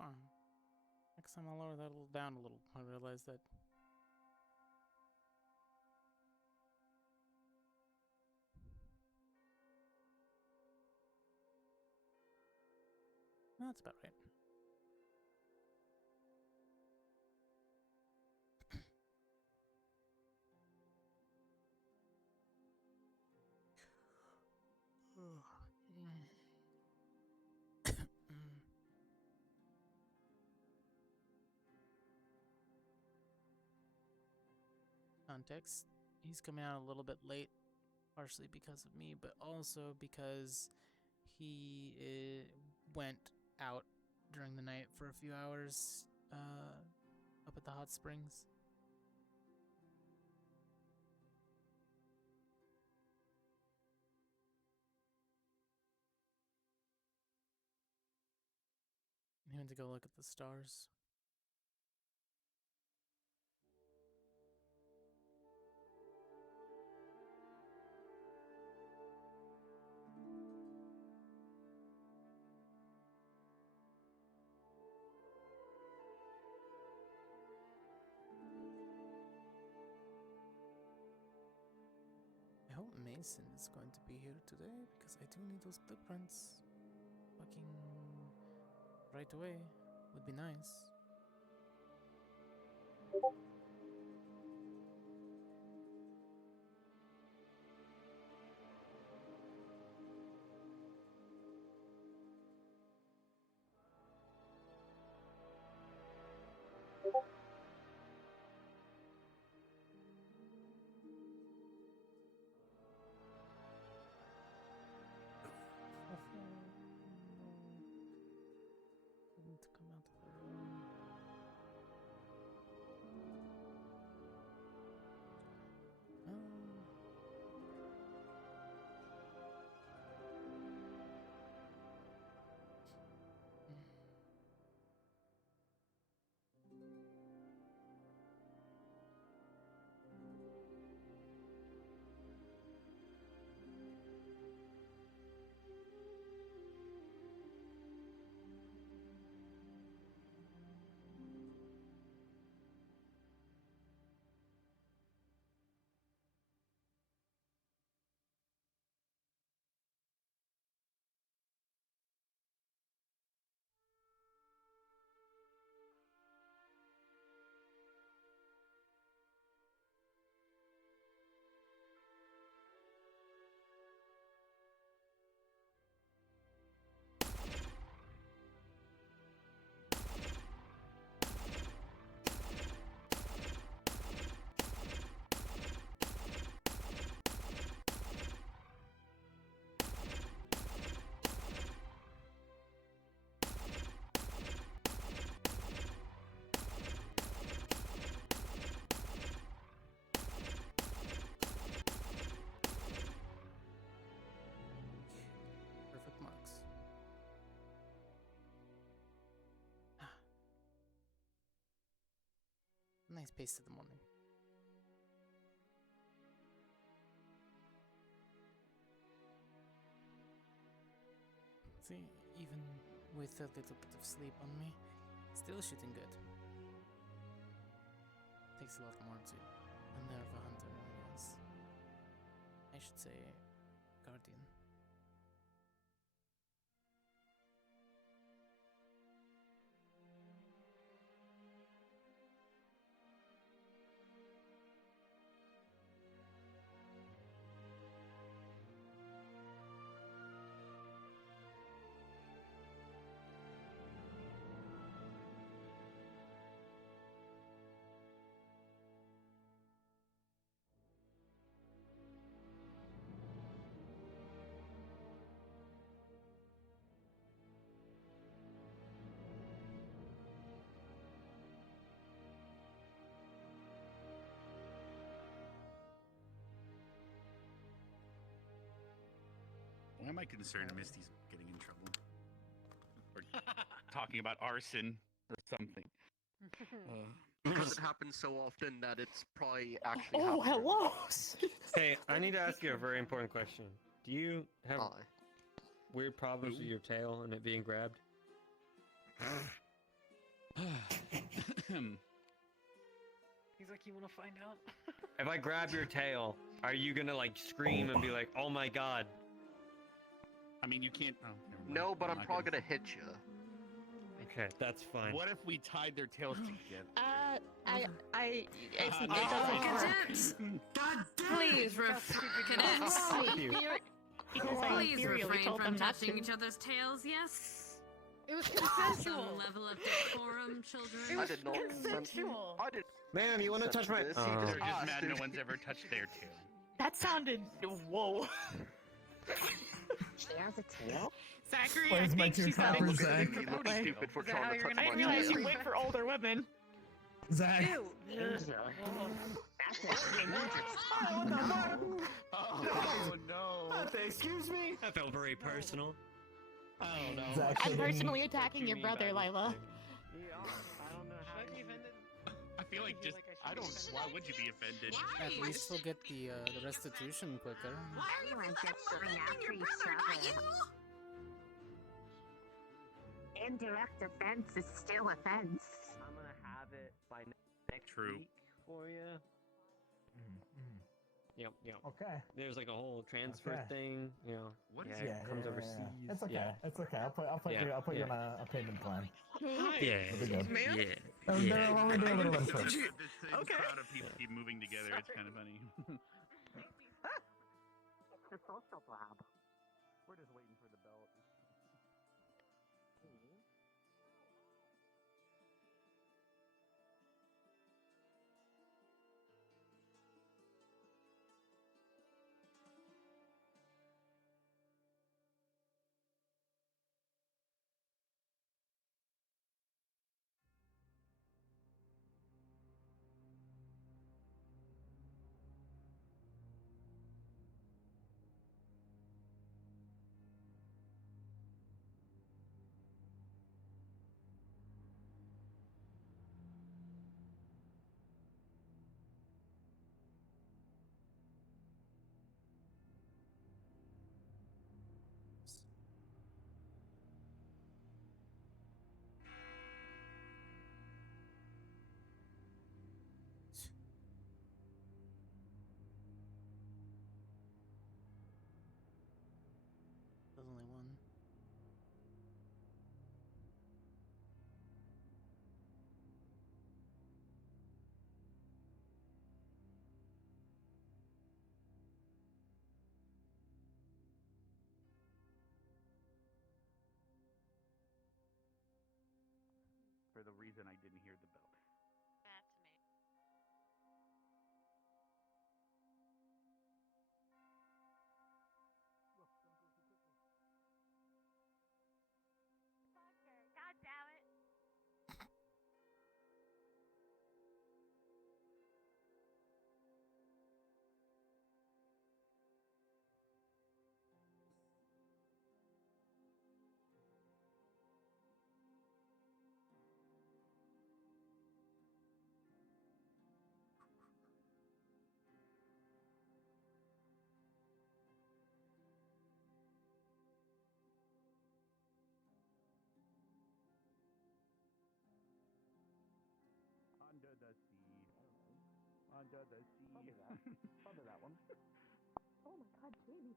on. Next time I'll lower that a little down a little. I realize that. That's about right. Context. He's coming out a little bit late, partially because of me, but also because he went out during the night for a few hours up at the hot springs. He went to go look at the stars. I hope Mason is going to be here today, because I do need those blueprints. Fucking right away would be nice. Didn't come out of the room. Perfect marks. Nice pace to the morning. See, even with a little bit of sleep on me, still shooting good. Takes a lot more to unnerve a hunter, I guess. I should say, guardian. Why am I concerned Misty's getting in trouble? Or talking about arson or something. Because it happens so often that it's probably actually Oh, happening. hello! Hey, I need to ask you a very important question. Do you have Hi. weird problems Who? with your tail and it being grabbed? He's like, you want to find out? If I grab your tail, are you gonna like scream and be like, "Oh my god"? I mean, you can't. Oh, never mind. No, but I'm not probably gonna hit you. Okay, that's fine. What if we tied their tails together? It doesn't work. God Please, I'll help you. Because I Please infuriated refrain told from them not touching to. each other's tails, yes? It was Some consensual. level of decorum, children. I did not. Consensual. I did. Ma'am, you want to touch my? This, Oh. he They're just just asked mad no if- one's ever touched their tail. That sounded whoa. She has a tail? Zachary, Where's I my think two she sounded copies, Zach? stupid You that look way. stupid for Is that trying how to you're touch gonna I my didn't realize tail. you wait for older women. Zach. Ew. That's it. Oh no! Excuse me. That felt very personal. Oh no! Zach, I'm so then- personally attacking your brother, Lila. Yeah, I don't know how. Should I be offended? I feel like just. I don't. Why would you be offended? At least we'll get the restitution quicker. Everyone gets going after each other. Indirect offense is still offense. I'm gonna have it by next True. week for you. Yep. Okay. There's like a whole transfer Okay. thing. You know. What is yeah, it comes overseas. It's okay. Yeah. It's okay. I'll put Yeah, you. I'll put you yeah. on a payment plan. Yeah. It'll be good. Man. We'll do a little bit This first. okay. crowd of people keep moving together. It's kind of funny. It's the social blob. We're just waiting for the bell. There's only one. For the reason I didn't hear the bell. That's me. God damn it. Under the sea. Under the sea. Probably that one. Oh my god, Jamie.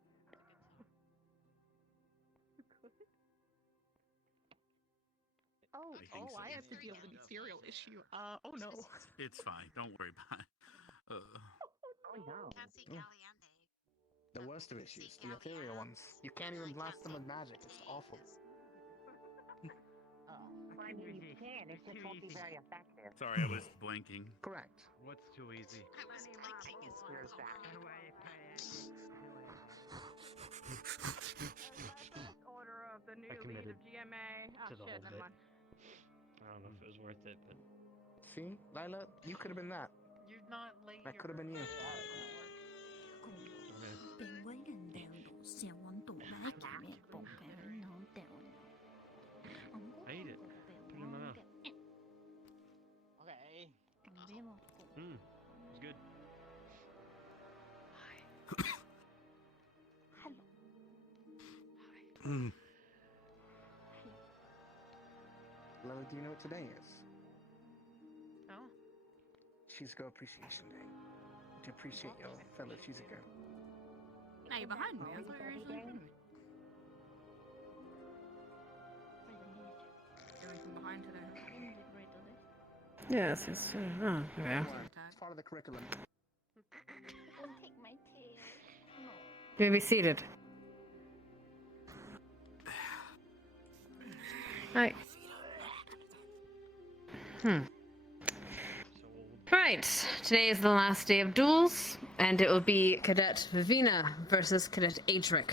You could? Oh, I think so. I have to deal with the cereal issue. Oh no. It's fine. Don't worry about it. oh no. Cassie Caliente. The worst of issues, the ethereal ones. You can't even blast them with magic. It's awful. I mean, you can, it just won't be very effective. Sorry, I was blanking. Correct. What's too easy? I was blinking as well. Here's that. Order of the new I lead committed of GMA. Oh to the shit, whole never bit. mind. I don't know if it was worth it, but See, Lila, you could have been that. You're not late. That could have been you. I ate it. Put it in my mouth. Okay. It's good. Lila, do you know what today is? Cheeseco Appreciation Day. To appreciate your fellow Cheeseco. Now you're behind me. I thought you were usually in front of me. Going from behind today. Yes, it's. Oh, yeah. It's part of the curriculum. Take my tail. You may be seated. Hi. Right. Today is the last day of duels, and it will be Cadet Vivina versus Cadet Adric.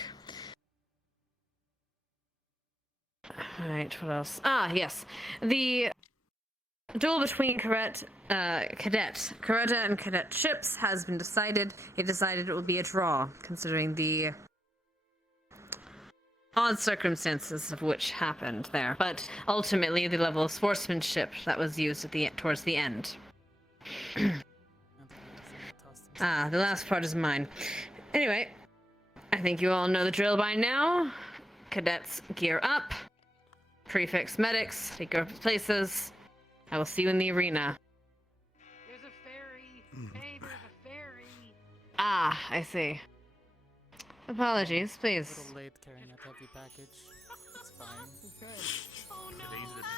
Alright, what else? Ah, yes. The duel between Coretta and Cadet Chips has been decided. It decided it will be a draw, considering the odd circumstances of which happened there. But ultimately, the level of sportsmanship that was used at towards the end. Ah, the last part is mine. Anyway, I think you all know the drill by now. Cadets, gear up. Prefix medics, take your places. I will see you in the arena. There's a ferry. Hey, there's a ferry. Ah, I see. Apologies, A please. little late carrying that heavy package. It's fine. Oh no. Today's the day.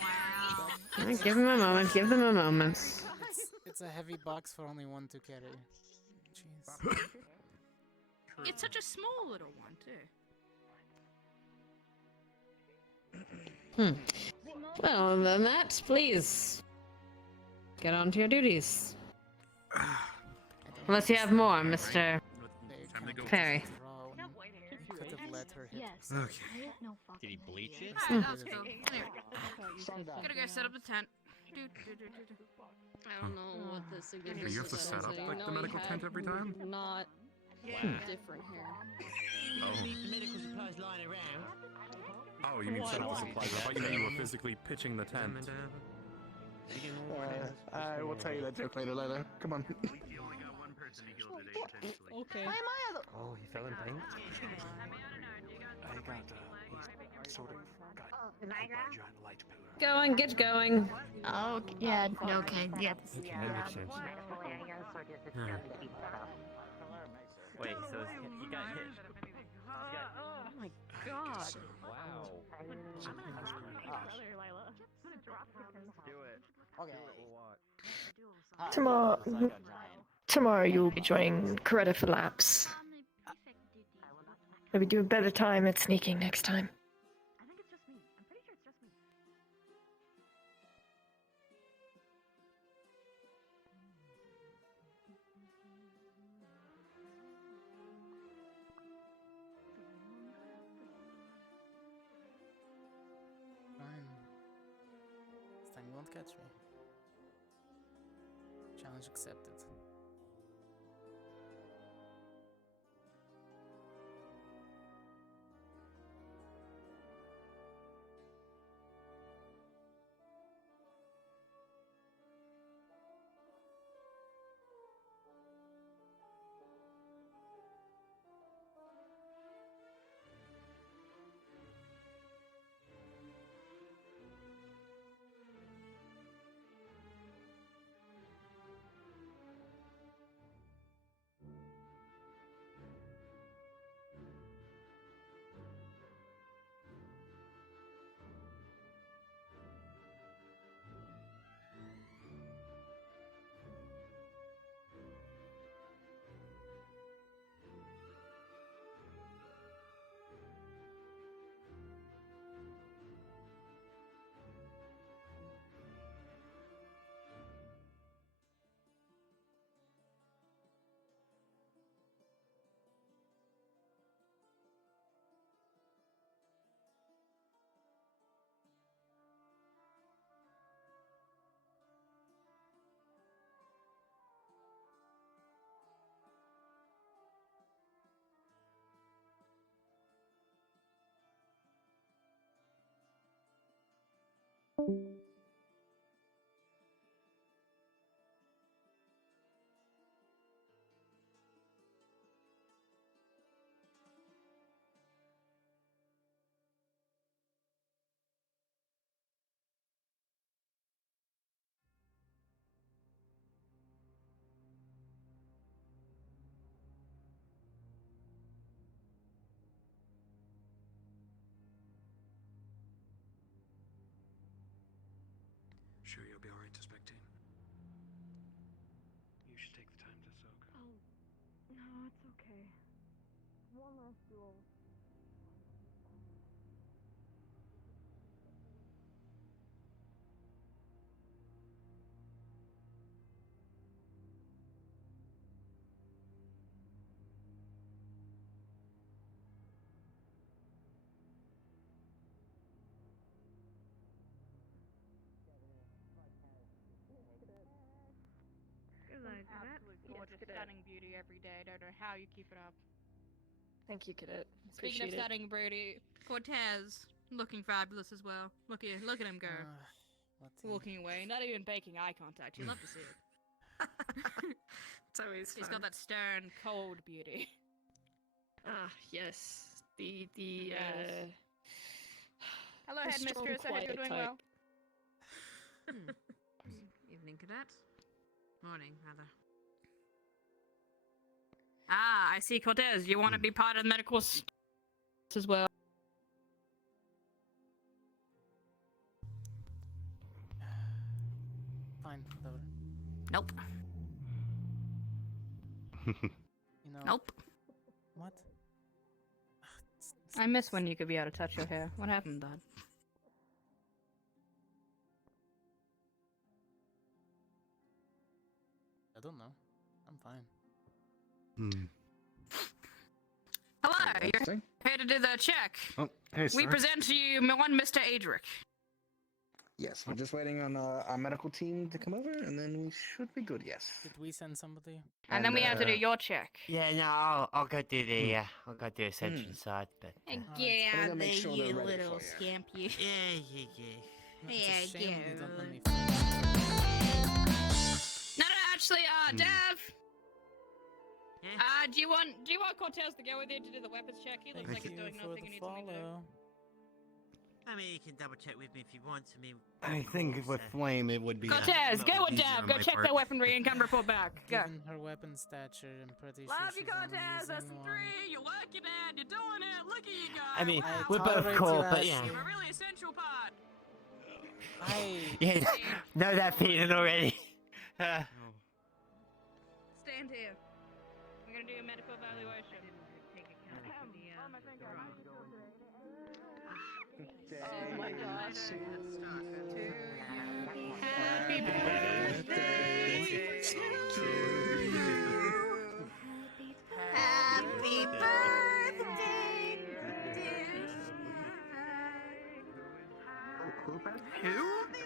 Wow. Give them a moment, give them a moment. It's a heavy box for only one to carry. Jeez. It's such a small little one too. Well, then that, please. Get on to your duties. Unless you have more, Mr. Time to go. Perry. You could have let her hit Yes. herself. I have no fucking Did he bleach it? Alright, let's go. Anyway, Sun down. gotta go set up the tent. I don't know what the significance You have to of that set is. up I like know the we medical have tent every time? Not different here. Oh. Medical supplies lying around. Oh, you mean set up the supplies. I thought you meant you were physically pitching the tent. I will tell you that joke later, Layla. Come on. You only got one person to heal today, potentially. Okay. Why am I Oh, he fell in pain? I got, sort of got Am I hit by a giant light pillar. Going, get going. Oh, yeah. Okay. Yeah. That makes sense. Wait, so he got hit. Oh my god. Wow. Do it. Okay. Tomorrow you will be joining Coretta for laps. Maybe do a better time at sneaking next time. I think it's just me. I'm pretty sure it's just me. Fine. This time you won't catch me. Challenge accepted. Sure you'll be alright to spectate? You should take the time to soak. Oh, no, it's okay. One last duel. Absolute gorgeous, stunning beauty every day. Don't know how you keep it up. Thank you, Cadet. Speaking of stunning beauty, Cortez looking fabulous as well. Look at him go. Walking away, not even making eye contact. You love to see it. It's always He's got that stern, cold beauty. Ah, yes. The Hello, the headmistress. I hope you're doing well. Evening, cadets. Morning, rather. Ah, I see, Cortez. You want to be part of the medical as well. Fine, whatever. Nope. You know. Nope. What? I miss when you could be able to touch your hair. What happened, Dad? I don't know. I'm fine. Hello, you're here to do the check. Oh, hey, We sir. present to you one Mr. Adric. Yes, we're just waiting on our medical team to come over, and then we should be good. Yes. Did we send somebody? And then we have to do your check. Yeah, no, I'll go do the I'll go do Ascension side, but And Alright, get I'm out gonna of make there, sure they're you ready little for you. scamp, you. yeah. No, it's a Yeah, shame you don't let yeah. me fight. No, actually, Dev. Yeah? Do you want Cortez to go with you to do the weapons check? He looks Thank like he's you doing for nothing the he needs something to do. follow. I mean, you can double check with me if you want. I mean, I think with Flame it would be. Cortez, go with easier Dev. on Go my check part. their weaponry and come report back. Go. Given her weapon stature, I'm pretty Love sure you, she's only Cortez. That's using the one. 3. You're working it. You're doing it. Look at you guys. I mean, I we're both tolerate cool, you, but yeah. Ashley. You're a really essential part. Yeah, know that feeling already. Stand here. We're gonna do a medical evaluation. Oh my gosh. Happy birthday to you. Happy birthday, dear. Who? Happy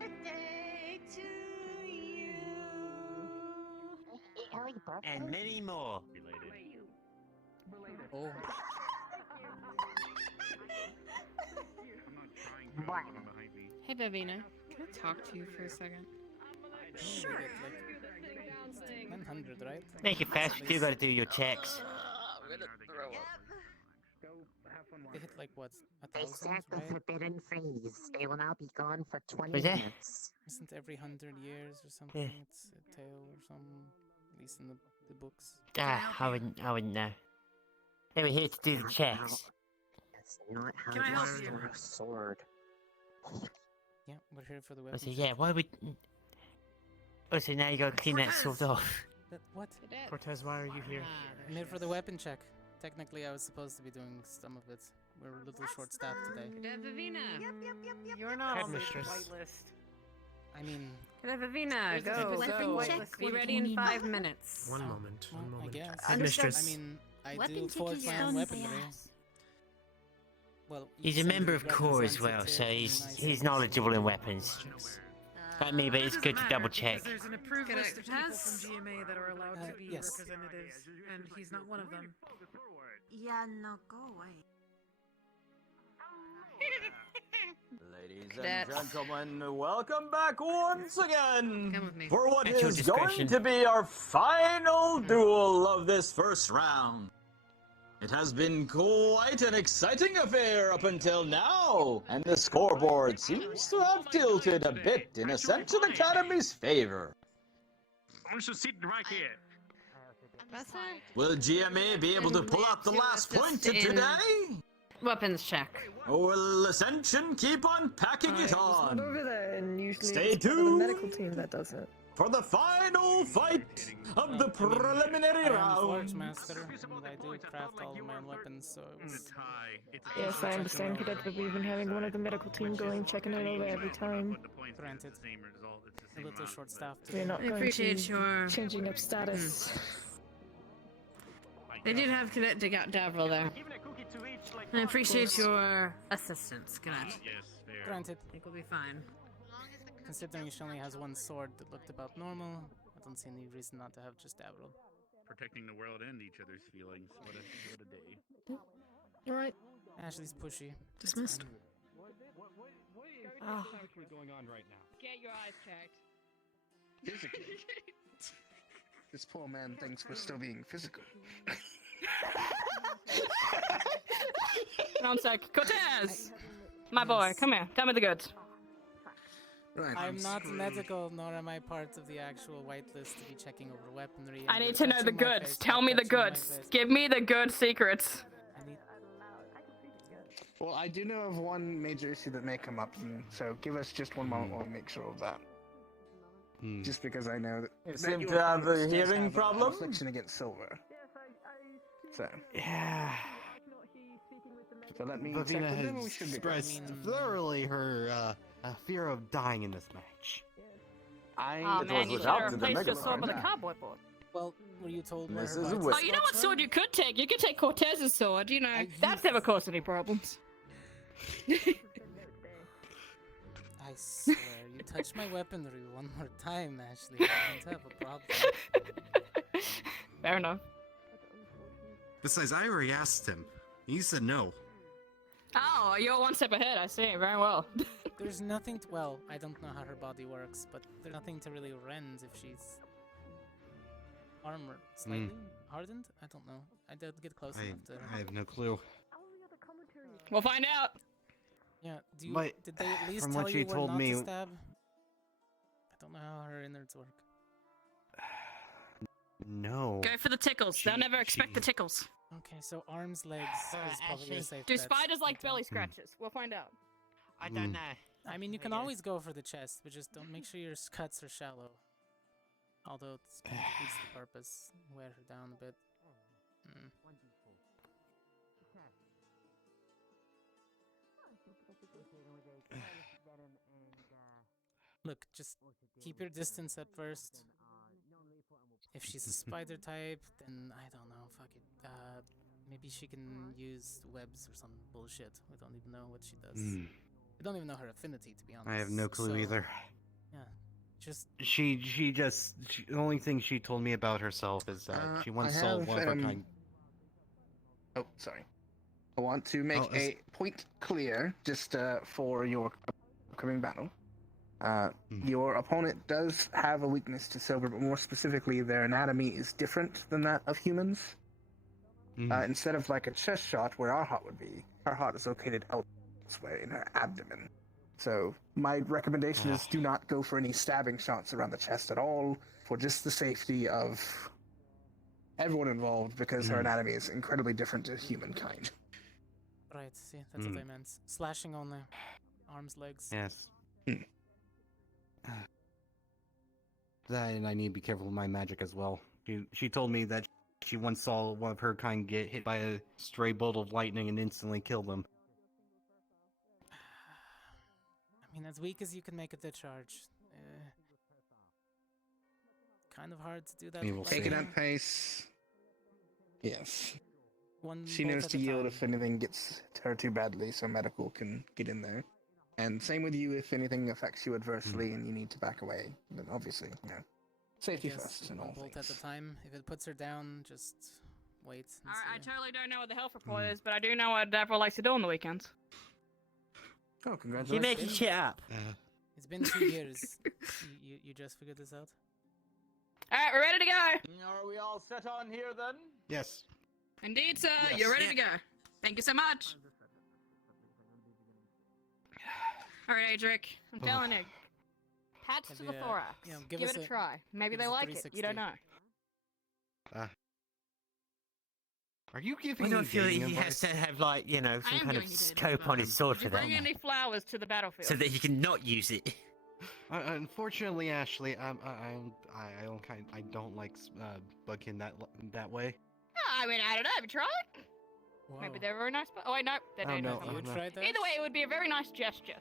birthday to you. And many more. Oh. Hey, Bevina. Can I talk to you for a second? Sure. We get like 900, right? Make it fast. You gotta do your checks. I'm gonna throw up. They hit like what? They 1,000, set the right? forbidden freeze. They will now be gone for 20 Was that? minutes. Isn't every 100 years or something? It's a tale or something. At least in the books. I wouldn't know. They were here to do the checks. That's not how Can I you help you? store a sword. Yeah, we're here for the I weapon. said, yeah, why would... Oh, so now you gotta clean that sword off. What? Cortez, why are you here? I'm here for the weapon check. Technically, I was supposed to be doing some of it. We're a little short-staffed today. Vivina. You're not on the Headmistress. whitelist. I mean, Vivina, There's a go. weapon check. Be ready in 5 minutes. One moment. well, One I moment. guess. Headmistress. I mean, I do Weapon check forge is my own done weaponry. fast. Well, He's a member of Core as well, so he's knowledgeable in weapons. Like me, but it's good to double check. There's an approved list of people Cortez? from GMA that are allowed to be yes. representatives, and he's not one of them. Yeah, no, go away. Ladies Cadets. and gentlemen, welcome back once again Come with me. for what At your is going discretion. to be our final duel of this first round. It has been quite an exciting affair up until now, and the scoreboard seems to have tilted a bit in Ascension Academy's favor. I'm just sitting right here. That's right. Will GMA be able to pull out the last point today? Weapons check. Oh, well, Ascension, keep on packing it It's not on. over there, and usually Stay it's part of the tuned medical team that does it. for the final fight of the preliminary I am the Forge round. Master, and I do craft all of my own weapons, so it was... Yes, I understand, Cadet, but we've been having one of the medical team going checking it over every time. Granted. A little short-staffed. We're not I going appreciate to your- changing up status. They did have Cadet dig out Davril there. I appreciate your assistance, Cadet. Granted. I think we'll be fine. Considering she only has one sword that looked about normal, I don't see any reason not to have just Davril. Protecting the world and each other's feelings. What a day. Alright. Ashley's pushy. Dismissed. What is Ah. actually going on right now? Get your eyes checked. Physically. This poor man thinks we're still being physical. One sec. Cortez! My boy, come here. Tell me the goods. Right. I'm not medical, nor am I part of the actual whitelist to be checking over weaponry. I and need to know the touching my goods. face, Tell me the touching my goods. face. Give me the good secrets. Well, I do know of one major issue that may come up, and so give us just one moment while we make sure of that. Just because I know that. You that seem your to have a opponent does hearing have problem? An affliction against silver. So. Yeah. So let me check Vivina with them, and we has should be expressed thoroughly her fear of dying in this match. Oh man, you should have replaced your sword with a cowboy board. Well, were you told where This her is a bite whip. Oh, you know what sword you could take? You could take Cortez's sword, you know. That's never caused any problems. I swear, you touch my weaponry one more time, Ashley. I don't have a problem. Fair enough. Besides, I already asked him. He said no. Oh, you're one step ahead, I see. Very well. There's nothing to, well, I don't know how her body works, but there's nothing to really rend if she's armored, slightly hardened? I don't know. I didn't get close enough to her. I have no clue. We'll find out. Yeah, do you, But did they at least from tell what you she where told not me- to stab? I don't know how her innards work. No. Go for the tickles. They'll never expect the tickles. Okay, so arms, legs is probably a safe Do bet. spiders like belly scratches? We'll find out. I don't know. I mean, you can always go for the chest, but just don't make sure your cuts are shallow. Although it defeats the purpose. Wear her down a bit. Look, just keep your distance at first. If she's a spider type, then I don't know, fuck it. Maybe she can use webs or some bullshit. We don't even know what she does. We don't even know her affinity, to be honest. I have no clue So, either. Yeah, just... The only thing she told me about herself is that she once I saw have, one of her kind. Oh, sorry. I want to make a point clear, just for your upcoming battle. Your opponent does have a weakness to silver, but more specifically, their anatomy is different than that of humans. Instead of like a chest shot where our heart would be, our heart is located elsewhere in her abdomen. So my recommendation is do not go for any stabbing shots around the chest at all, for just the safety of everyone involved, because her anatomy is incredibly different to humankind. Right, see, that's what I meant. Slashing only. Arms, legs. Yes. That, and I need to be careful with my magic as well. She told me that she once saw one of her kind get hit by a stray bolt of lightning and instantly kill them. I mean, as weak as you can make a discharge. Kind of hard to do that. Taking at pace. Yes. One She bolt knows at to a yield time. if anything gets to her too badly, so medical can get in there. And same with you if anything affects you adversely and you need to back away. Then obviously, you know, safety Yes, first and one all bolt things. at a time. If it puts her down, just wait. and Alright, I see. totally don't know what the health report is, but I do know what Deborah likes to do on the weekends. Oh, congratulations. You're making shit up. It's been 2 years. You just figured this out? Alright, we're ready to go! Are we all set on here then? Yes. Indeed, sir, Yes. you're ready to go. Thank you so much. Alright, Adric, I'm telling you. Patch Have to you, the thorax. give give us it a a- try. Maybe give they us a like it. You don't know. Are you I giving don't me feel that dating he has advice? to have like some am kind of giving you dating scope on his sword Did for you that, bring any flowers to the battlefield? so that he can not use it. Unfortunately, Ashley, I don't like Bugkin that way. Oh, I mean, I don't know. Have you tried? Maybe they're very nice. Oh, wait, no. They're Oh, dangerous. no, I'm not. no. Tried that? Either way, it would be a very nice gesture.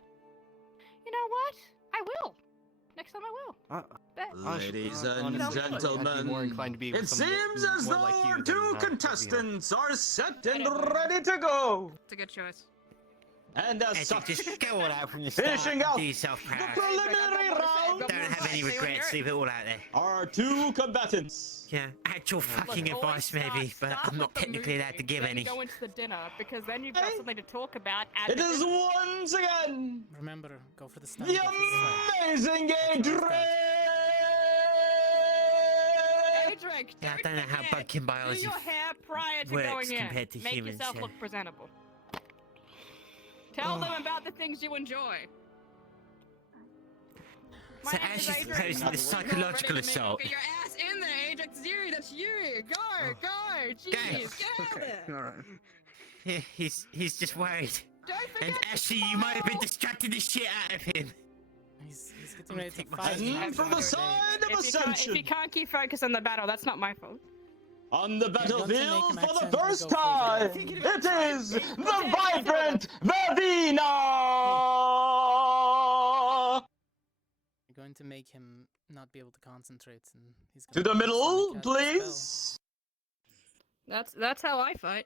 You know what? I will. Next time I will. Bet. Ladies and honestly, I'd be more gentlemen, inclined to be with it someone seems more as though like you our than, two Ravina. contestants are set and don't know. ready to go. It's a good choice. And as And such, just go all out from the start. finishing out Do yourself the proud. preliminary round Don't have any regrets. Leave it all out there. are two combatants. Yeah, actual fucking Look, always advice maybe, but start I'm not with the technically allowed movie, to give then any. Go into the dinner because then you've got something to talk about. It is once again Remember, go for the stun. the go for the stun. amazing Adrian. Adric, Yeah, I don't know how Bugkin do biology your hair prior to works going in. compared to Make humans. yourself Yeah. look presentable. Tell them about the things you enjoy. My So name Ash is is Adric. proposing the psychological assault. Get your ass in there, Adric. Ziri, that's you. Go. Jeez, get out there. All right. Yeah, he's just worried. Don't forget And to Ashley, you might have been distracting the shit out of him. He's getting ready to take And 5 minutes. from the side of If you Ascension, can't keep focus on the battle, that's not my fault. on the don't make battlefield him for the accidentally first go for time, the- it is the vibrant Vavina! You're going to make him not be able to concentrate, and he's To gonna the middle, suddenly cast a spell. please. That's how I fight.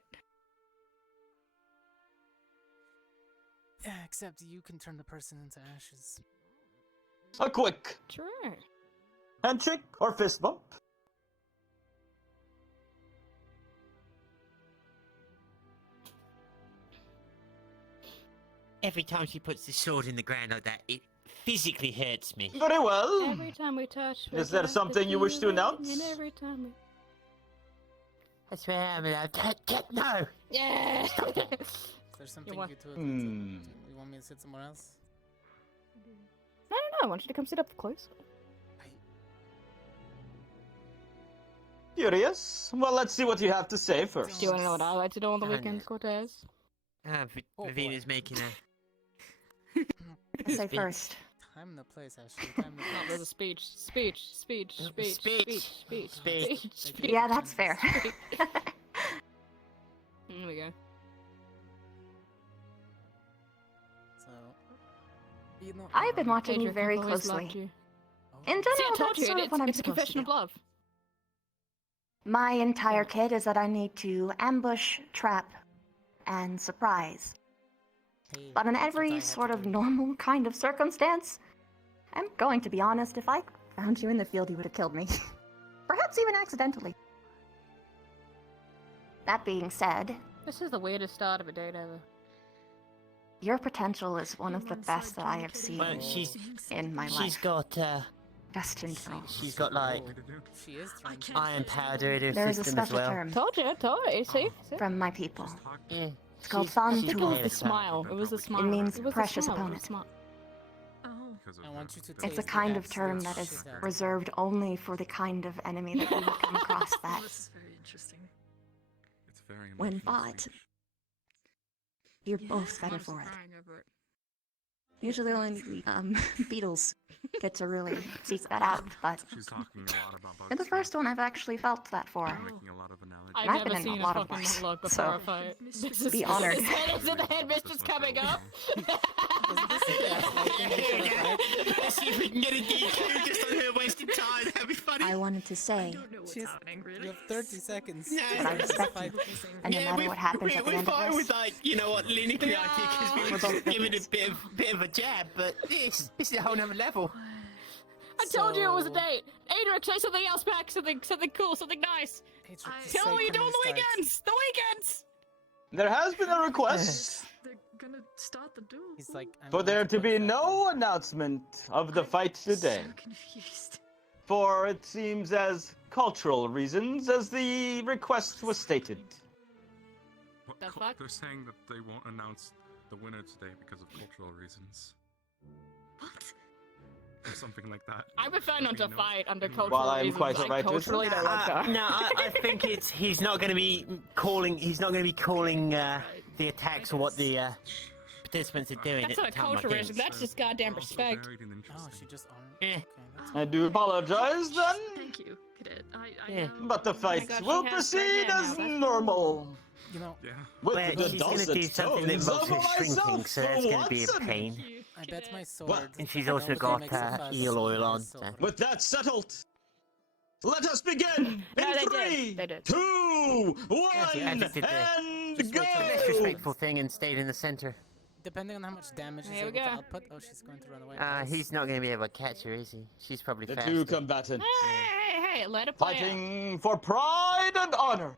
Yeah, except you can turn the person into ashes. A quick Sure. handshake or fist bump. Every time she puts the sword in the ground like that, it physically hurts me. Very well. Every time we touch. Is there something you wish to announce? And every time we. I swear I'm allowed to. No! Yeah. Is there something what? you two Hmm. you want me to sit somewhere else? I don't know. I want you to come sit up close. Curious? Well, let's see what you have to say first. Do you want to know what I like to do on the I weekends, know. Cortez? Vavina's making a... Say first. Time and the place, Ashley. Time and the No, place. there's a speech. Yeah, that's fair. There we go. So, you know, I've been watching you Adric, very I've always closely. loved you. In See, I general, told that's you, sort of what I'm it's a supposed to confession do. of love. My entire kit is that I need to ambush, trap, and surprise. hey, But in that's what I every had to sort of do. normal kind of circumstance, I'm going to be honest, if I found you in the field, you would have killed me. Perhaps even accidentally. That being said, This is the weirdest start of a date ever. your potential is one of the best that I have seen Well, she's in my she's life. got Destined for all. she's got like She is trying to. iron powder in her There is a system as special well. term Told you. See? from my people. Yeah. It's called She's- Fan I she's think it Tool. was made the of something. smile. It was the smile. means It was the precious smile. It was opponent. the smile. I want you to. It's a taste the kind of term absolute that is shit out of reserved only for the kind of enemy that you would come across that, This is very interesting. It's very when emotional fought, speech. you're both better for it. Usually only beetles get to really seek that out, but She's talking a lot about in the Bugsy. first one I've actually felt that for. Making a lot of analogies. I've I've never been in seen a lot a of fucking wars, monologue before so a fight. be honored. Is the headmistress coming up? Let's see if we can get a DQ just on her wasting time. That'd be funny. I wanted to say She's- You have 30 seconds. that I respect you, and no matter what happens at the end fine of with this, like, you know what, linearly because we were just giving a bit of a jab, but this is a whole nother level. I told you it was a date. Adric, say something else back. Something cool. Something nice. Tell me what you do on the weekends. The weekends. There has been a request They're gonna start the duel. He's like, for there to be no announcement of the fight today. So confused. For it seems as cultural reasons as the request was stated. What The cul- fuck? They're saying that they won't announce the winner today because of cultural reasons. What? or something like that. I prefer not to fight under Well, cultural I'm reasons. quite I alright with culturally it. don't like that. No, I think he's not going to be calling. He's not going to be calling the attacks or what the participants are doing. That's at not a the time, I cultural think. reason. That's just goddamn respect. Oh, she just I do apologize then. Thank you, Cadet. I Yeah. But the fight gosh, will she has proceed right hand as now, that's normal. You know, With Well, the she's going to do dulcet something that tones involves of her shrinking, myself, so that's going to be a Watson. pain. I bet my sword. And she's I also know it got makes a fuss, eel oil my on. sword. With that settled, let us begin No, in they did. 3, They did. 2, 1, I just did and the go! less respectful thing and stayed in the center. Depending on how much damage he's Here we able to go. output. Oh, she's going to run away. He's not going to be able to catch her, is he? She's probably The faster. two combatants Hey, let it play out. fighting for pride and honor.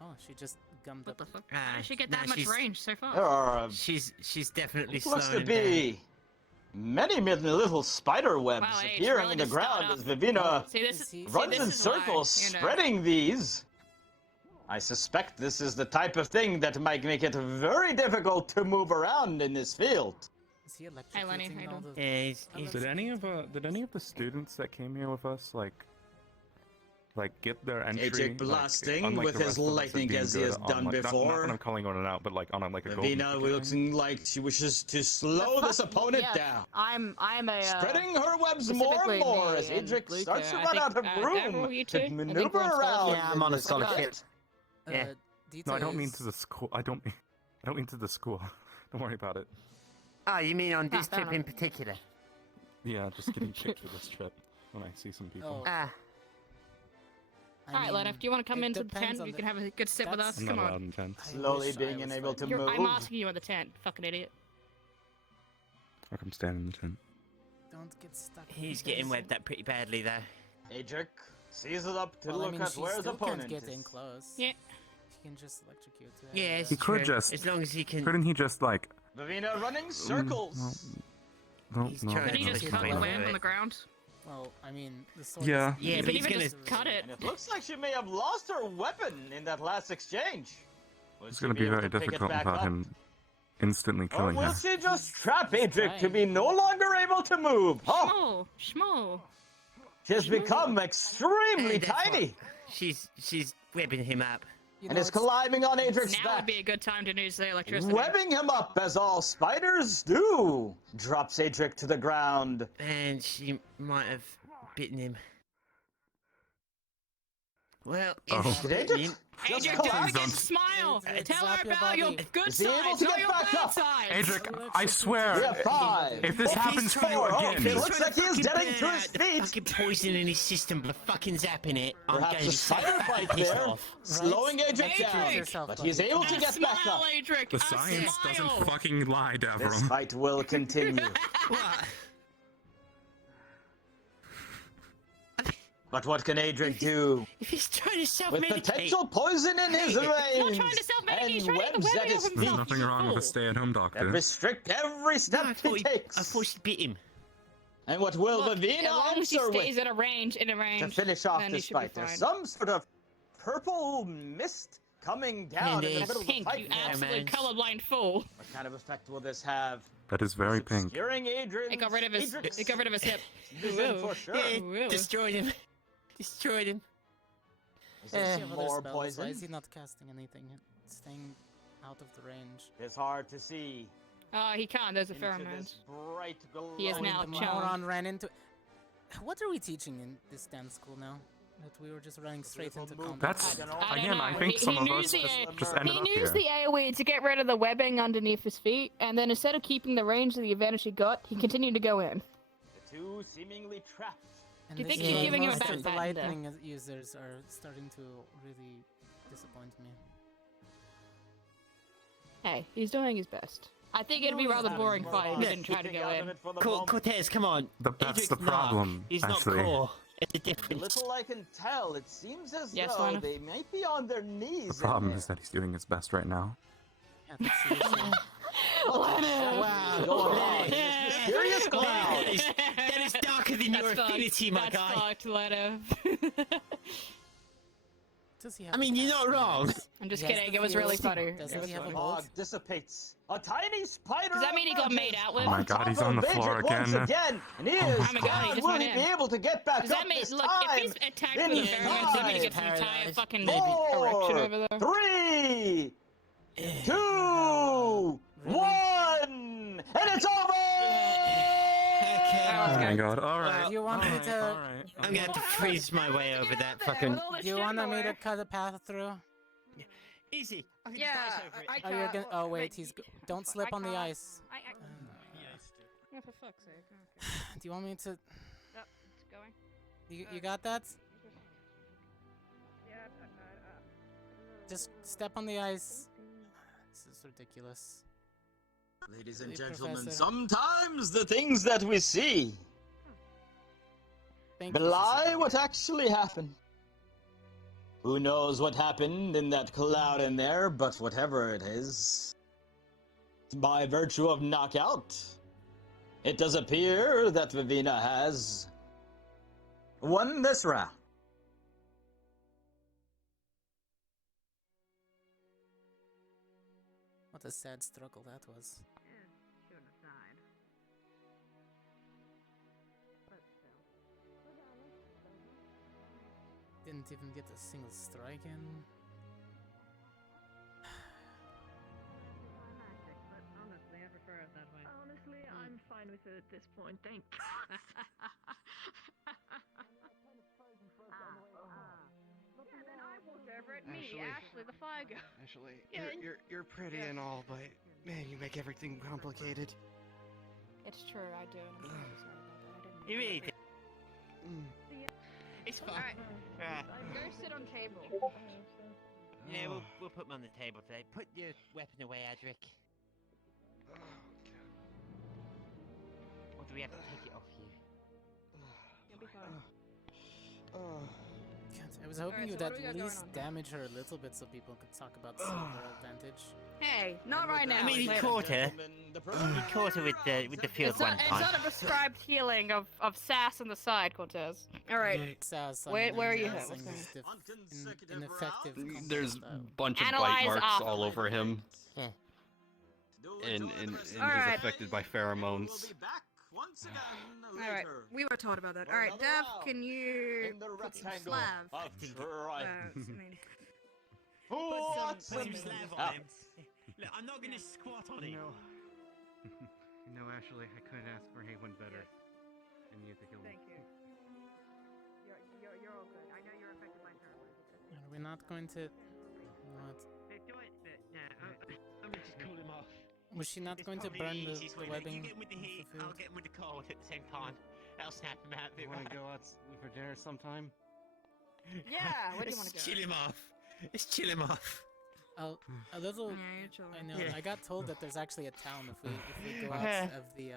Oh, she just gummed What up. the fuck? Ah, How did she get nah, that much she's- range so far? There are She's definitely looks slowing to him down. be many little spider webs Wow, hey, it's appearing really in the just started ground as off. Vivina See, this is runs this in is why, circles, you know. spreading these. I suspect this is the type of thing that might make it very difficult to move around in this field. Is he Hey, Lenny, electrocuting how all you the... Yeah, he's Did any of the students that came here with us like get their entry? Ajak like, blasting unlike with the his rest of us, lightning being as he good has on, done like, before. Not that I'm calling one out, but like on a golden Vivina ticket looking like she wishes to slow this opponent Yeah, down. I'm a Spreading her webs more and specifically more me as and Adric Luca. starts to I run think, out of Deborah, room you two? I to think maneuver we're on around. scholarship. Yeah, I'm on a this scholarship. fight. Yeah. Dita No, I don't mean is- to the school. I don't mean to the school. Don't worry about it. Oh, you mean on this fair trip in particular? Yeah, just getting picked for this trip when I see some people. Oh. Ah, I All right, mean, Lenny, do you want to come it into the depends tent? on You the- can have a good sit with That's- us. I'm Come not allowed on. in tents. I Slowly wish I being was unable to fighting. move. I'm asking you in the tent, fucking idiot. Like I'm standing in the tent. Don't get stuck. he's in getting place. webbed up pretty badly though. Adric seizes up to Well, I look mean, at she where his still opponent can't get is. in close. Yeah. She can just electrocute. Yeah, it's He could true. just- As long as he can. Couldn't he just like? Vivina running circles. No, He's no, trying Could he no, just he's cut the fine. web on the ground? Well, I mean, the sword. Yeah. is- Yeah, You but could he's even gonna. just cut it. And it looks like she may have lost her weapon in that last exchange. Will It's she gonna be able very to pick it difficult back without up? him instantly Or killing will her. she just trap He's Adric to trying. be no longer able to move? Oh, Schmo. she has become extremely Hey, that's tiny She's webbing him up. You and know, is it's- climbing on Adric's Now would back. be a good time to use the electricity. Webbing him up as all spiders do. Drops Adric to the ground. And she might have bitten him. Well, Oh. if she Did bitten Adric him, just Adric, don't collapse? forget to smile. Adric, Tell zap her your about your body. good Is he able sides, to not get your back bad up? sides. Adric, I We swear, have 5. if this If happens he's to trying you to- again, It he's looks trying like he is fucking getting burn to out his the feet. fucking poison in his system by fucking zapping it. I'm Perhaps going a to spider bite pissed there, off. slowing Adric Adric! down. Yourself, But he's buddy. able to A get back smile, up. Adric. the a science smile. doesn't fucking lie, This Davron. fight will continue. What? But what can Adric do? If he's trying to With self-medicate, potential poison in his He's not veins trying to self-medicate, he's and trying to webs web at it his up There's feet nothing wrong with a fool. stay-at-home that doctor. restrict every step I he thought takes. she bit him. And what will Look, Vivina as long as he answer stays with in a range, to finish off then he this should be fight? There's fine. some sort of purple mist coming down in the Indeed. middle of the Pink, fight. you Yeah, absolute man. colorblind fool. What kind of effect will this have? That is very pink. Obscuring Adrian. It got rid of his. It got rid of his hip. For sure. Yeah, Whoa. destroyed him. Destroyed him. Is Does there he have other more spells? poison? Why is he not casting anything? Staying out of the range. It's hard to see. He can't. There's a into pheromone. this bright He is glowing now The chilling. moron ran into. What are we teaching in this dance school now? That we were just running straight into combat. That's I don't again. know. I think He some of knew us the- just ended He up used here. the AoE to get rid of the webbing underneath his feet, and then instead of keeping the range of the advantage he got, he continued to go in. The two seemingly trapped. And Do you this think he's game, giving him a most bad of the pattern there? lightning users are starting to really disappoint me. Hey, he's doing his best. I think it'd be No, rather he's boring having fight if more he didn't try to go in. Cortez, come on. That's Adric's the problem, He's not actually. core. It's a The difference. little I can tell, it seems as Yes, though Lana? they might be on their knees. The problem is that he's doing his best right now. Yeah, that's seriously. Wow. Go on. This mysterious cloud. That is darker than your That's fucked. affinity, my That's guy. fucked, Leto. Does he have? I mean, you're not wrong. I'm just He has kidding. the It was really feels. funny. Does It was he have a funny. bolt? Fog dissipates. A tiny spider. Does that mean he got made out with? Oh my god, he's on the floor Once again. again, and he Oh is my god, he just will went he in. be able to get back Does up that mean, this look, time? if he's attacked In with pheromones, does that mean he gets an entire Paralyzed. fucking Four, erection over there? 3, 2, 1, and it's over! Oh my god, alright. Do you want me to? I'm gonna have to freeze my way over that fucking. Do you want me to cut a path through? Easy. I can Yeah, just dash over it. Oh, you're gonna. Oh wait, don't slip on the ice. Yeah, for fuck's sake. Okay. Do you want me to? Oh, it's going. You got that? Just step on the ice. This is ridiculous. Ladies and Really, gentlemen, Professor? sometimes the things that we see Thank you, belie Cecilia. what actually happened. Who knows what happened in that cloud in there, but whatever it is, by virtue of knockout, it does appear that Vivina has won this round. What a sad struggle that was. Shouldn't have died. But still. Didn't even get a single strike in. But honestly, I prefer it that way. Honestly, I'm fine with it at this point. Thank you. Yeah, then I walked over it. Me, Ashley, the fire girl. Ashley, Yeah, you're pretty and all, but man, you make everything complicated. It's true, I do. And I'm really sorry about that. I didn't. You really did. It's fine. Alright. Go sit on table. Yeah, we'll put them on the table today. Put your weapon away, Adric. Or do we have to take it off you? You'll be fine. God, I was hoping Alright, you so would what do we at got going least on? damage her a little bit so people could talk about silver advantage. Hey, not right now. I mean, you later. caught her. You caught her with the field It's one not, it's time. not a prescribed healing of sass on the side, Cortez. Alright. Sass, I Where mean, are you I'm hit? guessing What's is ineffective. There's a combat bunch of Analyze bite marks off. all over him, Yeah. and Alright. he's affected by pheromones. Alright, we were taught about that. Alright, Dev, can you In the put some rectangle slav? of I triumph. mean, What's Put some in- slav Ah. on him. Look, I'm not gonna squat on it. No, Ashley, I couldn't ask for anyone better. And you have to kill me. Thank you. You're all good. I know you're affected by pheromones. Are we not going to? What? I'm gonna just call him off. Was she not It's going to probably burn the the easiest way. Look, webbing? You get him with the of heat, food? I'll get him with the cold at the same time. That'll snap him out a bit, You want right? to go out for dinner sometime? yeah, where do you want to go? Chill him off. Let's chill him off. A little. Yeah, you're chilling. I know. Yeah. I got told that there's actually a town if we go out of the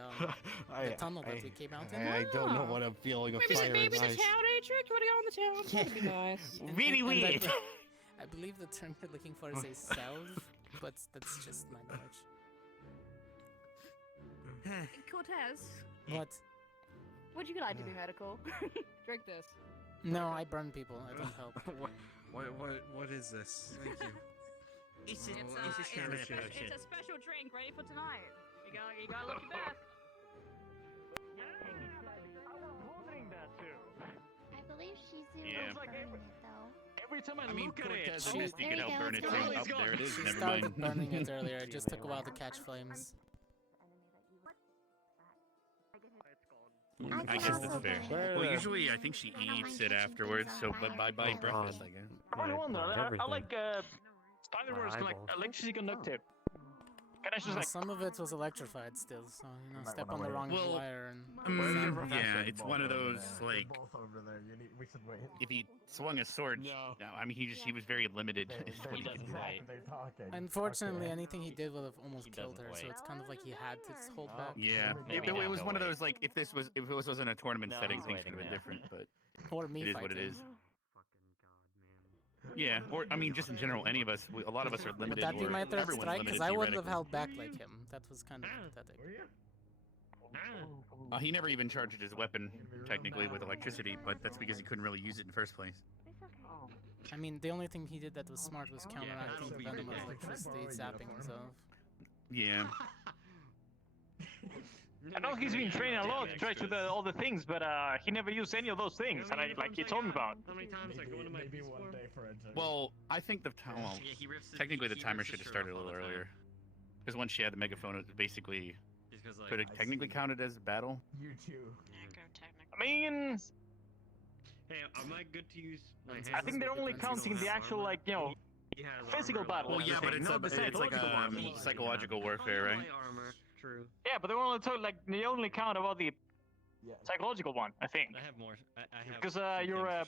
tunnel that we came out in. I don't know what I'm feeling of fire Maybe and the ice. town, Adric? You want to go in the town? That'd be nice. Really And weird. I believe the term you're looking for is a salve, but that's just my knowledge. Cortez, What? would you like to be medical? Drink this. No, I burn people. I don't help. What is this? Thank you. It's It's a stamina potion. It's a special drink ready for tonight. You gotta look your best. I believe she's in Yeah. burning it though. Every time I mean, Cortez and She- Misty There could you help go, burn it's it gone. too. Oh, there it is. She Never started mind. burning it earlier. It just took a while to catch flames. I guess that's fair. Well, usually I think she eats it afterwards, so bye-bye breakfast, I guess. I wonder. I like Stanley Wars like electricity conductive. Can I just Well, like some of it was electrified still, so step on the wrong Well, wire and. Yeah, it's one of those like Both over there. We should wait. if he swung a sword. No, I mean he was very limited. is what he could do. Unfortunately, anything he did would have almost killed her, so it's kind of like he had to hold back. Yeah, it was one of those like if this wasn't a tournament setting, things would have been different, but Or me it is what it fighting. is. Yeah, or I mean, just in general, any of us, a lot of us are limited. Would that be or my third everyone's strike? limited Because I wouldn't have theoretically. held back like him. That was kind of pathetic. He never even charged his weapon technically with electricity, but that's because he couldn't really use it in the first place. I mean, the only thing he did that was smart was counteracting the venom of electricity zapping himself. Yeah. I know he's been training a lot to try to do all the things, but he never used any of those things, and like he told me about. How many times I go into my maybe one day for a joke. Well, I think the well, technically the timer should have started a little earlier, because once she had the megaphone, it basically could have technically counted as a battle. You too. I mean, Hey, am I good to use my hands? I think they're only counting the actual, like, you know, physical battle. Well, yeah, but it's like psychological warfare, right? Armor. True. Yeah, but they only told, like, they only count about the psychological one, I think. I have more. I have. Because your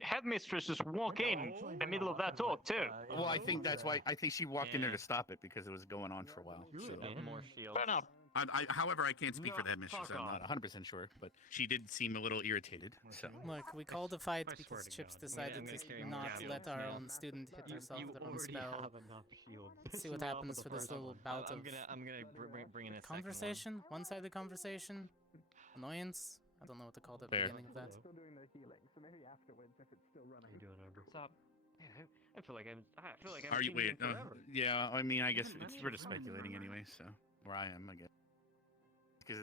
headmistress just walk in the middle of that talk too. Well, I think that's why. I think she walked in there to stop it because it was going on for a while. So. More shields. Fair enough. However, I can't speak for the headmistress. I'm not 100% sure, but she did seem a little irritated. So. Look, we called a fight because Chips decided to not let our own student hit herself with her own spell. Let's see what happens for this little bout of I'm gonna bring in a conversation. One-sided conversation. Annoyance. I don't know what to call the beginning of that. Still doing the healing, so maybe afterwards, if it's still running. Stop. Yeah, I feel like I'm. Are you wait? Yeah, I mean, I guess it's sort of speculating anyway. So where I am, I guess. Because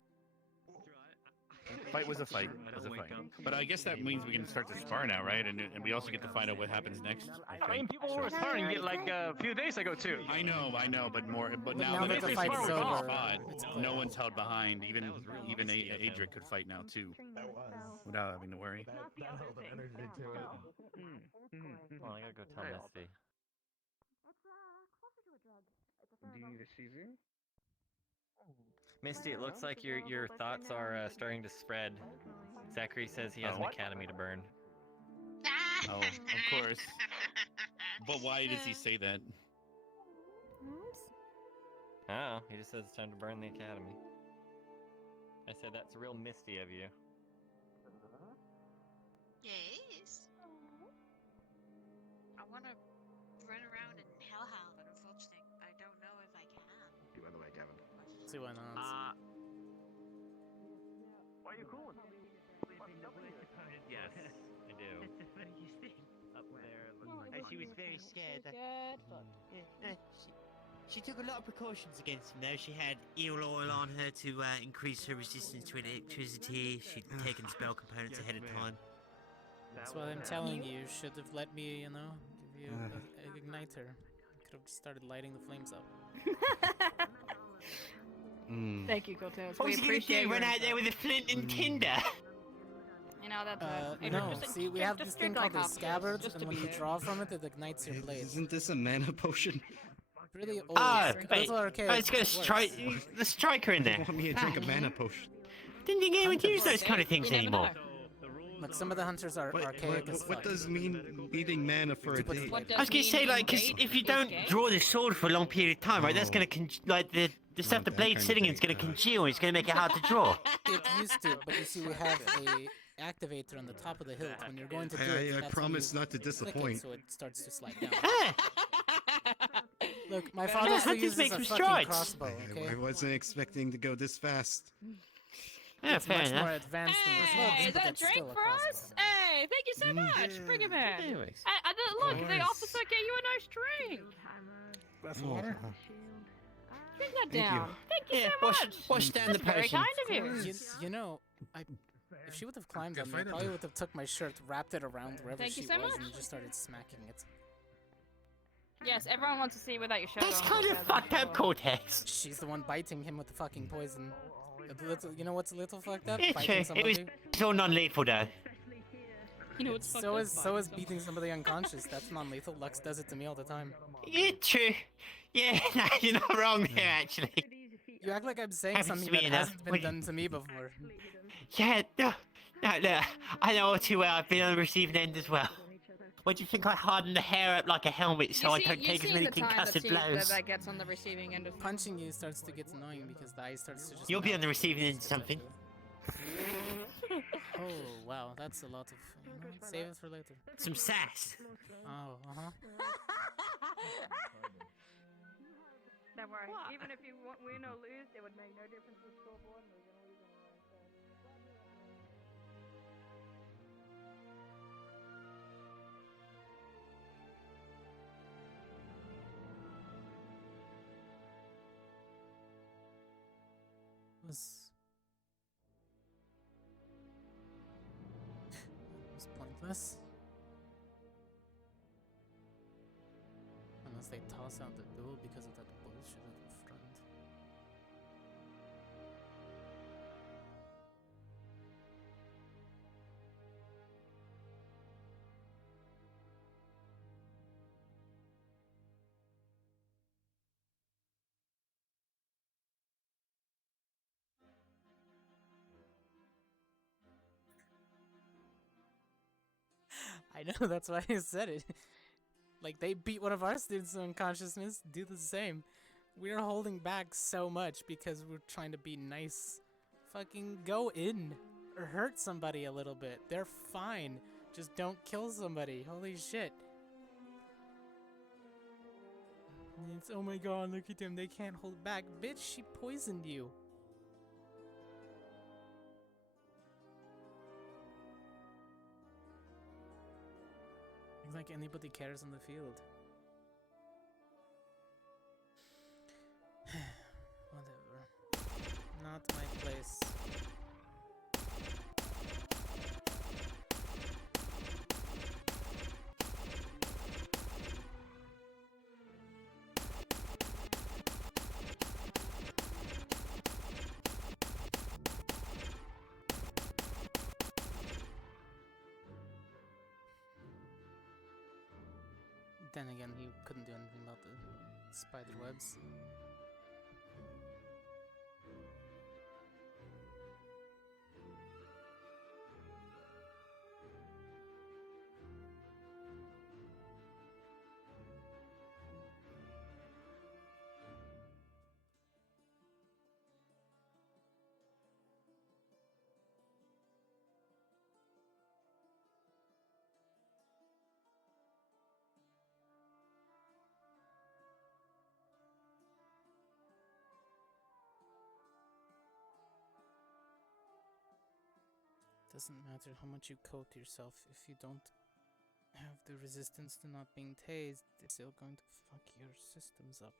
fight was a fight. But I guess that means we can start to spar now, right? And we also get to find out what happens next. I mean, people were sparring it like a few days ago too. I know, but now that the fight is over, no one's held behind. Even Adric could fight now too, without having to worry. That held an energy to it. Well, I gotta go tell Misty. Do you need a Caesar? Misty, it looks like your thoughts are starting to spread. Zachary says he has an academy to burn. Oh, of course. But why does he say that? Oh, he just says it's time to burn the academy. I said that's real Misty of you. Yes. I want to run around in hellhound, but unfortunately, I don't know if I can. Do by the way, Gavin. See why not? Why are you cool? Yes, I do. Up there. She was very scared. She took a lot of precautions against him, though. She had eel oil on her to increase her resistance to electricity. She'd taken spell components ahead of time. That's what I'm telling you. Should have let me, give you an igniter. Could have started lighting the flames up. Thank you, Cortez. What was he gonna do? Run out there with a flint and tinder? You know, that's no, see, we have this thing called a scabbard, and when you draw from it, it ignites your blade. Isn't this a mana potion? Really old. Wait. It's got the striker in there. Want me to drink a mana potion? Didn't think anyone use those kind of things anymore. Look, some of the hunters are archaic as fuck. What does mean eating mana for a day? I was gonna say, like, because if you don't draw the sword for a long period of time, right, that's gonna the stuff the blade's sitting in is gonna congeal, and it's gonna make it hard to draw. It used to, but you see, we have a activator on the top of the hilt. When you're going to do it, I promise not to disappoint. It, so it starts to slide down. Look, my father still uses a fucking crossbow. Okay? I wasn't expecting to go this fast. Yeah, it's much more advanced than this. Hey, is that a drink for us? Hey, thank you so much. Bring it back. Anyways. Look, the officer gave you a nice drink. That's water. Drink that down. Thank you so much. Wash down the very potion. kind of you. You know, if she would have climbed on me, I probably would have took my shirt, wrapped it around wherever Thank she you so was, much. and just started smacking it. Yes, everyone wants to see without your shirt That's on. kind of fucked up, Cortex. She's the one biting him with the fucking poison. You know what's a little fucked up? Yeah, Biting true. It was somebody. all non-lethal, though. You know what's fucked So up? is beating somebody unconscious. That's non-lethal. Lux does it to me all the time. Yeah, true. Yeah, no, you're not wrong there, actually. You act like I'm saying Happens something to me that enough. hasn't been done to me before. Yeah, no, look, I know all too well. I've been on the receiving end as well. What do you think? I harden the hair up like a helmet so I don't take as many concussive blows. That gets on the receiving end of Punching you starts to get annoying because the eye starts to just... You'll be on the receiving end of something. Oh, wow, that's a lot of... save it for later. Some sass. Oh, uh-huh. Don't worry, even if you win or lose, it would make no difference to the scoreboard, and we're gonna lose anyway, so... Unless they toss out the duel because of that bullshit at the front. I know, that's why I said it. Like, they beat one of our students to unconsciousness, do the same. We're holding back so much because we're trying to be nice. Fucking go in or hurt somebody a little bit. They're fine. Just don't kill somebody. Holy shit. It's, oh my god, look at them. They can't hold back. Bitch, she poisoned you. It's like anybody cares on the field. Whatever. Not my place. Then again, he couldn't do anything about the spider webs. Doesn't matter how much you coat yourself, if you don't have the resistance to not being tased, it's still going to fuck your systems up.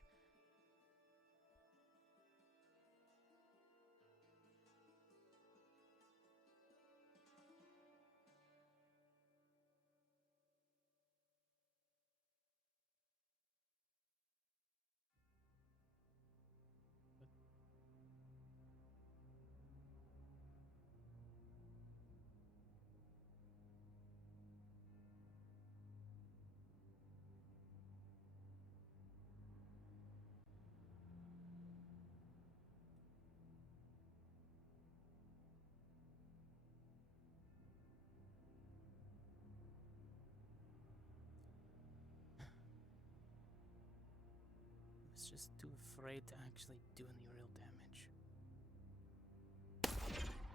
I was just too afraid to actually do any real damage.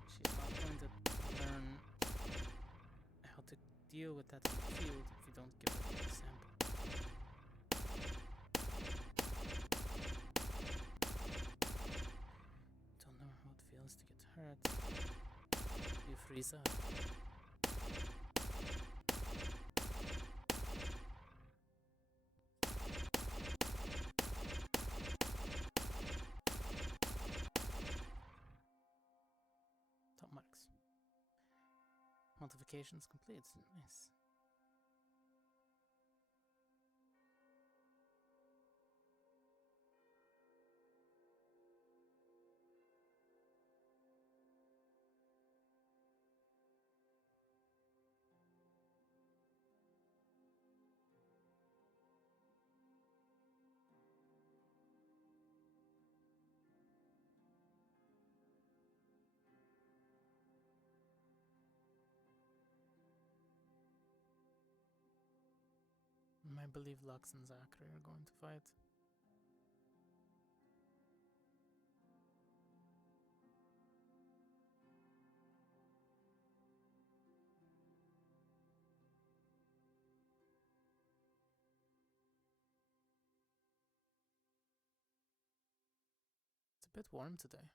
She's not going to learn how to deal with that in the field if you don't give her the example. Don't know how it feels to get hurt. You freeze up. Top marks. Modifications complete. Nice. I believe Lux and Zachary are going to fight. It's a bit warm today.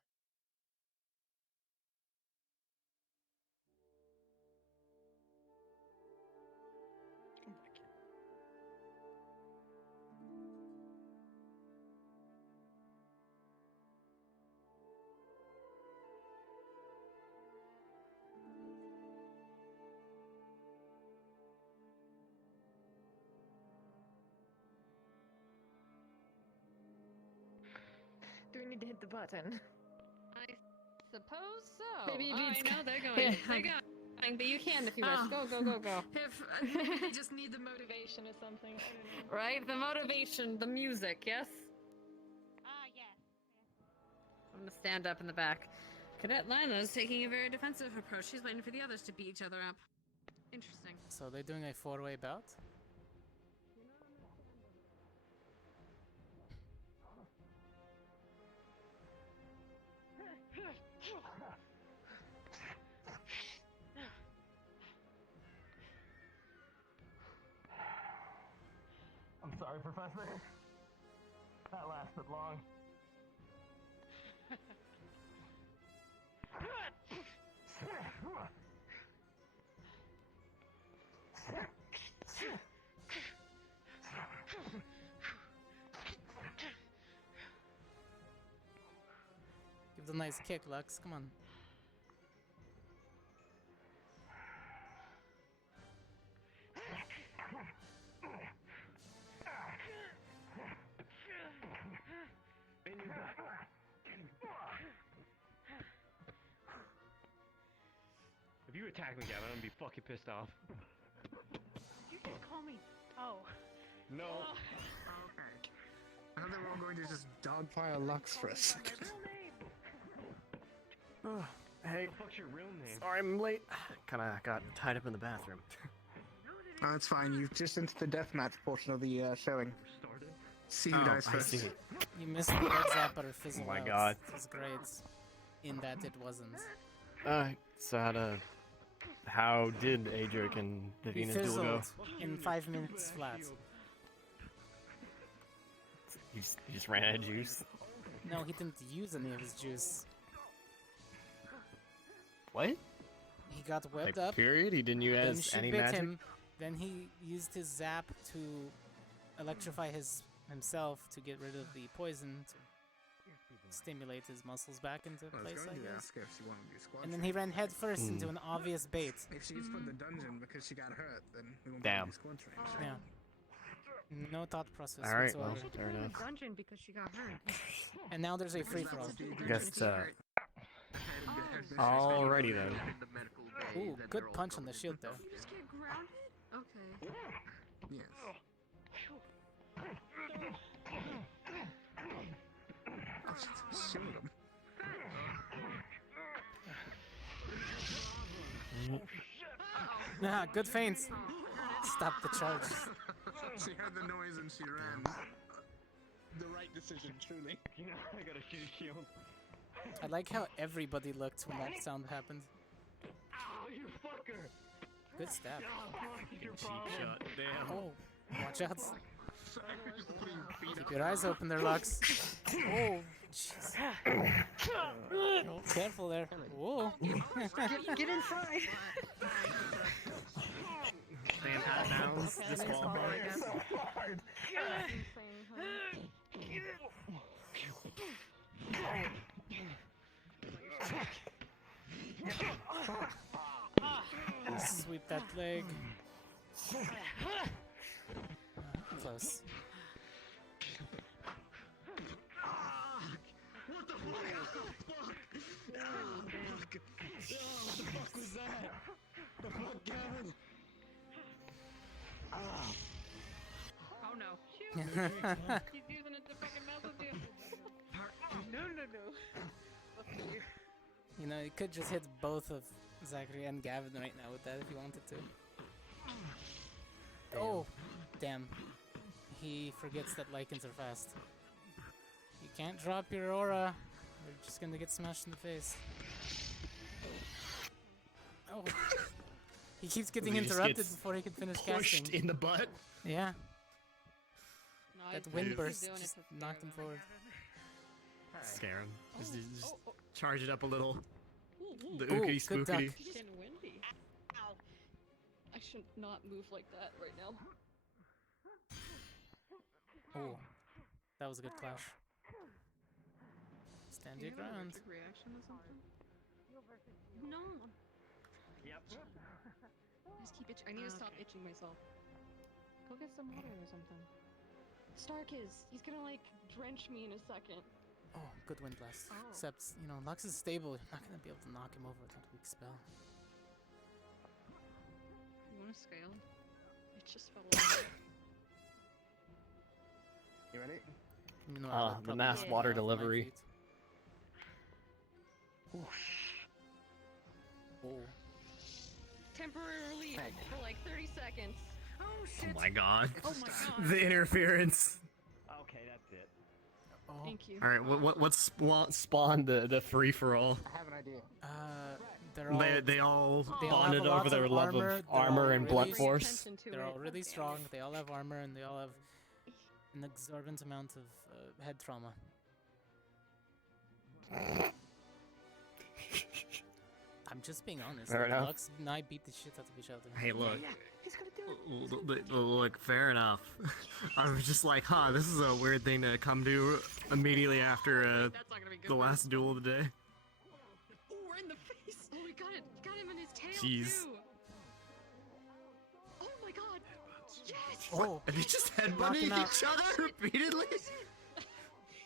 need to hit the button. I suppose so. Maybe you I need know they're going. They're going, but you can if you wish. Go, go, go, go. If maybe they just need the motivation or something. I don't know. Right? The motivation, the music, yes? Yes. I'm gonna stand up in the back. Cadet Lana's taking a very defensive approach. She's waiting for the others to beat each other up. Interesting. So they're doing a 4-way bout? I'm sorry, Professor. That lasted long. Give the nice kick, Lux. Come on. If you attack me, Gavin, I'm gonna be fucking pissed off. Did you just call me? Oh. No. Okay. I thought they were all going to just dogpile Lux for a second. Oh, hey. What the fuck's your real name? Sorry I'm late. Kinda got tied up in the bathroom. Oh, it's fine. You've just entered the deathmatch portion of the showing. See who dies I first. see. You missed the bugs out, but it fizzled Oh my out. god. It's great. In that it wasn't. So how did Adric and He Davina's duel go? fizzled in 5 minutes flat. You just ran out of juice? No, he didn't use any of his juice. What? He got webbed Like, up. period? He didn't Then use she any bit magic? him. Then he used his zap to electrify himself to get rid of the poison to stimulate his muscles back into place, I guess. Ask her if she wanted to do squad And then he ran headfirst into an obvious bait. If she gets put in the dungeon because she got hurt, then we won't Damn. be squad trained. Yeah. No thought process Alright, whatsoever. well, fair enough. Dungeon because she got hurt. And now there's a free-for-all. Guess, alrighty then. Ooh, good punch on the shield there. You just get grounded? Okay. Yes. Shoot him. Nah, good feints. Stop the charge. She heard the noise and she ran. The right decision, truly. You know, I gotta shoot a shield. I like how everybody looked when that sound happened. Ow, you fucker! Good stab. Your problem. Oh, watch out. Keep your eyes open there, Lux. Oh, jeez. Oh, careful there. Whoa. Get inside. Staying out of bounds. Okay, This that wall. makes it It's so hard. Sweep that leg. Close. What the fuck? What the fuck was that? The fuck, Gavin? Oh no. He's using it to fucking mess with you. No. You know, you could just hit both of Zachary and Gavin right now with that if you wanted to. Damn. Oh, damn. He forgets that lichens are fast. You can't drop your aura. You're just gonna get smashed in the face. Oh. He keeps getting He just interrupted gets before he can finish pushed casting. in the butt. Yeah. No, That he's wind doing burst it just to knocked him forward. Scare him. Just charge it up a little. The Ooh, ookity good duck. spookity. It's getting windy. Ow. I should not move like that right now. Oh, that was a good clash. Stand your ground. Reaction or something? No. Yep. I just keep itching. I need to stop itching myself. Go get some water or something. Stark is. He's gonna like drench me in a second. Oh, good wind blast. Except, you know, Lux is stable. You're not gonna be able to knock him over with that weak spell. You want to scale? It just fell off. You ready? You know, The mass water delivery. Oh. Temporary relief for like 30 seconds. Oh shit! Oh my god. Oh my god. The interference. Okay, that's it. Oh. Thank you. All right, what spawned the free for all? I have an idea. They all they all bonded have over lots their of love of they're armor all and really blunt force. They're all really strong. They all have armor and they all have an exorbitant amount of head trauma. I'm just being honest. Fair enough. Lux and I beat the shit out of each other. Hey, look. He's gonna do it. Look, fair enough. I was just like, huh, this is a weird thing to come to immediately after the last duel of the day. Oh, we're in the face! Oh, we got it! Got him in his tail Jeez. too! Oh my god! Yes! Oh, and he just Knock him headbutting out. each other repeatedly?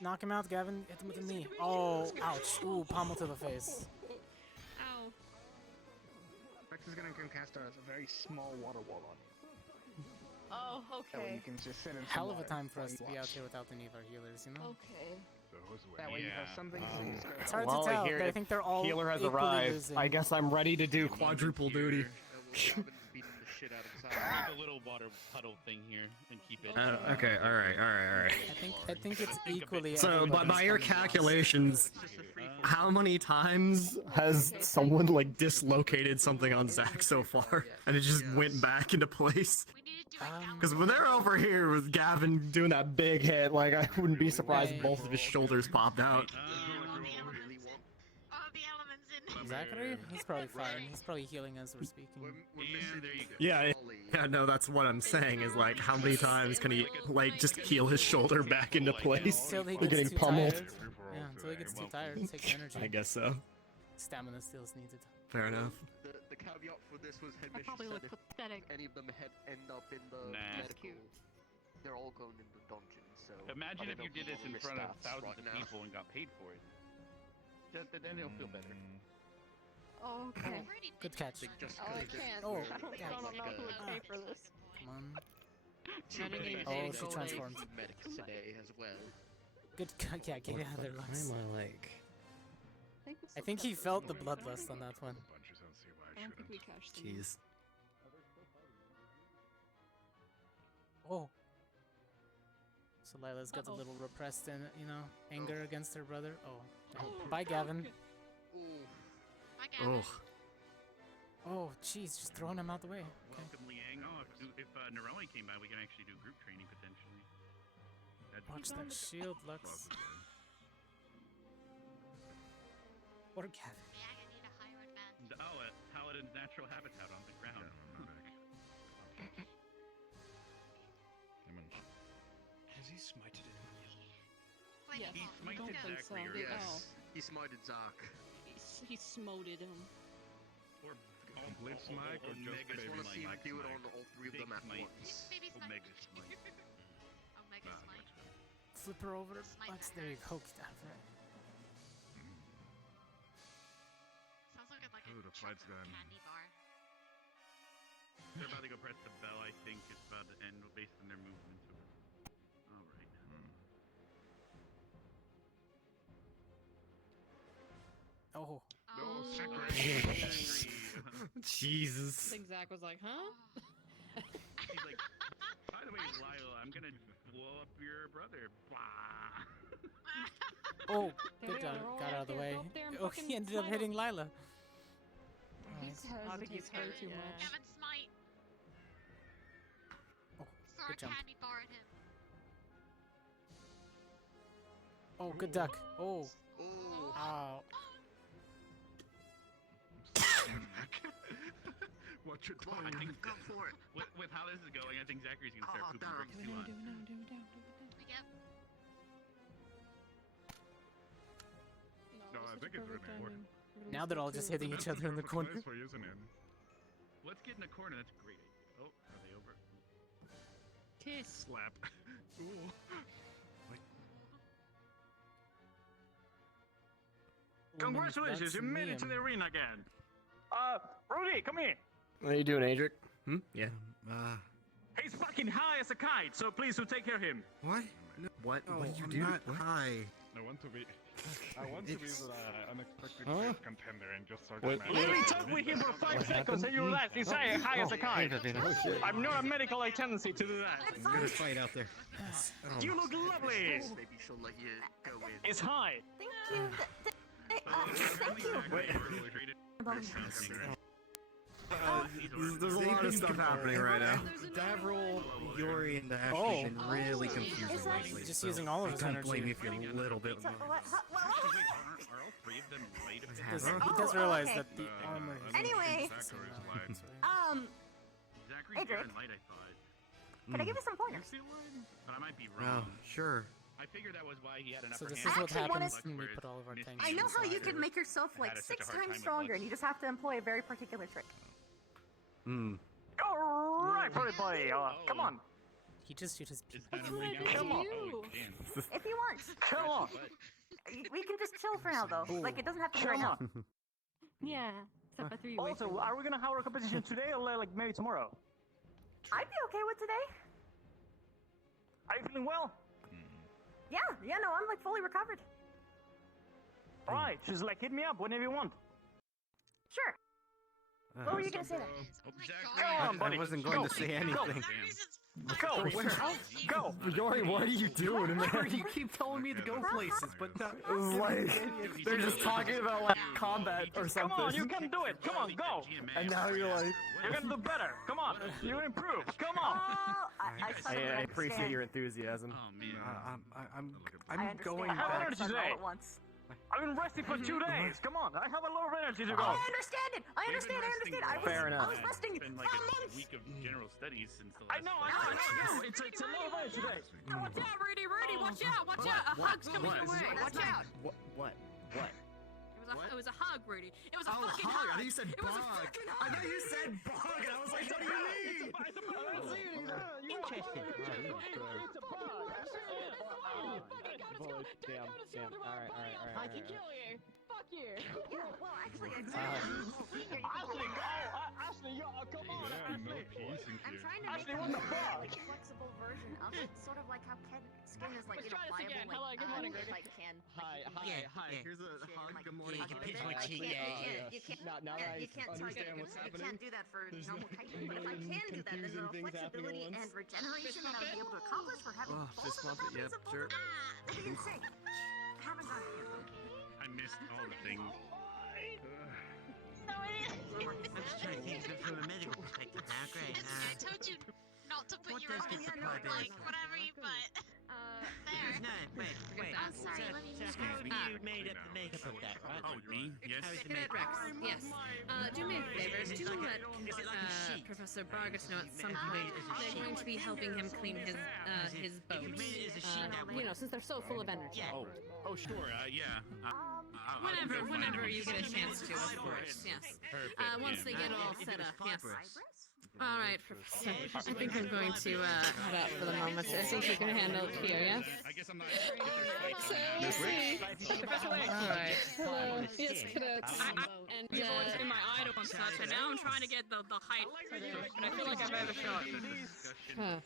Knock him out, Gavin. Hit him with the knee. Oh, ouch. Ooh, pommel to the face. Ow. Rex is gonna cast a very small water wall on you. Oh, That way okay. you can just sit in Hell some of a water time for while us you to be out watch. here without any of our healers, you know? Okay. That way you have something to use. It's hard to tell, but I think they're all Healer has equally arrived. losing. I guess I'm ready to do quadruple duty. Keep a little water puddle thing here and keep it. Okay, alright. I think it's equally. So, everybody's by your coming across. calculations, how many times has someone like dislocated something on Zach so far, and it just went back into place? Because when they're over here with Gavin doing that big hit, like I wouldn't be surprised if both of his shoulders popped out. Zachary? He's probably fine. He's probably healing as we're speaking. Yeah, no, that's what I'm saying. Is like, how many times can he like just heal his shoulder back into place? Until he They're gets getting too pummeled. tired. Yeah, until he gets too tired. Take the energy. I guess so. Stamina still is needed. Fair enough. The caveat for this was I Hamish probably said look if pathetic. any of them end up in the medical, they're all going in the dungeon. So Imagine if you did this in front of thousands of now. people and got paid for it. Then it'll feel better. Oh, okay. Good catch. Oh, I can't. Oh, I don't know who would pay for this. Come on. Oh, she transformed. Medics today as well. Good. Yeah, get out of there, Lux. Why am I like? I think he felt the bloodlust on that one. I don't think we cashed them. Jeez. Oh. So Lila's got a little repressed, you know, anger against her brother. Oh. Bye, Gavin. Oh. Oh, jeez, just throwing him out the way. Okay. Welcome, Liang. Oh, if Naroi came by, we can actually do group training potentially. Watch that shield, Lux. Or Gavin. Oh, a paladin's natural habitat on the ground. Has he smited anyone yet? Yes. He smited Don't think so. Zachary, No. Yes, he smited Zark. He smoted him. Or complete smite or just I just want to see him do it smite? on all three of them at once. Omega smite. Flip her over. Lux, there you go. Get out of there. Ooh, the fight's done. They're about to go press the bell. I think it's about to end based on their movements. All right. Oh. Jesus. I think Zach was like, huh? He's like, by the way, Lila, I'm gonna blow up your brother. Oh, good job. Got out of the way. Oh, he ended up hitting Lila. He's I think he's hurt too much. Oh, good jump. Oh, good duck. Oh. Ow. What you're I doing? think with how this is going, I think Zachary's gonna start pooping bricks too much. No, I think it's really important. Now they're all just hitting each other in the corner. Let's get in a corner. That's a great idea. Oh, are they over? Kiss. Slap. Ooh. Congratulations, you made it to the arena again. Rudy, come here. What are you doing, Adric? Yeah. He's fucking high as a kite, so please do take care of him. What? What? No, what did you I'm do? not What? high. I want to be the unexpected contender and just start. Literally talk with him for 5 seconds and you realize he's high as a kite. I'm not a medical tendency to do that. It's gonna fight out there. You look lovely. Maybe she'll let you go in. It's high. Thank you. Thank you. There's a lot of stuff happening right now. Davril, Yuri, and Ash Oh. have been really confusing lately. Just so using all of I his couldn't energy. blame you if you're a little bit. He does realize that the armor. Anyway, Adric, can I give you some pointers? But I might be Oh, wrong. sure. I figured that was why he had an So upper this hand. is what actually wanted- happens when we put all of our things. I know how you inside. can make yourself like had such a 6 hard time times with stronger, looks. and you just have to employ a very particular trick. All right, everybody. Come on. He just used his peak. Come on. If you want. Come on. We can just chill for now, though. Like, it doesn't have to be right now. Yeah. Except for 3 weeks. Also, are we gonna have our competition today or like maybe tomorrow? I'd be okay with today. Are you feeling well? Yeah, no, I'm like fully recovered. All right, just like hit me up whenever you want. Sure. What were you gonna say then? Come on, buddy. I wasn't going to say anything. Go. Go. Yuri, what are you doing, man? You keep telling me to go places, but It's like they're just talking about like combat or Come something. on, you can do it. Come on, go. And now you're like, You're gonna do better. Come on, you improve. Come on. Oh, I suddenly I appreciate understand. your enthusiasm. Oh man. I'm I going understand. I have back. energy All today. at once. I've been resting for 2 days. Come on, I have a lot of energy to go. I understand it. I understand. Fair enough. I was resting It's been for like a months. week of general studies since the I last. know. It's a lot of energy today. Watch out, Rudy, watch out, watch out. A hug's coming your way. Watch out. What? It was a hug, Rudy. It was a Oh, fucking hug. hug. I thought you said It was a bug. fucking I hug. thought you said bug, and I was like, what do you mean? Interesting. Damn. All right. I can kill you. Fuck you. Yeah, well, actually, Ashley, come on. I'm trying to Ashley, make what a the fuck? flexible version of it, sort of like how skin is like, Let's try this again. pliable, Hello, like, good morning, Rudy. like can. Hi. Here's a hug. Good morning. You Good can morning. pinch my cheek. You can't. Now that You can't I understand what's You happening. can't do that for normal chitin, but if I can do that, then the flexibility and regeneration that I'll be able to accomplish for having both fist of the bump it, properties yep, of both sure. of them. It's insane. I haven't done it yet. I missed all the things. I'm just trying to think of it from a medical perspective now. Great. I told you not to put your Cortez gets the pie like whatever you put. There. No, wait. I'm sorry, So, let me so just how go you made up the makeup of that, right? Oh, me? Yes. How is the Cadet makeup? Rex, yes. Do me a favor. Do let Professor Vargas know at some point they're going to be helping him clean his bones. Since they're so full of energy. Oh, sure. Yeah. Whenever you get a chance to, of course. Yes. Perfect. Once they get all set up. Yes. All right, Professor. I think I'm going to head out for the moment. I think you can handle it here, yes? I guess I'm not. All right. Hello. Yes, cadets. And You've always been my idol and such, and now I'm trying to get the height, and I feel like I've overshot.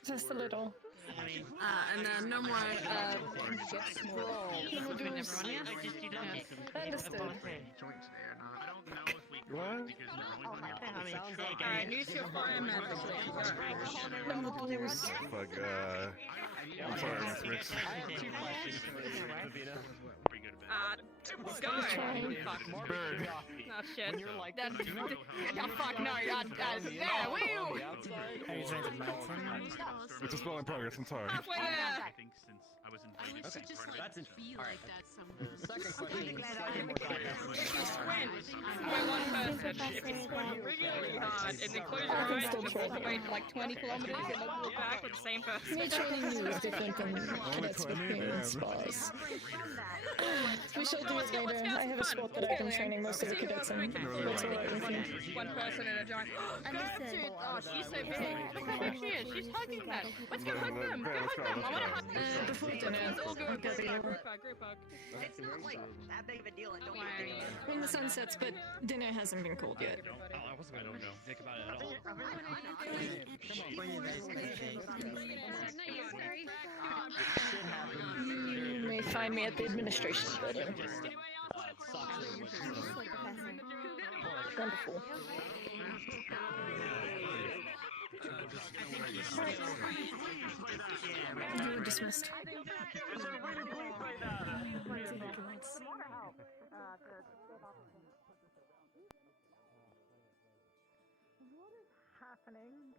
Just a little. and no more scrolls between everyone, yes? Understood. What? Alright, use your fire magic. I'm the blues. Fuck, I'm sorry, Miss Rich. Go! Bird. Oh shit. Oh fuck, no, there, woo! It's a spell in progress, I'm sorry. Halfway there! That's feel like that Second question. If you squint by one person, if you squint really hard and then close your eyes and just walk away for like 20 kilometers and then look back with the same person. Me training you is different than cadets with me in spas. We shall do it later. I have a spot that I've been training most of the cadets in. That's alright with me. One person in a giant. Gertrude! Oh, she's so big. Look how big she is. She's hugging them. Let's go hug them. Go hug them. I want to hug them. Before we Let's all go I'll go group hug, to- group hug. It's not like that big of a deal. I don't Worry. When the sun sets, but dinner hasn't been cold yet. Oh, I wasn't gonna think about it at all. You may find me at the administration building. Wonderful. You are dismissed. What is happening?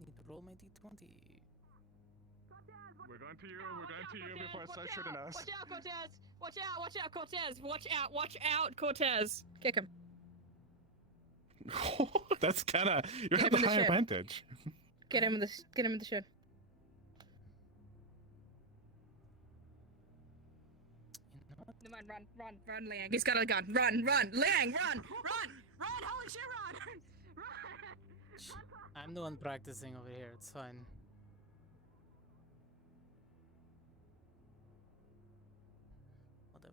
Need to roll my d20. We're going to you. We're going to you before I start shooting us. Watch out, Cortez! Watch out, watch out, Cortez! Watch out, Cortez! Kick him. That's kind of you Get have him the in the high shed. advantage. Get him in the shed. Never mind, run, Liang. He's got a gun. Run, Liang, run! Holy shit, run! I'm the one practicing over here. It's fine. Whatever.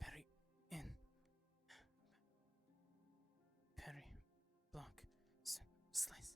Perry in. Perry block slice.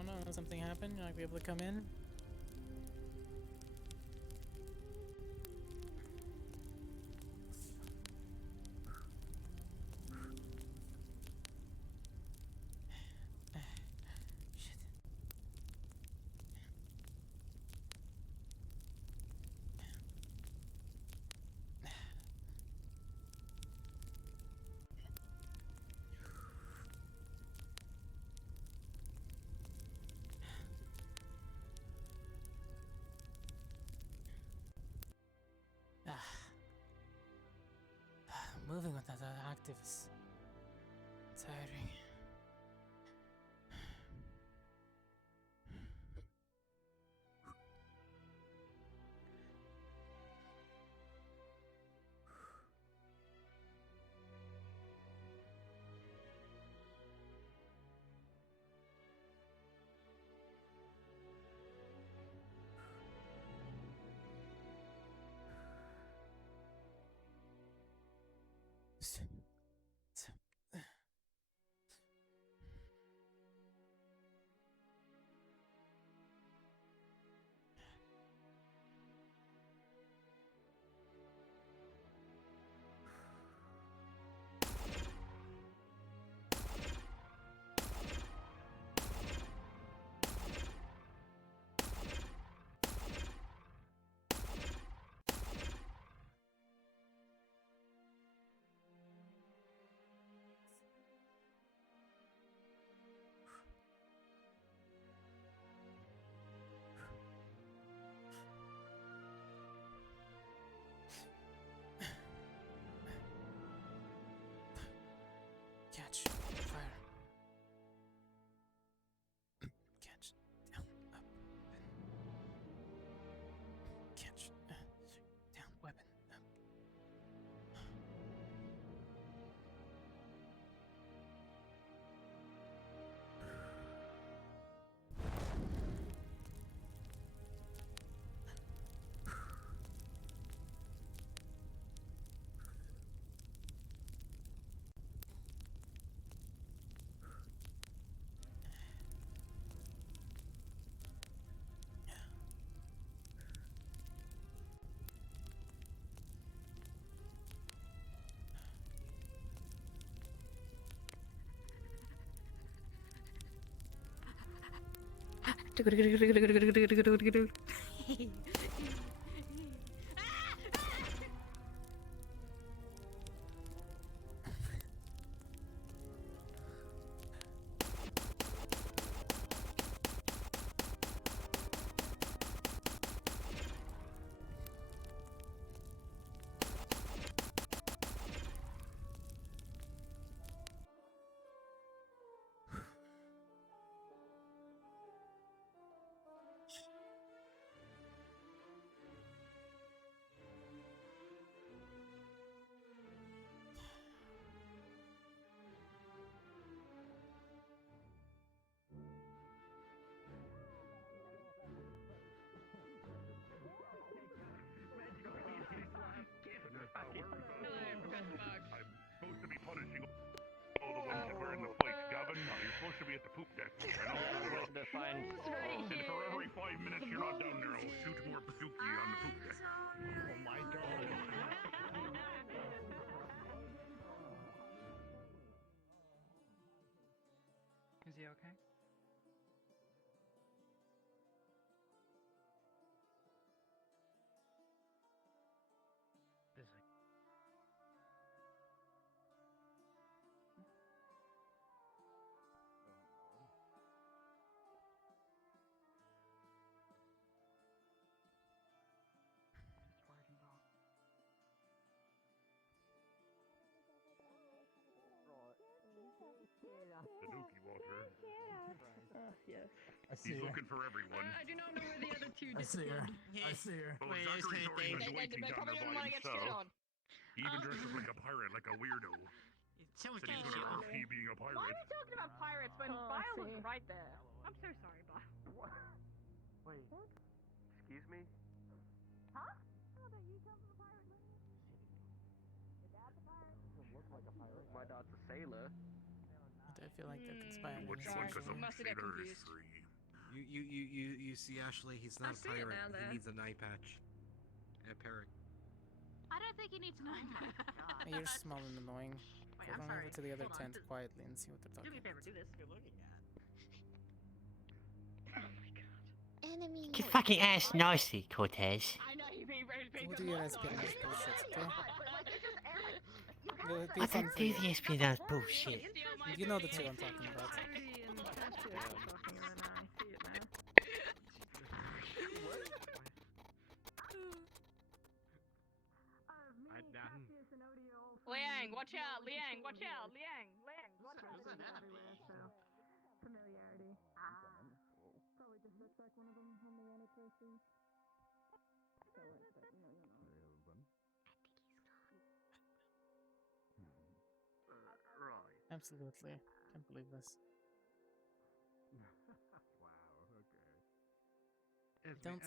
Oh no, something happened? You're not gonna be able to come in? Moving with that active is tiring. Catch. Down. Weapon. I'm supposed to be punishing all the ones that were in the fight, Gavin. You're supposed to be at the poop deck. And also, and for every 5 minutes you're not down there, I'll shoot more bazooki on the poop deck. Oh my god. Is he okay? The dookie water. Yes. He's looking for everyone. I do not know where the other two I see her. disappeared. I see her. Oh, Zachary's already been waiting down there by himself. He even dressed up like a pirate, like a weirdo. Said he's gonna RP being a Why are pirate. you talking about pirates when Bile is right there? I'm so sorry, Bile. Wait. Excuse me? Huh? Oh, that you come from a pirate lineage? Your dad's a pirate? Doesn't look like a pirate. My dad's a sailor. I feel like that conspired. Which one of them sailors free? You see, Ashley, he's not a see it pirate. now, He though. needs an eye patch. And a parrot. I don't think he needs an iPad. Hey, you're small and annoying. Wait, Go I'm on sorry. over to the other Hold on. tent quietly and see what they're Do talking me a favor, about. do this. You're looking at. Oh my god. You Enemy. can fucking ask nicely, Cortez. I know you being very big. We'll do your espionage bullshit, okay? I don't do the espionage bullshit. You know the two I'm talking about. Liang, watch out! Liang, watch out! Liang, watch out! Familiarity. Probably just looks like one of them on the wanted person. So like, but you know. Right. Absolutely. Can't believe this. Wow, okay. Don't-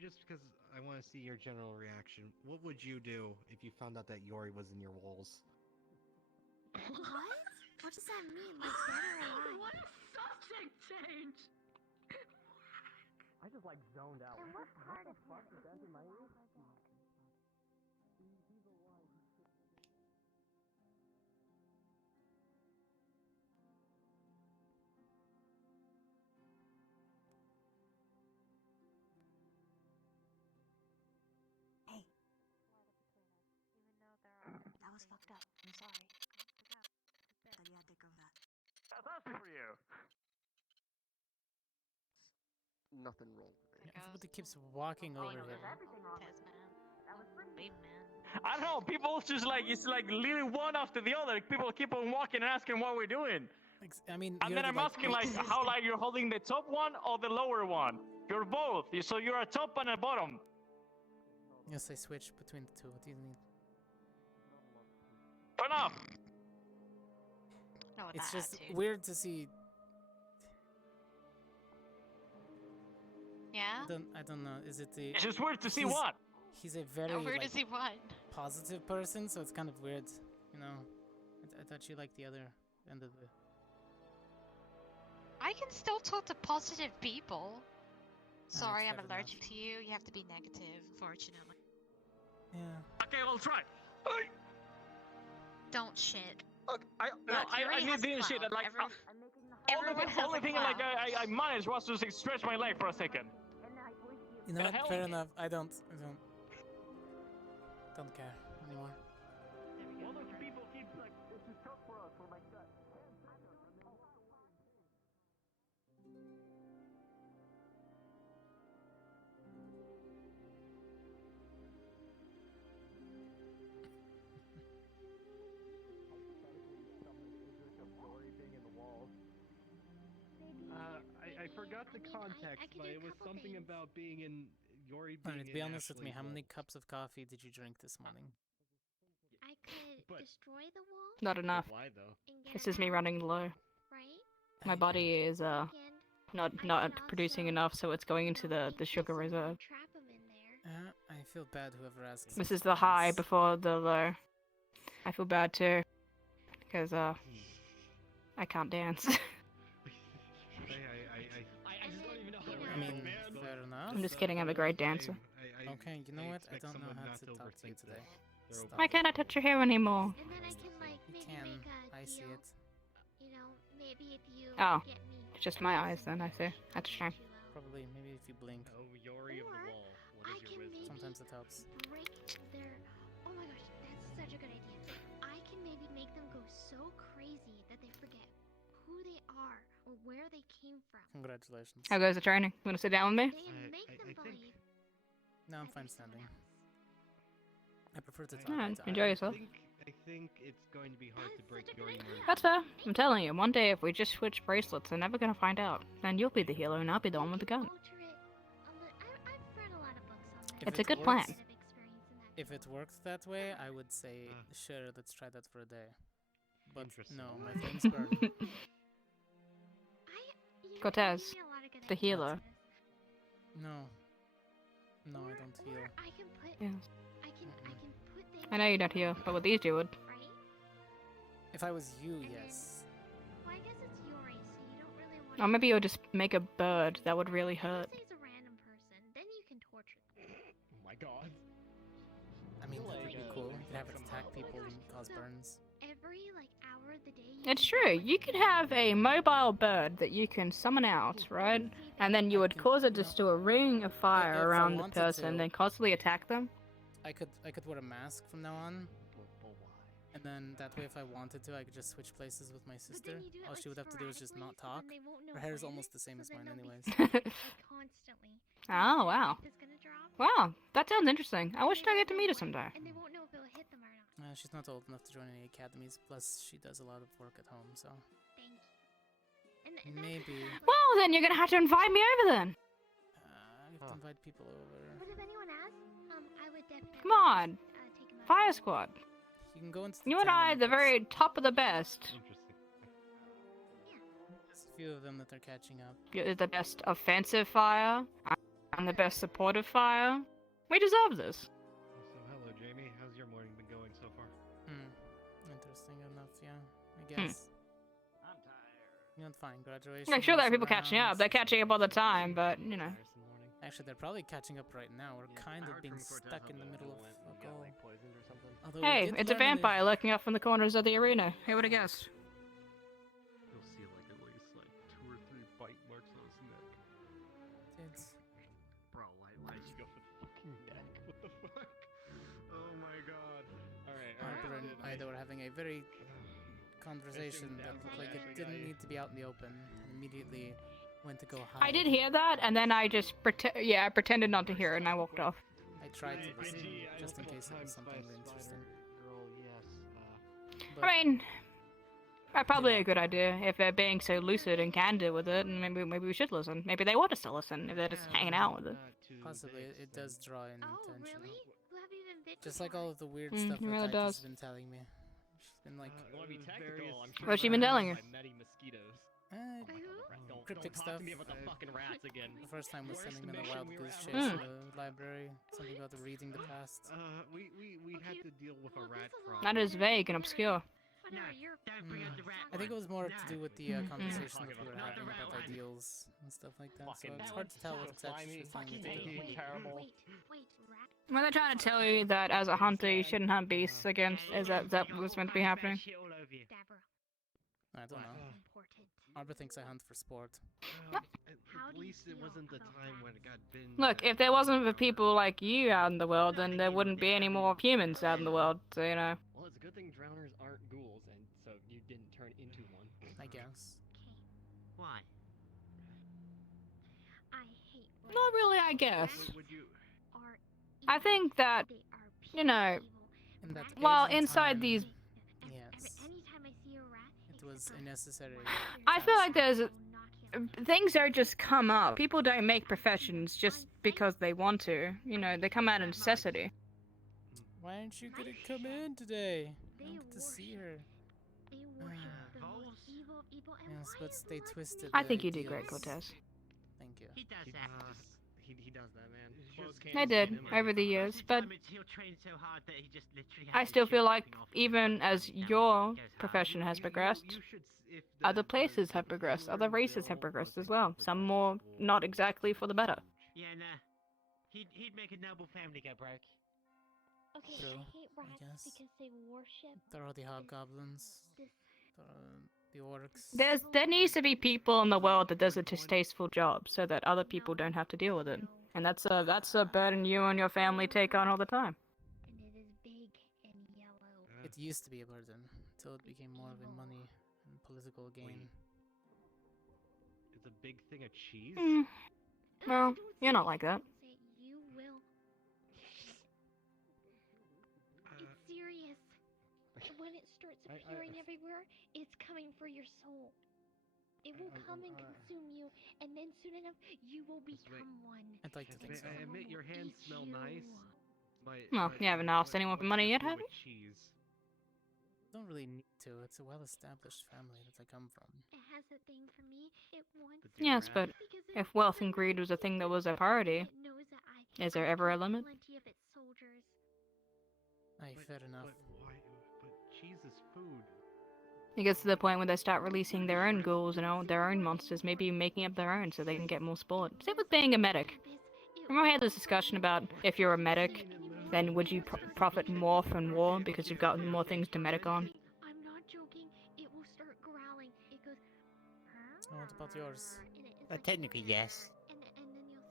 Just because I want to see your general reaction, what would you do if you found out that Yori was in your walls? What? What does that mean? Like, dead or alive? What a subject change! I just like zoned out. And what part of fuck is that in my ear? Hey. That was fucked up. I'm sorry. But you had to go that. That's for you. Nothing wrong with it. Everybody keeps walking over here. I don't know. People just like it's like literally one after the other. People keep on walking and asking what we're doing. I mean, And then I'm asking like how like you're holding the top one or the lower one. You're both. So you're a top and a bottom. Yes, I switch between the two. What do you need? Turn off! No, with It's that just attitude. weird to see. Yeah? I don't know. Is it the? It's just weird to see he's- what? He's a very How weird like, is he what? positive person, so it's kind of weird. You know, I thought you liked the other end of the. I can still talk to positive people. Sorry, I'm fair allergic to you. You have to be negative, unfortunately. Yeah. Okay, I'll try. Don't shit. Okay, Look, he I already need has this shit. clout. Like, Everyone has only a thing clout. like I managed was to stretch my leg for a second. You know Can I what? help? Fair enough. I don't care anymore. All those people keep like, this is tough for us. We're like that. I forgot the context, but it was something about being in Yori being Alright, to be honest with me, how many cups of coffee did you drink this morning? I could destroy the wall. Not enough. Why though? This is me running low. Right? My body is not producing enough, so it's going into the sugar reserve. Trap him in there. I feel bad whoever asks. This is the high before the low. I feel bad too, because I can't dance. I mean, fair enough. I'm just kidding. I'm a great dancer. Okay, you know what? I don't know how to talk to you today. Stop. Why can't I touch your hair anymore? And then I can like You maybe can. make a I see deal. it. You know, maybe if you Oh, get me. it's just my eyes then. I see. That's a shame. Probably, maybe if you blink. Or I can maybe Sometimes it helps. break their. Oh my gosh, that's such a good idea. I can maybe make them go so crazy that they forget who they are or where they came from. Congratulations. How goes the training? You want to sit down with me? They make them believe. No, I'm fine standing. I prefer to talk. Alright, to enjoy yourself. I think it's going to be hard to break Yori Murray. That's fair. I'm telling you, one day if we just switch bracelets, they're never gonna find out. Then you'll be the healer and I'll be the one with the gun. I've read a lot of books on If It's a it good plan. works- If it worked that way, I would say, sure, let's try that for a day. But no, my things burn. Cortez, the healer. No. No, I don't heal. I can put. Yes. I can put things. I know you don't heal, but with these you would. If I was you, yes. Well, I guess it's Yori, so you don't really want. Or maybe you'll just make a bird. That would really hurt. Say it's a random person, then you can torture them. Oh my god. I mean, that would be cool. You could have it attack people and cause burns. Every like hour of the day. It's true. You could have a mobile bird that you can summon out, right? And then you would cause it just to a ring of fire if I around the wanted person, and to. then constantly attack them. I could wear a mask from now on. And then that way, if I wanted to, I could just switch places with my sister. All she would have to do is just not talk. Her hair is almost the same as mine, anyways. Constantly. Oh wow. It's gonna drop. Wow, that sounds interesting. I wish I get to meet her someday. And they won't know if it'll hit them or not. She's not old enough to join any academies. Plus, she does a lot of work at home, so Thank you. And maybe. Well, then you're gonna have to invite me over then. I have to invite people over. But if anyone asks, I would definitely. Come on, Fire Squad. You can go into the You and I, the very top of the best. There's a few of them that they're catching up. You're the best offensive fire. I'm the best supportive fire. We deserve this. So hello, Jamie. How's your morning been going so far? Interesting enough, yeah. I guess. I'm tired. You know, fine. Graduation. Yeah, sure, there are people catching up. They're catching up all the time, but you know. Actually, they're probably catching up right now. We're kind of being stuck in the middle of a goal. Although we Hey, did it's a learn vampire lurking up from the corners of the arena. Who would have guessed? You'll see like at least like 2 or 3 bite marks on his neck. It's... Bro, why did you go for the fucking neck? What the fuck? Oh my god. Alright, Harper and Ida were having a very conversation that looked like it didn't need to be out in the open, and immediately went to go hide. I did hear that, and then I just I pretended not to hear it, and I walked off. I tried to listen, just in case it was something interesting. Girl, yes. But I mean, Probably a good idea if they're being so lucid and candid with it, and maybe we should listen. Maybe they want us to listen if they're just hanging out with it. Possibly, it does draw in attention. Really? Who have you been bitten Just like all of the weird Mm, stuff it that really Tyke's does. been telling me. She's been like, You want to be technical? I'm sure What's she been telling you? by meeting mosquitoes. Cryptic don't stuff. talk to me about the fucking rats again. The first time was Worst sending me on a mission wild we were goose ever chase on. in the library. Something about the reading the past. We had to deal with a rat problem. That is vague and obscure. I think it was more to do with the conversation that we were having about ideals and stuff like that. So it's hard to tell what exactly she's telling me to do. Terrible. Were they trying to tell you that as a hunter you shouldn't hunt beasts against? Is that what's meant to be happening? I don't know. Arbor thinks I hunt for sport. At least it wasn't the time when it got bitten. Look, if there wasn't for people like you out in the world, then there wouldn't be any more humans out in the world. So you know. Well, it's a good thing drowners aren't ghouls, and so you didn't turn into one. I guess. Why? I hate Not really, I guess. Would you? I think that, you know, In that while age and inside time, these, yes, anytime I see a rat, it was a necessary. I feel like there's things don't just come up. People don't make professions just because they want to. You know, they come out of necessity. Why aren't you gonna come in today? I don't get to see her. Yes, but stay twisted. I think you do great, Cortez. Thank you. He does that. He does that, man. I did over the years, but He'll train so hard that he just literally I has still his feel shit like ripping off even as your profession has progressed, other places have progressed, other races have progressed as well. Some more not exactly for the better. Yeah, nah. He'd make a noble family go broke. Okay, True, I hate rats guess. because they worship. There are the hobgoblins. The orcs. There needs to be people in the world that does a distasteful job so that other people don't have to deal with it. And that's a burden you and your family take on all the time. And it is big and yellow. It used to be a burden until it became more of a money and political gain. It's a big thing of cheese. Well, you're not like that. You will. It's serious. When it starts appearing everywhere, it's coming for your soul. It will come and consume you, and then soon enough, you will become one. I'd like to think so. I admit your hands smell nice. Well, you haven't asked anyone for money yet, have you? Cheese. Don't really need to. It's a well-established family that I come from. It has a thing for me. It wants. Yes, but if wealth and greed was a thing that was a priority, is there ever a limit? Plenty of its soldiers. Aye, fair enough. But why? But cheese is food. It gets to the point where they start releasing their own ghouls and their own monsters, maybe making up their own so they can get more sport. Same with being a medic. Remember we had this discussion about if you're a medic, then would you profit more from war because you've got more things to medic on? I'm not joking. It will start growling. It goes. So what about yours? Technically, yes.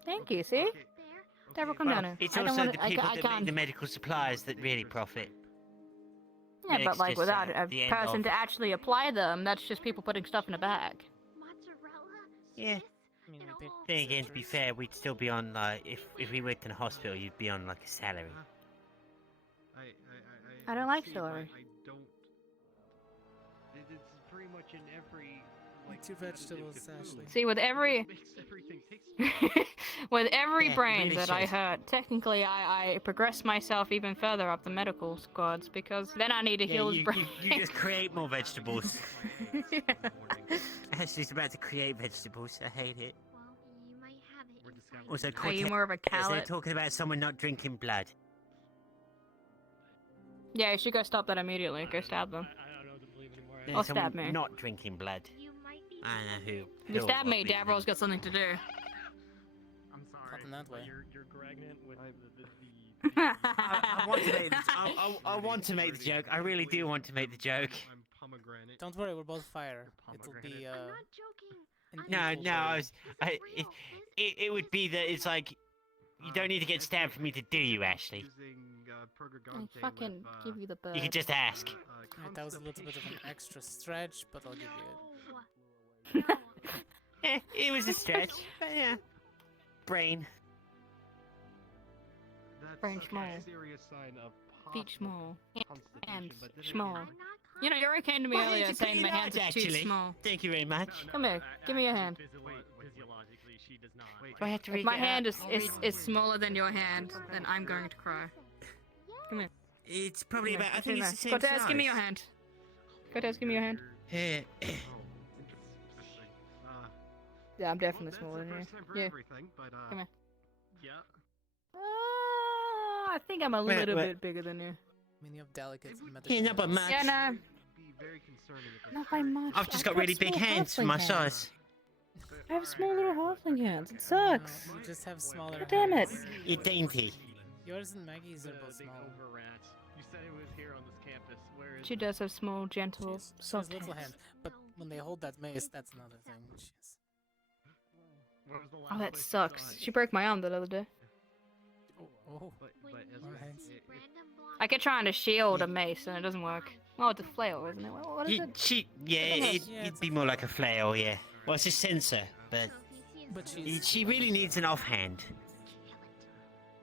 Thank you, see? Devil, come down here. It's I don't also wanna, the people I that can't. make the medical supplies that really profit. Yeah, but Medics like just, without a the end person of- to actually apply them, that's just people putting stuff in a bag. Yeah. Then again, to be fair, we'd still be on like if we worked in a hospital, you'd be on like a salary. I don't like see, celery. I don't. It's pretty much in every. Like, Two vegetables, Ashley. See, with every with every Yeah, brain really that I should. hurt, technically I progress myself even further up the medical squads because then I need to heal his you, brain. you just create more vegetables. Ashley's about to create vegetables. I hate it. Also, Are you more of a Cortez, they're coward? talking about someone not drinking blood. Yeah, you should go stop that immediately. Go stab them. There's Or stab someone me. not drinking blood. I don't know who. You stab me, Davro's got something to do. I'm sorry. Not in that way. You're pregnant with the I want to make the, I want to make the joke. I really do want to make the joke. I'm pomegranate. Don't worry, we're both fire. It'll be No, it would be that it's like you don't need to get stabbed for me to do you, Ashley. I fucking give you the bird. You can just ask. Alright, that was a little bit of an extra stretch, but I'll give you it. It was a stretch, but yeah. Brain. That's Brain a small. serious sign of Feet possible small. constipation, Hands but then small. again, You know, you already came to me My earlier hands are saying pretty my hands large, are too actually. small. Thank you very much. Come here, give me your hand. Physiologically, she does not. Do I have to If read my it hand out? is smaller than your hand, then I'm going to cry. Come here. It's probably Come about. here, I think come it's the here. same Cortez, size. give me your hand. Cortez, give me your hand. Here. Yeah, I'm definitely smaller than you. Yeah. Come here. Yeah. I think I'm a Wait, little wait. bit bigger than you. I mean, you have delicate medical Yeah, not by hands. much. Yeah, no. Not by much. I've just got really big hands for my size. I have small little halfling hands. It sucks. No, you just have smaller God damn it. hands. You're dainty. Yours and Maggie's are both Big small. over rat. You said it was here on this campus. Where is She does have small, gentle, She has soft little hands. hands, but when they hold that mace, that's another thing. She's... Where was the last Oh, that place you sucks. saw it? She broke my arm the other day. Oh, But more hands. I keep trying to shield a mace and it doesn't work. Oh, it's a flail, isn't it? What is it? It'd be more like a flail, yeah. Well, it's a sensor, but she really needs an offhand.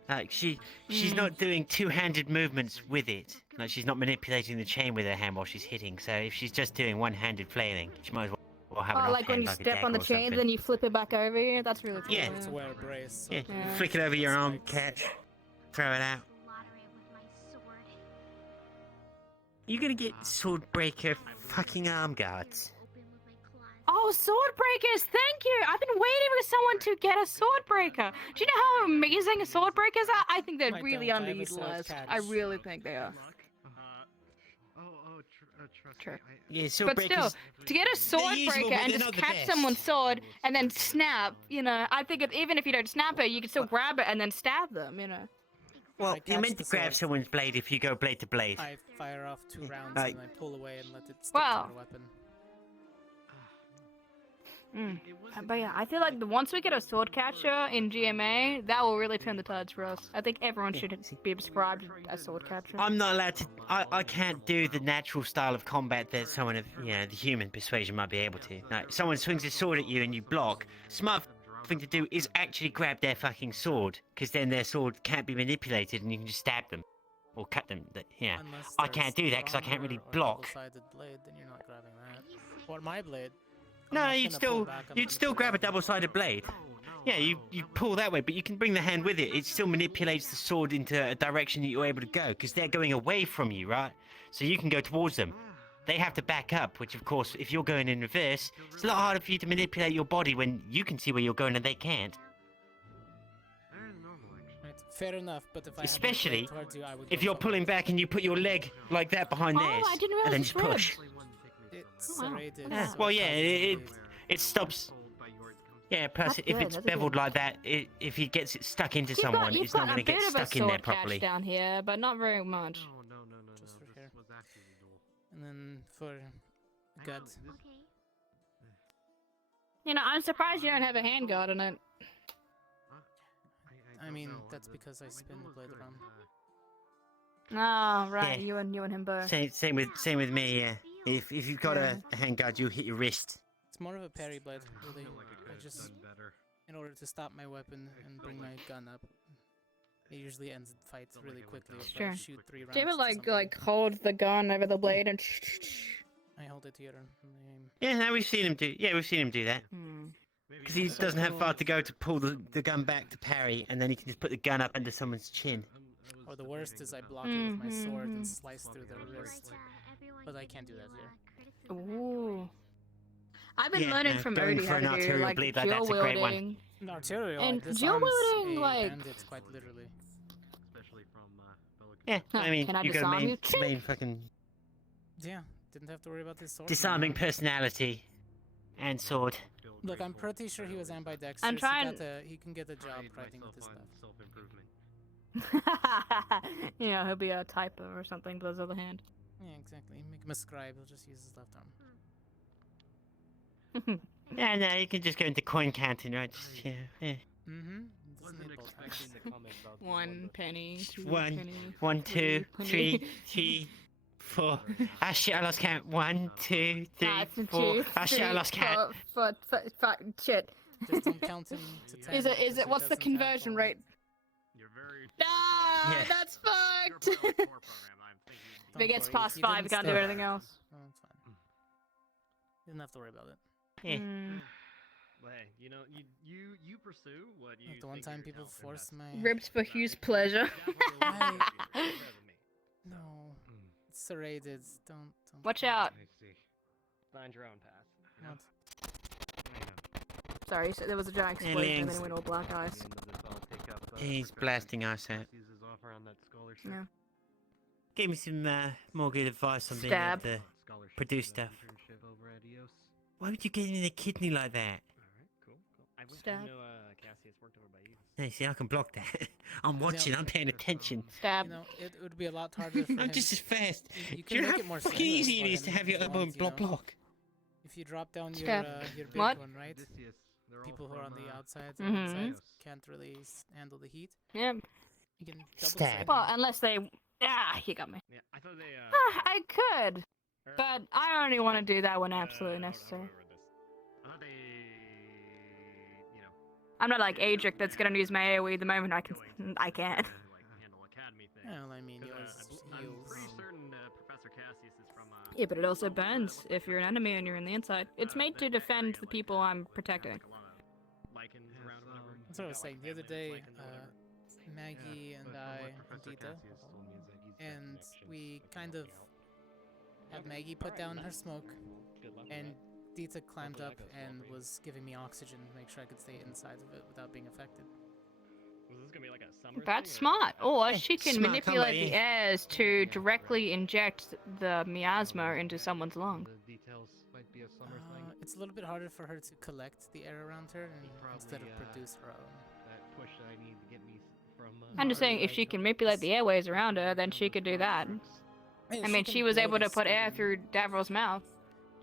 Like she's not doing two-handed movements with it. Like she's not manipulating the chain with her hand while she's hitting. So if she's just doing one-handed flailing, she might as well have an Oh, like when offhand, you like a step on the dagger or chain, something. then you flip it back over you? That's really cool. Yeah. To wear a brace. So Yeah, Yeah. flick it over your arm, catch, throw it out. You're gonna get sword breaker fucking arm guards. Oh, sword breakers! Thank you! I've been waiting for someone to get a sword breaker. Do you know how amazing a sword breakers are? I think they're I really don't. I have a sword underutilized. catch. I really think they are. trust Sure. Yeah, sword But still, breakers. to get a sword useful, breaker but and they're just not the catch best. someone's sword and then snap, you know, I think even if you don't snap it, you can still grab it and then stab them, you know. Well, I you're catch meant the to grab sword. someone's blade if you go blade to blade. I fire off 2 rounds Like- and I pull away and let it stick Wow. to the weapon. But yeah, I feel like once we get a sword catcher in GMA, that will really turn the tides for us. I think everyone should be prescribed a sword catcher. I'm not allowed to. I can't do the natural style of combat that someone of the human persuasion might be able to. Like, someone swings a sword at you and you block. Smart thing to do is actually grab their fucking sword, because then their sword can't be manipulated and you can just stab them or cut them. Yeah, Unless I can't do that because I can't longer really or block. double-sided blade, then you're not grabbing that. Or my blade. I'm No, not you'd gonna pull still back, I'm you'd gonna still pull grab a down. double-sided blade. Yeah, you pull that way, but you can bring the hand with it. It still manipulates the sword into a direction that you're able to go, because they're going away from you, right? So you can go towards them. They have to back up, which of course, if you're going in reverse, it's a lot harder for you to manipulate your body when you can see where you're going and they can't. Right, fair enough, but if I had my blade Especially towards you, I would if go you're forward. pulling back and you put your leg like that behind Oh, theirs, I didn't and then realize just it's push. It's Oh, wow. serrated. Yeah. so Well, it yeah, ties it stops. Yeah, plus That's if good, it's that's beveled good. like that, if he gets it stuck into You've someone, got, you've it's not got going a to get bit of a stuck in there sword catch properly. down here, but not very much. Just for here. And then for gut. You know, I'm surprised you don't have a handguard in it. I mean, that's because I spin the blade around. Oh, right, Yeah. you and him both. Same with me. Yeah. If you've got a handguard, you'll hit your wrist. It's more of a parry blade, really. I just, in order to stop my weapon and bring my gun up, it usually ends fights really quickly if I Sure. shoot 3 rounds. Do you ever to like somebody. hold the gun over the blade and? I hold it here and aim. Yeah, no, we've seen him do. Yeah, we've seen him do that. Because he doesn't have far to go to pull the gun back to parry, and then he can just put the gun up under someone's chin. Or the worst is I block it with my sword and slice through their wrist. But I can't do that here. Ooh. I've been Yeah, learning no, from going Odie for how an to do arterial like bleed like dual that's a great one. wielding. No, arterial. And this dual arms wielding, a like- bandit quite literally. Yeah, I mean, Can I you got disarm main, you? main fucking Yeah, didn't have to worry about this sword. disarming personality and sword. Look, I'm pretty sure he was ambidextrous. I'm trying- He can get a job writing with this stuff. Yeah, he'll be a typer or something with his other hand. Yeah, exactly. Make him a scribe. He'll just use his left arm. Yeah, no, you can just go into coin counting, right? Just, yeah. Mm-hmm. 1 penny, 2 One, penny, 1, 2, 3 3, 3, 4. Ah shit, I lost count. 1, 2, 3, That's 4. Ah shit, I lost count. Shit. Just don't count him to 10. Is it? because he What's the doesn't have conversion all- rate? Ah, Yeah. that's fucked. If it gets Don't past worry, he 5, you didn't can't do stop. anything else. didn't have to worry about it. Yeah. But hey, you know, you pursue what you. Like the one time people forced my Ribs for Hugh's pleasure. No, it's serrated. Don't. Watch out. I see. Find your own path. What? Sorry, so there was a giant explosion and then it went all black eyes. He's blasting us out. Yeah. Give me some more good advice on being Stab. able to produce stuff. Why would you get in the kidney like that? Stab. Cassius worked over by you. Hey, see, I can block that. I'm watching, I'm paying attention. Stab. You know, it would be a lot harder for him. I'm just as fast. You Do you can know make how it more fucking seamless easy for it is to him have your if you elbow want, and block? If you drop down Stab. your big What? one, right? People who are on the outsides Mhm. or insides can't really handle the heat. Yep. You can double Stab. side Well, them. unless they... Ah, you got me. Yeah, I thought they. I could. But I only want to do that when absolutely necessary. I thought they. You know. I'm not like Adric that's gonna use my AoE the moment I can't. Like handle academy thing. Well, I mean, 'Cause, yours I'm heals. pretty certain Professor Cassius is from. Yeah, but it also burns if you're an enemy and you're in the inside. It's made to defend the people I'm protecting. Lichens around or whatever. That's what I was saying the other day. Maggie and I and Dita, and we kind of had Maggie put down her smoke, and Dita climbed up and was giving me oxygen to make sure I could stay inside of it without being affected. Was this gonna be like a summer That's thing, or- smart. Or she can smart manipulate combo, the airs to directly inject the miasma into someone's lung. The details might be a summer thing. It's a little bit harder for her to collect the air around her and instead of produce her own. That push that I need to get me from. I'm just saying, if she can manipulate the airways around her, then she could do that. I mean, she was able to put air through Davryl's mouth.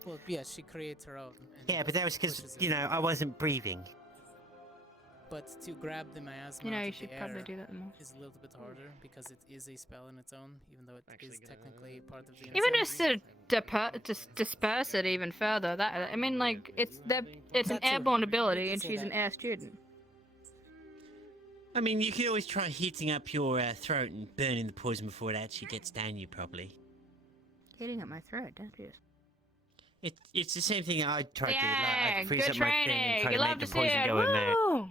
Well, yeah, she creates her own. and Yeah, but that was because, pushes you it. know, I wasn't breathing. But to grab the miasma You know, out you of should the probably air do that more. is a little bit harder because it is a spell in its own, even though it is technically part of the. Even insect. just to disperse it even further. That I mean, like it's an That too. airborne You ability, can and say she's that. an air student. I mean, you could always try heating up your throat and burning the poison before it actually gets down you properly. Getting at my throat, don't you? It's the same thing I tried to do. Like, Yeah, I freeze good up my thing and training. try You to love make to the see poison it. go in there. Woo!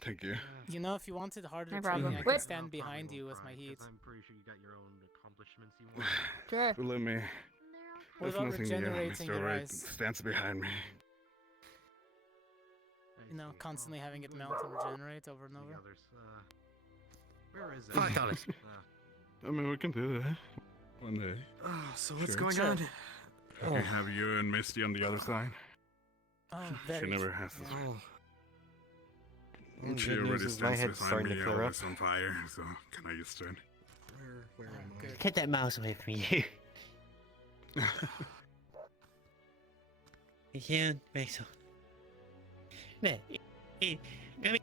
Thank you. You know, if you wanted harder No training, problem. I Whip. could stand behind you with my heat. I'm pretty sure you got your own accomplishments you want. Sure. Believe me, What there's about nothing new. regenerating Mr. your Wright eyes? stands behind me. You know, constantly having it melt and regenerate over and over. Where is it? $5. I mean, we can do that one day. So what's Sure. going Sure. on? I can have you and Misty on the other side. Oh, She very. never has this. Oh, The She good news already is my stands head's beside starting me. to clear up. Always on fire, so can I use it? where am I? Good. Get that mouse away from you. Yeah, Rachel. No, I mean,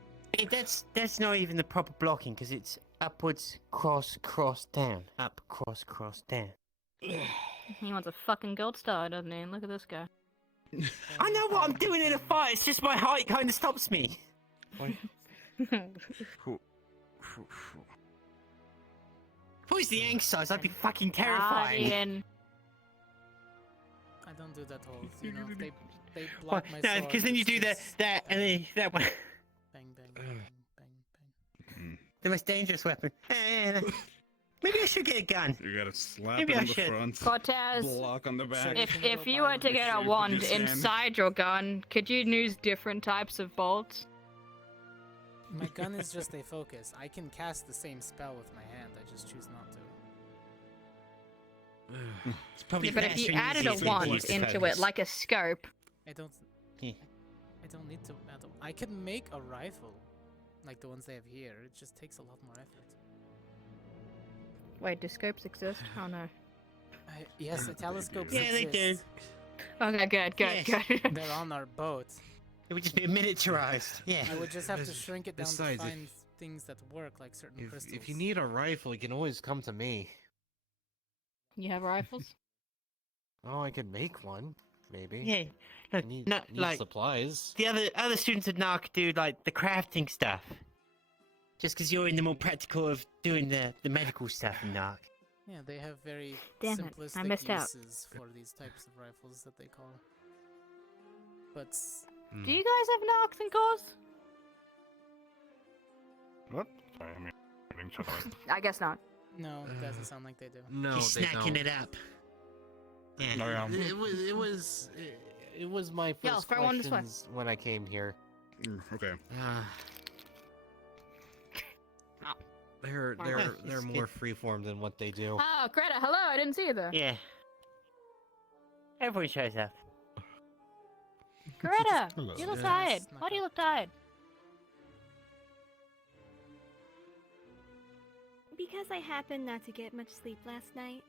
that's not even the proper blocking because it's upwards, cross, cross, down, up, cross, down. He wants a fucking gold star, doesn't he? Look at this guy. I know what I'm doing in a fight. It's just my height kind of stops me. If it was the exercise, I'd be fucking terrifying. Guardian. I don't do that whole. You know, they Well, block my no, sword. because then you it's do just that, and then that one. Bang, bang, bang, bang, bang. The most dangerous weapon. Maybe I should get a gun. You gotta slap Maybe it I on the should. front, Cortez, block on the back. if you were to get a If you wand stand. inside your gun, could you use different types of bolts? My gun is just a focus. I can cast the same spell with my hand. I just choose not to. It's probably Yeah, but if faster you and added easier a for you to wand use the into focus. it, like a scope, I don't. Yeah. I don't need to. I can make a rifle, like the ones they have here. It just takes a lot more effort. wait, do scopes exist? Oh no. Yes, the telescopes Yeah, they do. exist. Okay, good. Yes. They're on our boat. It would just be miniaturized. Yeah. I would just have to shrink it down Besides, to if- find things that work, like certain crystals. If you need a rifle, you can always come to me. You have rifles? Oh, I could make one, maybe. Yeah. I Look, need, not need like supplies. the other students at NARC do like the crafting stuff. Just because you're in the more practical of doing the medical stuff in NARC. Yeah, they have very Damn it, I simplistic missed out. uses for these types of rifles that they call But Do you guys have knocks and calls? What? Sorry, I mean, getting shut up. I guess not. no, it doesn't sound like they do. No, He's they snacking don't. it up. Yeah. Oh, yeah. It was my Yeah, first throw one this way. questions when I came here. Okay. They're more freeform than what they do. Oh, Greta, hello, I didn't see you there. Yeah. Everyone shows up. Greta, Hello. you look Yeah. tired. Snuck Why do you up. look tired? Because I happened not to get much sleep last night.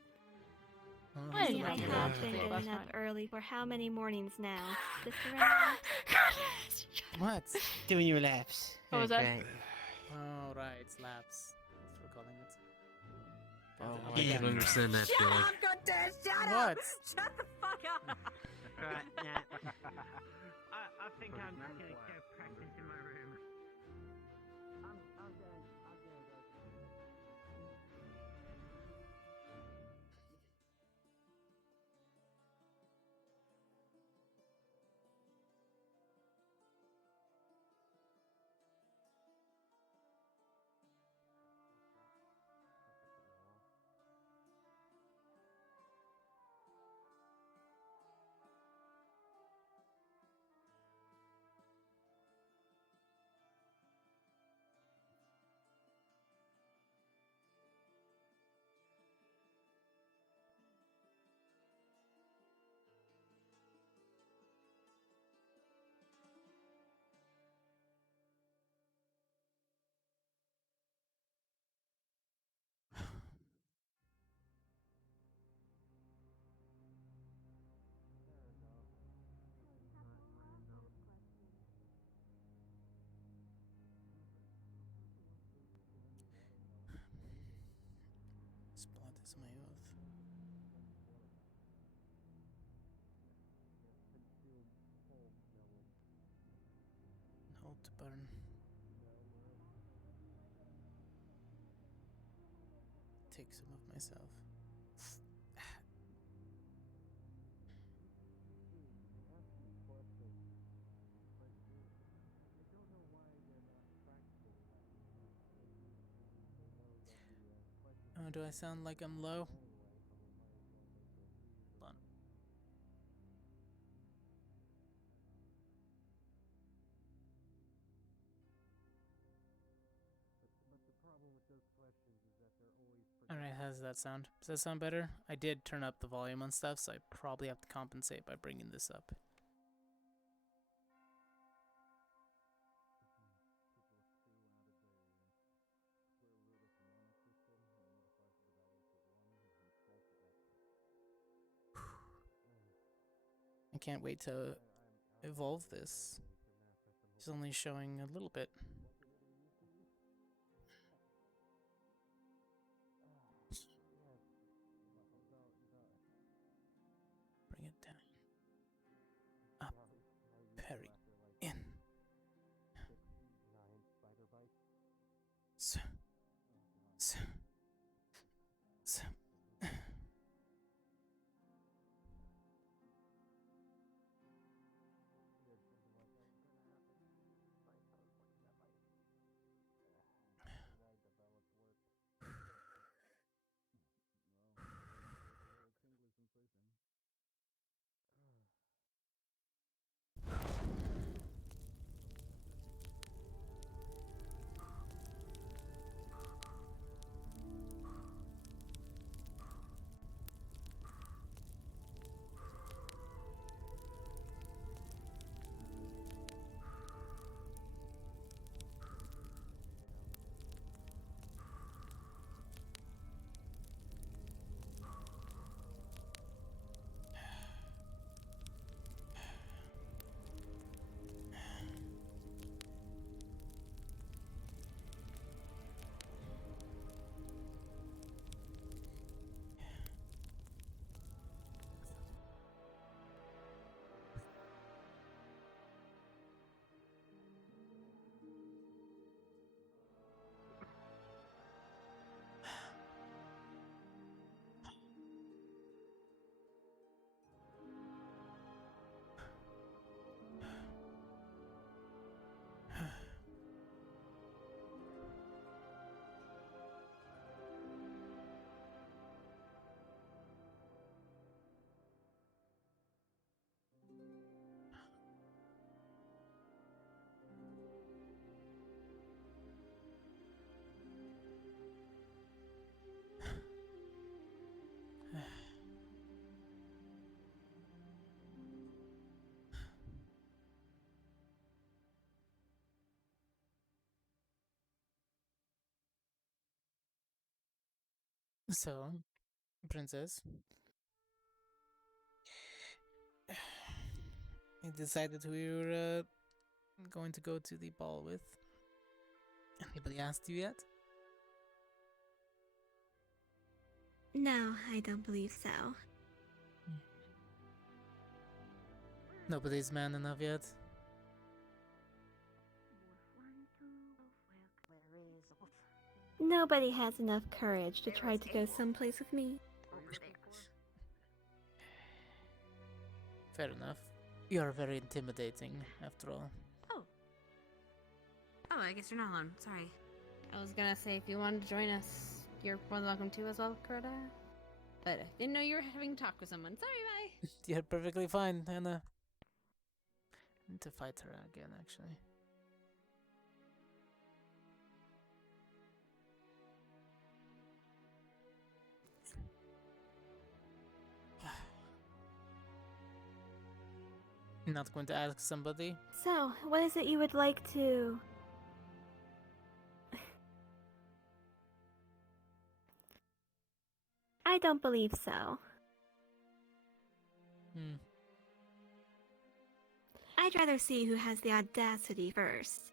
Why did See, you I not get have much been sleep last getting up night? early for how many mornings now? Just around. What? Doing your laps. What was that? Right. Oh, right, slaps. That's what we're calling it. Oh, Okay. I can understand that feeling. Cortez, shut What? Shut the fuck up! Right, nah. I think I'm gonna go practice in my room. Blood is my oath. Hold to burn. Take some of myself. Oh, do I sound like I'm low? Hold on. Alright, how does that sound? Does that sound better? I did turn up the volume on stuff, so I probably have to compensate by bringing this up. I can't wait to evolve this. It's only showing a little bit. Bring it down. Up. Parry. In. So. So. So. So, Princess, you decided who you're going to go to the ball with. Anybody asked you yet? No, I don't believe so. Nobody's man enough yet. Nobody has enough courage to try to go someplace with me. Fair enough. You are very intimidating, after all. Oh, I guess you're not alone. Sorry. I was gonna say if you wanted to join us, you're more than welcome to as well, Corda. But I didn't know you were having a talk with someone. Sorry, bye. You're perfectly fine, Hannah. I need to fight her again, actually. Not going to ask somebody? So, what is it you would like to... I don't believe so. I'd rather see who has the audacity first.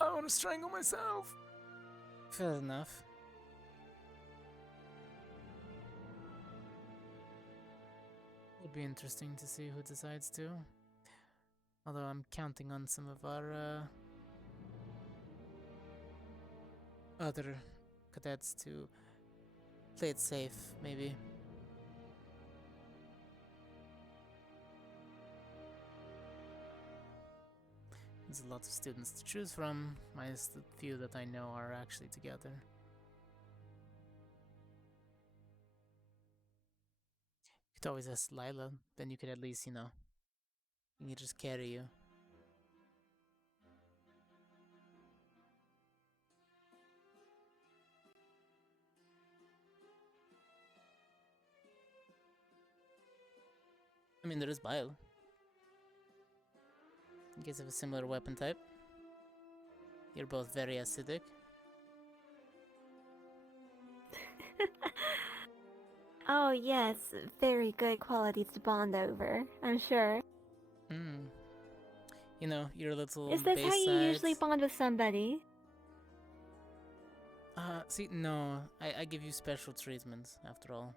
I want to strangle myself. Fair enough. Would be interesting to see who decides to. Although I'm counting on some of our other cadets to play it safe, maybe. There's a lot of students to choose from, minus the few that I know are actually together. You could always ask Lila, then you could at least, you know, you can just carry you. I mean, there is Bile. You guys have a similar weapon type. You're both very acidic. Oh yes, very good qualities to bond over, I'm sure. You know, your little Is this how you Baysides. usually bond with somebody? See, no, I give you special treatments, after all.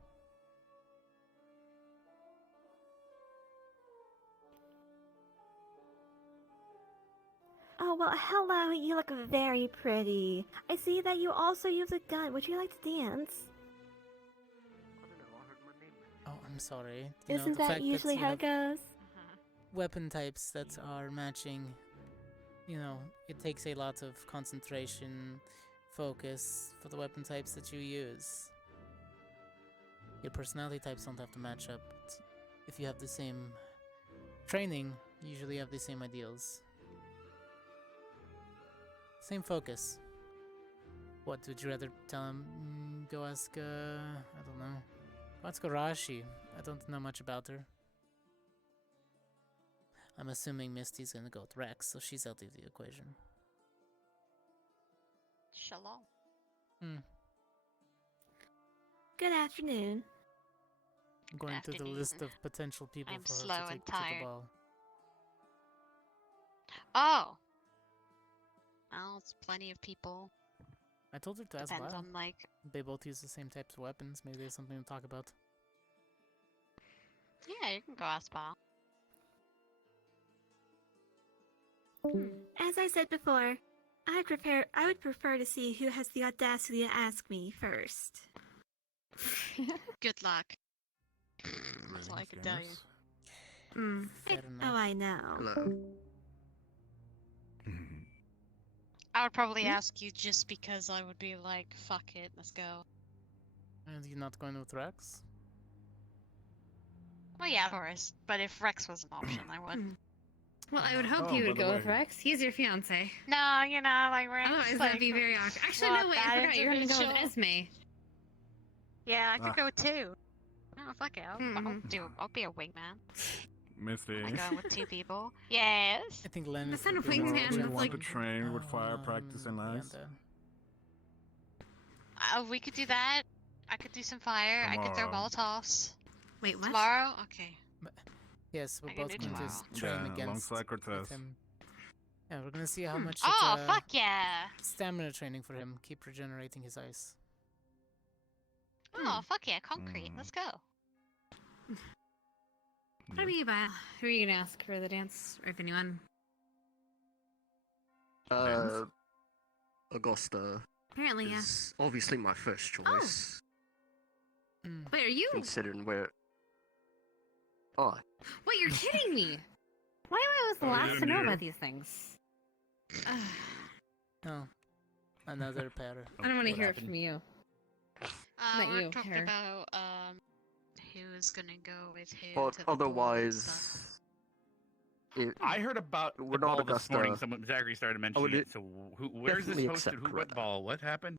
Oh, well, hello, you look very pretty. I see that you also use a gun. Would you like to dance? Oh, I'm sorry. You know, Isn't the that fact usually you how have it goes? weapon types that are matching, you know, it takes a lot of concentration, focus for the weapon types that you use. Your personality types don't have to match up. If you have the same training, you usually have the same ideals. Same focus. What, would you rather tell him? Go ask, I don't know. Go ask Arashi. I don't know much about her. I'm assuming Misty's gonna go with Rex, so she's out of the equation. Shalom. Good afternoon. I'm going through the list of potential people I'm for her slow to and take to tired. the ball. Oh! Well, it's plenty of people. I told her to ask Depends Lyle. on, like... They both use the same types of weapons. Maybe there's something to talk about. Yeah, you can go ask Bob. As I said before, I would prefer to see who has the audacity to ask me first. Good luck. That's all I can tell you. Fair enough. Oh, I know. I would probably ask you just because I would be like, fuck it, let's go. And you're not going with Rex? Well, yeah, of course. But if Rex was an option, I would. Well, I would hope you would go with Rex. He's your fiance. No, you know, like Rex. Otherwise, like, that'd be very awkward. Actually, no, wait, I forgot. You're gonna go with Esme. Yeah, I could go too. No, fuck it. I'll be a wingman. Misty. I go with two people. Yes. I think Len The is son of the Wingsman more- is We want like- to train with fire practice and ice. We could do that. I could do some fire. I could throw Tomorrow. Molotovs. Wait, what? Tomorrow? Okay. Yes, we're I can both do going to tomorrow. train Yeah, against alongside Cortez. with him. Yeah, we're gonna see how much Oh, it's, fuck yeah! stamina training for him. Keep regenerating his ice. Oh, fuck yeah, concrete. Let's go. What about you, Bile? Who are you gonna ask for the dance, or if anyone? Augusta Apparently, yeah. is obviously my first choice. Wait, are you? Considering where. Oh, Wait, you're kidding me! Why am I always the last to know about these things? Oh, another pair. I don't want to What hear happened? it from you. Not We're you, talking her. about who's gonna go with who. but to the ball and otherwise. stuff. I heard about We're the not ball this morning. Augusta. Zachary started I mentioning would it. So where's this definitely hosted? accept Who? What Coretta. ball? What happened?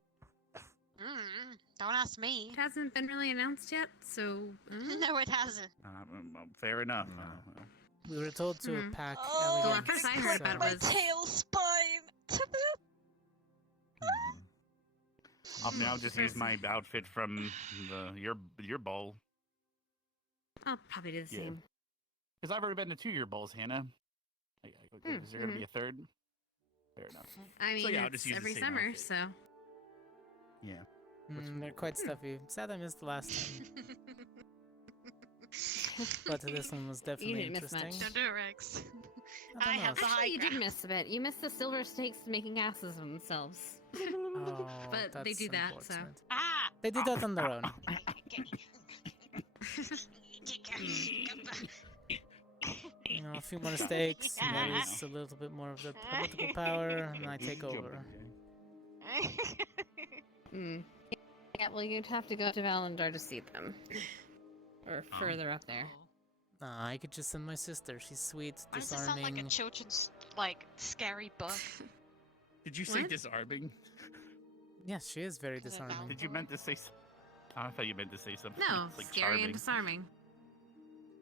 Don't ask me. It hasn't been really announced yet, so. No, it hasn't. Fair enough. We were told to Hmm. pack The elegant. last I heard about it My was. tail spine. I'll now just use my outfit from your bowl. I'll probably do the same. Because I've already been to 2 year bowls, Hannah. Is there gonna be a third? Fair enough. I mean, So, yeah, I'll it's just use the every same summer, outfit. so. Yeah. They're quite stuffy. Sad I missed the last time. But this one was definitely didn't miss interesting. much. Don't do it, Rex. I don't know. have the high Actually, you did ground. miss a bit. You missed the silver snakes making asses of themselves. Oh, But they that's do that, so. unfortunate. Ah! They did that on their own. You know, a few more mistakes, maybe a little bit more of the political power, and I take over. Yeah, well, you'd have to go to Valandar to see them. Or further up there. I could just send my sister. She's sweet, Why does it sound like a disarming. children's, scary book? Did you say What? disarming? Yes, she is very disarming. Did you meant to say? I thought you meant to say something. No, like scary charming. and disarming.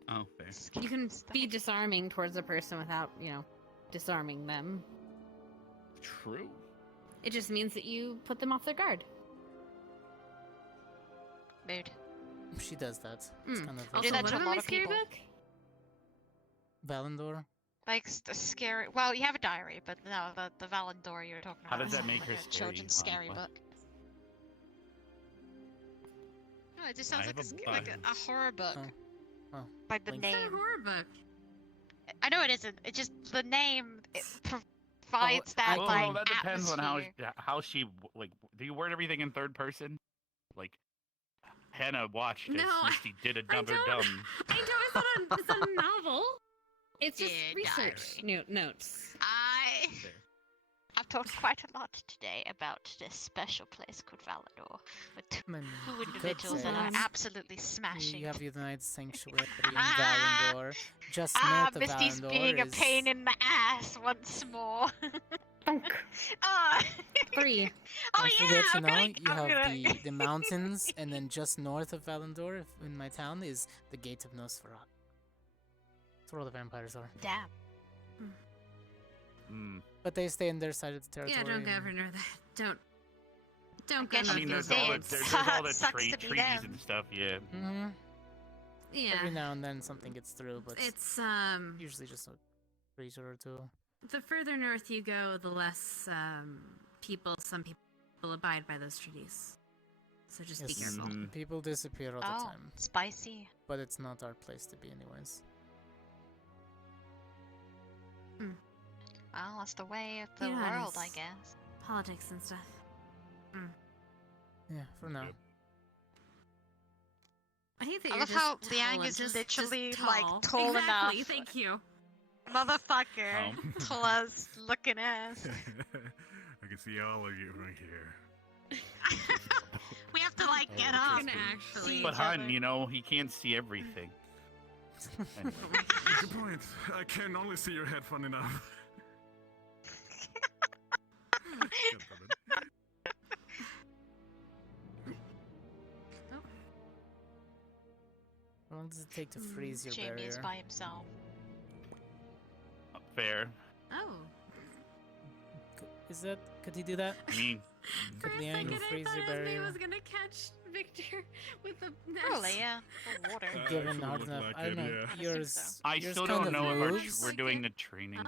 Oh, fair. You can be disarming towards a person without, disarming them. True. It just means that you put them off their guard. Mood. She does that. It's kind of Also, that what to a about lot my of scary people. book? Valandor. Like the scary. Well, you have a diary, but no, the Valandor you were talking about. How does that is make like her a scary? children's scary What? book. No, it just I sounds like have a like a horror book. Oh, Like the Link. It's not a name. horror book. I know it isn't. It just the name provides that Well, like no, that depends on atmosphere. how she like. Do you word everything in third person? Like Hannah watched as No, Misty did a I dumber don't- dumb. I know it's not a novel. It's just Dear research notes. I've talked quite a lot today about this special place called Valador with two you could individuals say that are it. absolutely smashing. You have the United Sanctuary in Valandor. Just north of Misty's Valandor being a is... pain in the ass once more. Three. Oh Don't yeah, forget, I'm gonna, you I'm have gonna... the mountains, and then just north of Valandor, in my town, is the Gate of Nosferatu. That's where all the vampires are. Damn. But they stay in their side of the territory. Yeah, don't go and- over near that. Don't go guess near I mean, those there's all the, areas. there's all the Sucks to be treaties them. and stuff. Yeah. Mm-hmm. Yeah. Every now and then something gets through, but It's usually just a creature or two. the further north you go, the less some people abide by those treaties. So just be Yes, careful. people disappear all the Oh, time, spicy. but it's not our place to be, anyways. Well, that's the way of the You know how it world, I is. guess. Politics and stuff. Yeah, for now. I hate that I you're love just how tall Liang and is just literally tall. like tall exactly, enough. Thank you. Motherfucker, tall as looking ass. I can see all of you from here. We have to like get Oh, up. trust me. See But each hun, other. you know, he can't see everything. Anyway. Good point. I can only see your head fun enough. How long does it take to freeze your Jamie barrier? is by himself. Fair. Oh. Is that? Could he do that? I mean, For a Liang second, I freeze thought your his name barrier? was gonna catch Victor with a net. Probably, yeah. Or water. Given hard enough. I don't know. Yours. I yours still kind don't of know if moves. we're doing the training.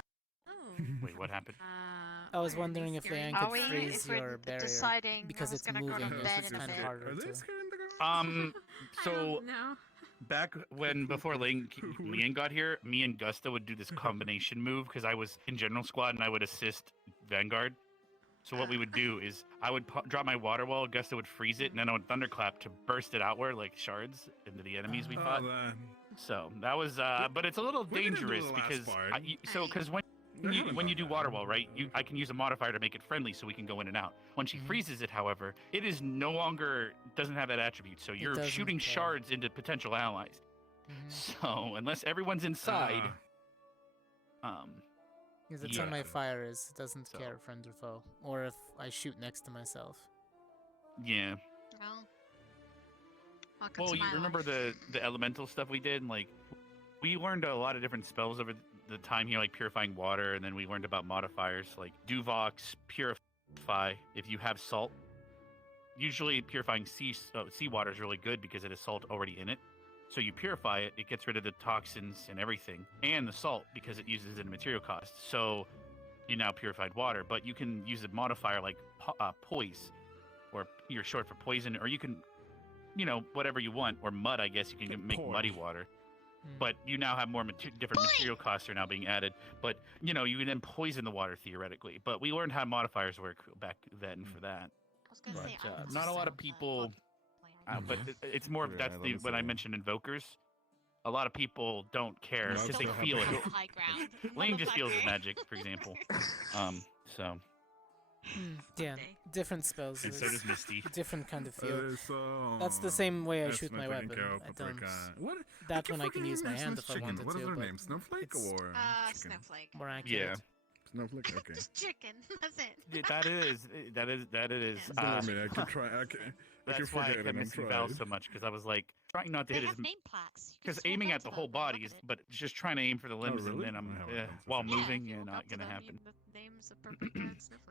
Wait, what happened? I was wondering if Liang Are could we? freeze If we're your barrier deciding because I was it's gonna go moving. to It's bed in a kind of bit. harder to. So No. back when before Liang got here, me and Gusta would do this combination move because I was in general squad and I would assist Vanguard. So what we would do is I would drop my water wall, Gusta would freeze it, and then I would thunderclap to burst it outward like shards into the enemies we fought. So that was, but it's a little dangerous because when you do water wall, right? I can use a modifier to make it friendly so we can go in and out. When she freezes it, however, it is no longer doesn't have that attribute. So you're shooting shards into potential allies. So unless everyone's inside, Because that's how my fire is. It doesn't care friend or foe, or if I shoot next to myself. Yeah. Well, Well, you remember the elemental stuff we did? And, like, we learned a lot of different spells over the time here, like purifying water, and then we learned about modifiers like Duvox, Purify. If you have salt, usually purifying seawater is really good because it has salt already in it. So you purify it, it gets rid of the toxins and everything, and the salt because it uses it in material cost. So you now purified water, but you can use a modifier like poise, or you're short for poison, or you can, whatever you want, or mud. I guess you can make muddy water. But you now have more different material costs are now being added. But you can then poison the water theoretically. But we learned how modifiers work back then for that. But not a lot of people. But it's more of that's when I mentioned invokers. A lot of people don't care because they feel it. High ground. Lane just feels his magic, for example. So. Yeah, different spells. And so does Misty. Different kind of feel. That's the same way I shoot my weapon. I don't. That one I can use my hand if I wanted to. What is her but name? Snowflake or chicken? Snowflake. More accurate. Yeah. Snowflake. Okay. Just chicken. That's it. That is. Believe me, I can try. That's why I kept missing Val so much because I was like trying not to hit his name plaques. because aiming at the whole body is, but just trying to aim for the limbs and then I'm while moving, not gonna happen.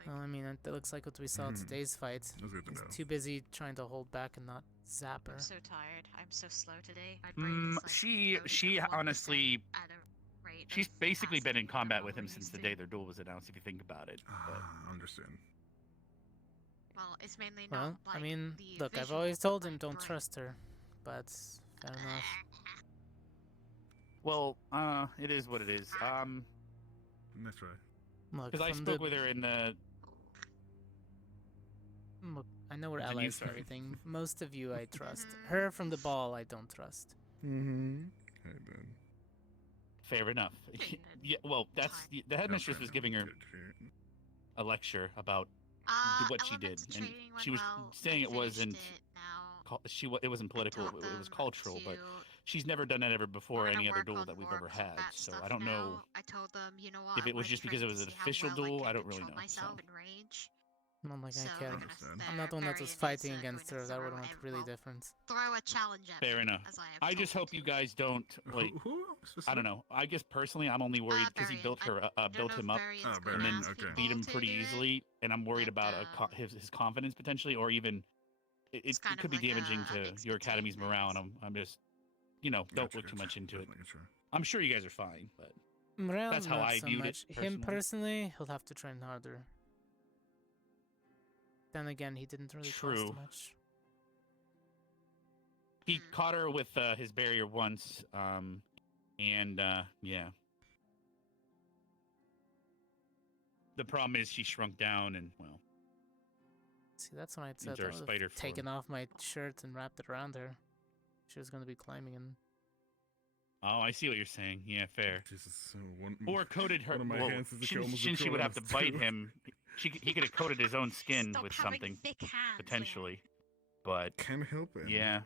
Well, I mean, it looks like what we saw today's fight. He's too busy trying to hold back and not zap her. I'm so tired. I'm so slow today. My brain is like She honestly. at a rate She's of basically been in faster combat than with him we since used the to. day their duel was announced, if you think about it. Understand. Well, it's mainly not Well, like I mean, the look, I've visual always told him my don't brain. trust her, but fair enough. Well, it is what it is. That's right. Look, Because I from spoke the- with her in the. Look, I know we're Continue, allies and sorry. everything. Most of you I trust. Her from the ball I don't trust. Mm-hmm. Hey, Ben. Fair enough. Yeah, well, that's the headmistress was giving her a lecture about what she did, and she was saying it wasn't. It wasn't political. It was cultural, but she's never done that ever before any other duel that we've ever had. So I don't know I told them, you know what? if it was just because it was an official duel. I don't really know. So. Not like So, I care. I'm not the one that was fighting against her. That would make really different. Throw a challenge at Fair me, enough. as I have I just hope you guys don't like. I don't know. I guess personally, I'm only worried because he built him up and then beat him pretty easily, and I'm worried about his confidence potentially, or even it could be damaging to your academy's morale. And I'm just, don't look too much into it. I'm sure you guys are fine, but Morale, that's how not I so viewed much. it. Him personally, he'll have to train harder. Then again, he didn't really True. cost much. He caught her with his barrier once, and yeah. The problem is she shrunk down, and well. See, that's when I said Into her I would spider have taken off my shirt and wrapped it around her. She was going to be climbing in. Oh, I see what you're saying. Yeah, fair. Jesus, Or coated her. one of my Well, hands is a since kill, she would have to almost bite too. him, he could have coated his own skin Stop with having something thick hands, potentially. But can't help it. Yeah.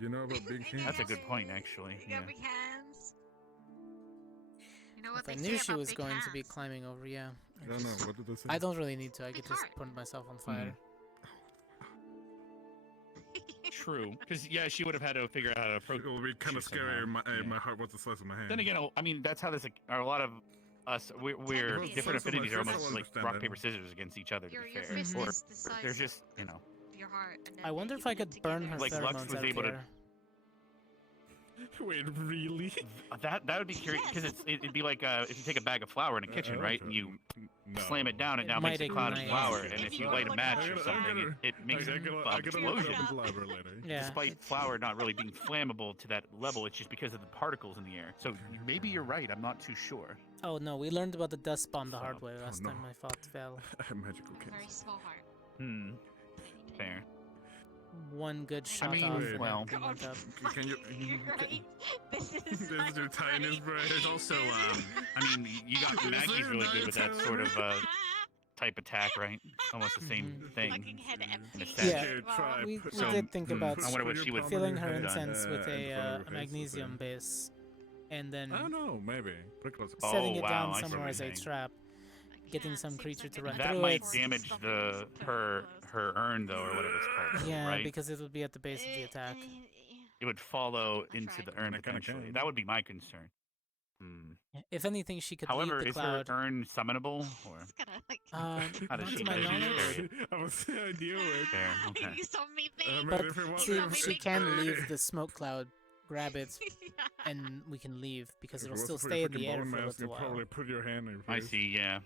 You know about big hands? That's a good point, actually. You Yeah. got big hands. You know what If I they knew say she about was big going hands. to be climbing over, yeah. I don't know. What did they say? I don't really need to. I could just put myself on fire. True, because yeah, she would have had to figure out how to approach. It would be kind of scary. My heart was the size of my hand. Then again, I mean, that's how a lot of us, we're Technically, different it's- affinities are First of almost all, like understand rock that. paper scissors against each other. To Your be fair, fist or is the size there's just you know. your heart. And then I wonder you if I put it could burn together. her Like, Lux pheromones was out able the to- air. Wait, really? That would be curious because it'd be like if you take a bag of flour in a kitchen, right, and you slam it down, it now makes a cloud of ignite. flour, and if you light a match or something, it makes I a gotta bomb look it up explosion. in the library later. Yeah. Despite flour not really being flammable to that level, it's just because of the particles in the air. So maybe you're right. I'm not too sure. Oh no, we learned about the dust bomb the hard way last no. time I fought Val. Magical kids. Very small heart. Fair. One good shot mean, off. and well- everything went up. Can you? Right? This is This is your tiniest brain. There's also, I mean, you got Maggie's really good with that sort of type attack, right? Almost the same thing. in a sense. Yeah, we did think about I wonder what she would filling her have done. incense with in front a of her face, magnesium base, and then I don't know, maybe. Pretty close. setting it wow, down I see what somewhere you're as a saying. trap, getting some creature to run That through might it. damage her urn though, or whatever it's called. Yeah, right? because it would be at the base of the attack. It would follow into the urn potentially. can. That would be my concern. If anything, she could However, leave the is her cloud. urn summonable, or How does not she to my do she knowledge. carry it? I was the idea with. Fair, okay. You saw me But if it was- see, if she it- can leave the smoke cloud, grab it, and we can leave because If it it'll still wasn't for stay in freaking the air bone for a mask, little you'd while. probably put your hand in your I face. see, yeah.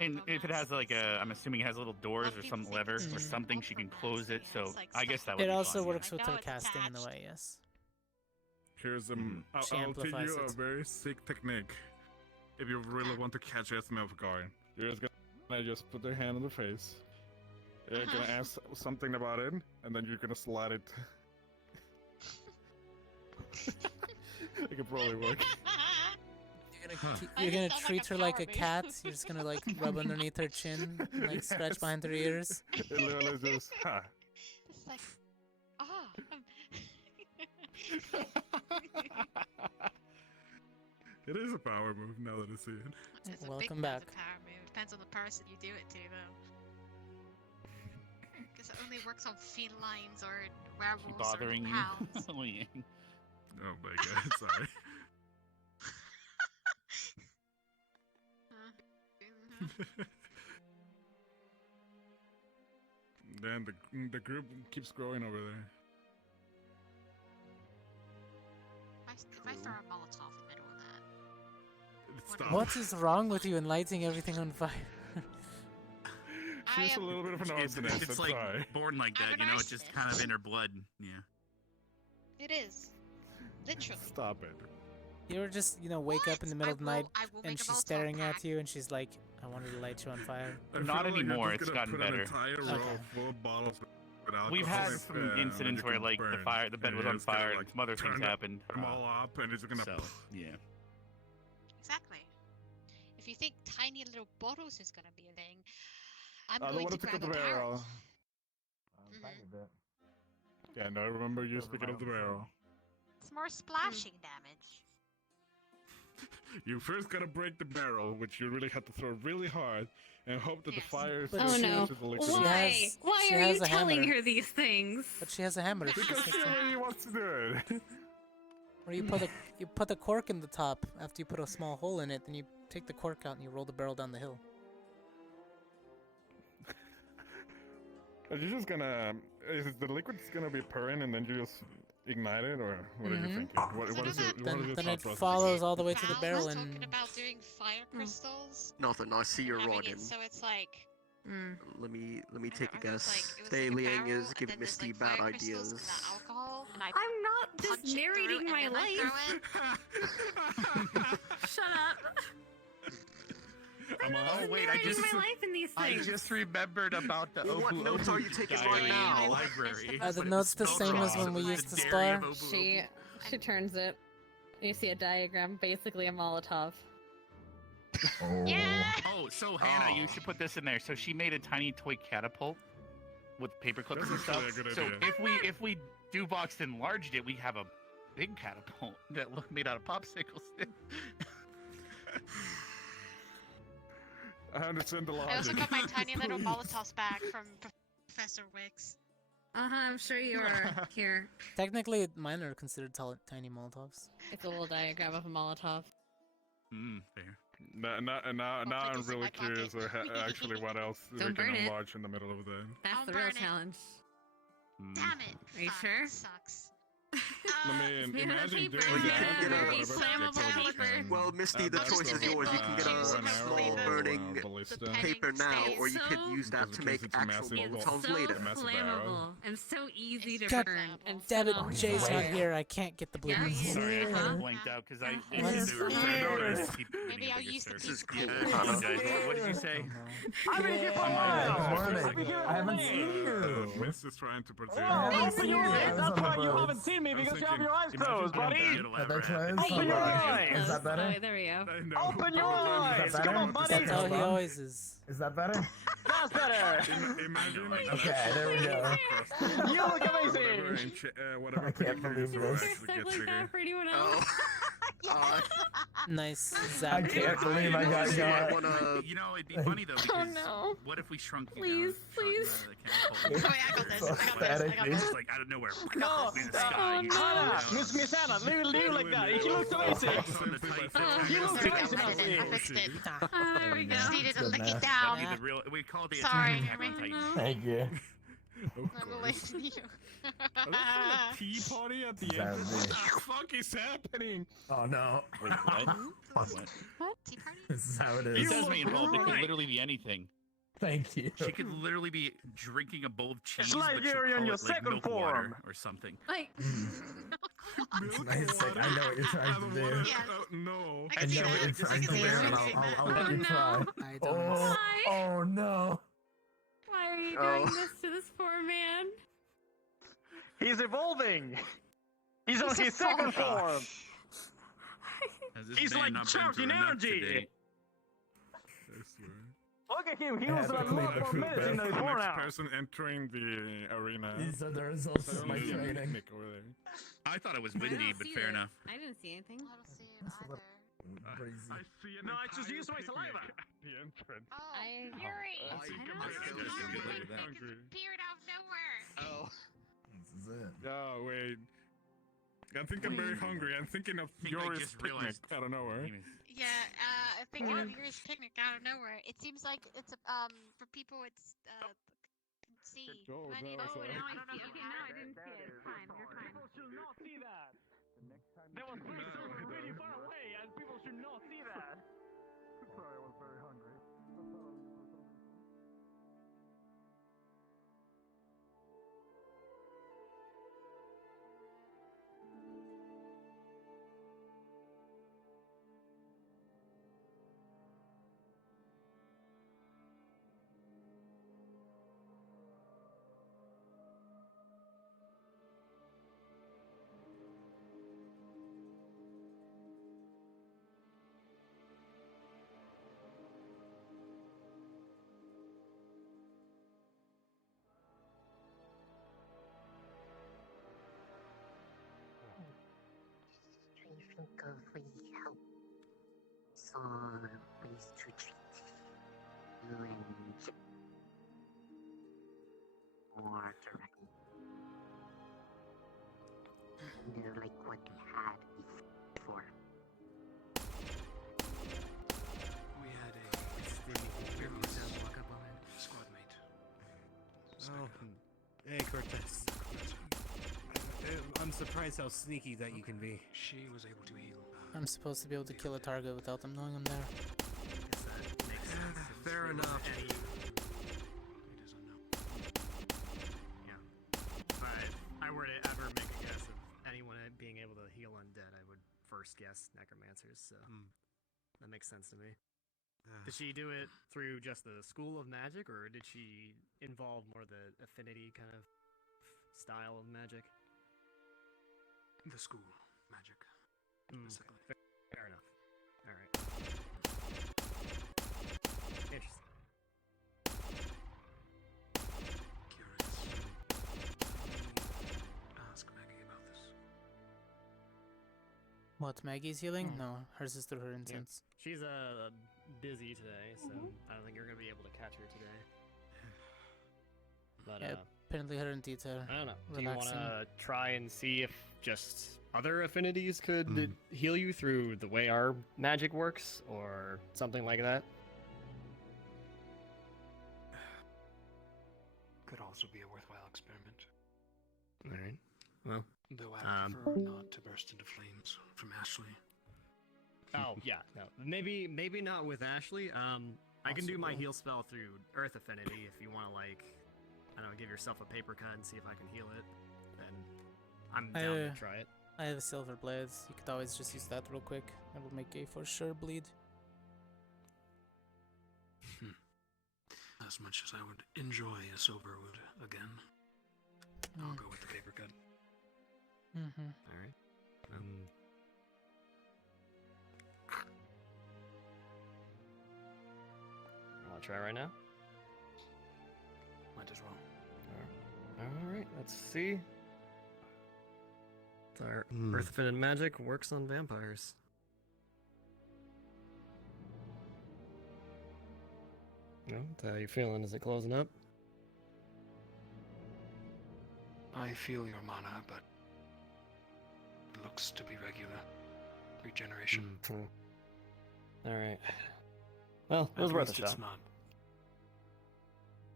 And if it has like a, I'm assuming it has little doors or some lever or something, she can close it. So I guess that would It be also fine, works yeah. with her casting in the way, yes. Here's I'll She teach amplifies you a it. very sick technique. If you really want to catch Esme off guard, you're just gonna just put your hand on the face. You're gonna ask something about it, and then you're gonna slide it. It could probably work. You're gonna treat her like a cat. You're just gonna like rub underneath her chin, and, like scratch behind her ears. It literally just, ha. It's like, It is a power move now that I see it. It's a big Welcome back. power move. Depends on the person you do it to, though. Because it only works on felines or werewolves bothering or you? hounds. Oh, yeah. Oh my god, sorry. Then the group keeps growing over there. If I throw a Molotov in the middle of that. Stop. What is wrong with you in lighting everything on fire? She's a little bit of an arsonist. It's I'm like sorry. born like that, you know. It's just kind of in her blood. Yeah. It is. Literally. Stop it. You ever just, wake up in the middle of the night I will and make a she's Molotov staring at you and she's like, I wanted to light you on fire. I Not feel like you're anymore, just it's gonna gotten put an better. entire row full of bottles with alcohol We've had in some it, and incidents you where can like burn. the bed And was you're on just gonna, fire like, and some other turn things happened. them all up, and it's gonna. So, yeah. Exactly. If you think tiny little bottles is gonna be a thing, I'm I don't going want to to pick grab up the a barrel. barrel. Yeah, no, I remember you speaking of the barrel. It's more splashing damage. You first gotta break the barrel, which you really have to throw really hard, and hope that the fire But Oh she- no. the liquid. Why? Why she are has you a telling hammer. her these things? But she has a hammer. Because she already wants to do it. Or you put a cork in the top after you put a small hole in it, then you take the cork out and you roll the barrel down the hill. Are you just gonna? Is the liquid gonna be purring, and then you just ignite it, or what are you thinking? What is your Then thought it process? follows all the way to the Val barrel was and talking about doing fire crystals. Nothing. I see you're having right in. it so it's like Let me take a it was guess. like a Liang barrel, is and giving then there's, Misty like, bad fire crystals and ideas. that alcohol, and I I'm not just punch it through narrating and my then I life. throw it. Shut up. I'm Oh wait, Narrating my life in these I things. just remembered about the Well, what Opu notes Opu are you taking diary right now? in the library. Are the notes the same as when we used the star? She turns it. You see a diagram, basically a Molotov. Oh, so Hannah, you should put this in there. So she made a tiny toy catapult with paper clips That's and stuff. actually a good So idea. if we do box enlarged it, we have a big catapult that look made out of popsicle sticks. I understand the logic. I also got my tiny little Molotovs bag from Professor Wicks. I'm sure you are here. Technically, mine are considered tiny Molotovs. It's a little diagram of a Molotov. Fair. Now I'm really curious actually what else we Don't can burn it. enlarge in the middle of the. That's the real challenge. Damn it! Are you sure? Sucks. I mean, made out of imagine paper. doing You that can get with a whatever flammable projectile you paper. can. Well, Misty, the choice is yours. You can get a small burning paper now, or you could use that to make actual Molotovs So later. flammable and so easy to God burn. And damn it, so Jay's not here. I can't get the blue Yeah, ones. Sorry, I kind of blanked out because I What is they were here? Maybe I'll use the This piece is of cool. paper. I apologize. What did you say? I've been here for a while. I haven't seen you. Miss is trying to project. Open your eyes. That's why you haven't seen me because you have your eyes closed, buddy. Open your eyes. Is that better? Oh, there we go. Open your eyes. Come on, buddy. That's how he always is. Is that better? That's better. Imagine. Okay, there we go. You look amazing. Whatever I can't believe this. actually gets bigger. For anyone else. Nice I zap. can't believe I got got. You know, it'd be funny though because no. what if we shrunk you Please, down? please. Wait, I got this. I got this. I got this. Just like out of nowhere. No, in the sky. Anna, Miss Anna, leave it like that. He looks amazing. He looks There we go. amazing. I did it. I fixed it. There we go. Just needed to lick it That'd down. be the real. We call it the Sorry, attack on Henry. Titan. Thank you. I'm related to you. Are they having a tea party at the end? What the fuck is happening? Oh no. Wait, what? What? Tea party? This is how it It is. does me involved. It could literally be anything. Thank you. She could literally be drinking a bowl of cheese, It's like but she'll you're in call your it, like, second milk water form. or something. Like, Nice, like, I know what you're trying to do. No. I know what you're trying to do, and I'll let you try. I don't. Oh, oh no. why are you doing this to this poor man? He's evolving. He's on his second form. Has this He's man like not been shouting through enough energy. today? Look at him. He I was have a to clean lot the more food minutes back. in the The corner. next person entering the arena. These are the results of my Only training. Nick over there. I thought it was I windy, don't but see fair it. enough. I didn't see anything. I don't see it either. Crazy. I see an No, I just entire used my picnic saliva. at the entrance. Oh, I- Yuri! I don't think know. I'm Good very luck with that. hungry. Appeared out of nowhere. Oh. This is it. Oh wait. I think I'm very hungry. I'm thinking of think I Yuri's just picnic realized- out of nowhere. Yeah, thinking of Yuri's picnic out of nowhere. It seems like it's for people it's see. Oh, I need no, to- sorry. now I see. Okay, now I didn't see it. It's fine. You're fine. People should not see that. There was blisters really far away, and people should not see that. Sorry, I was very hungry. Try to think of ways help. Some ways to treat you and more directly. You know, like what we had before. We had a squad mate. Oh, hey Cortez. I'm surprised how sneaky that you can be. She was able to heal. I'm supposed to be able to kill a target without them knowing I'm there. Fair enough. If I were to ever make a guess of anyone being able to heal undead, I would first guess necromancers, so that makes sense to me. Did she do it through just the school of magic, or did she involve more the affinity kind of style of magic? The school magic. Fair enough. Alright. Interesting. Curious. Ask Maggie about this. What, Maggie's healing? No, hers is through her incense. She's busy today, so I don't think you're gonna be able to catch her today. But Yeah, apparently her and Dita are I don't know. Do you relaxing. want to try and see if just other affinities could heal you through the way our magic works, or something like that? Could also be a worthwhile experiment. All right. Well, Though I prefer not to burst into flames from Ashley. Oh yeah, no, maybe not with Ashley. I can do my heal spell through Earth Affinity if you want to, like, I don't know, give yourself a paper cut and see if I can heal it. Then I'm down to try it. I have silver blades. You could always just use that real quick. That will make a for sure bleed. As much as I would enjoy a silverwood again, I'll go with the paper cut. Mm-hmm. All right. I'll try right now. Might as well. All right. Let's see. Our Earth Affinity magic works on vampires. No, how you feeling? Is it closing up? I feel your mana, but it looks to be regular regeneration. All right. Well, it was worth a shot. It's not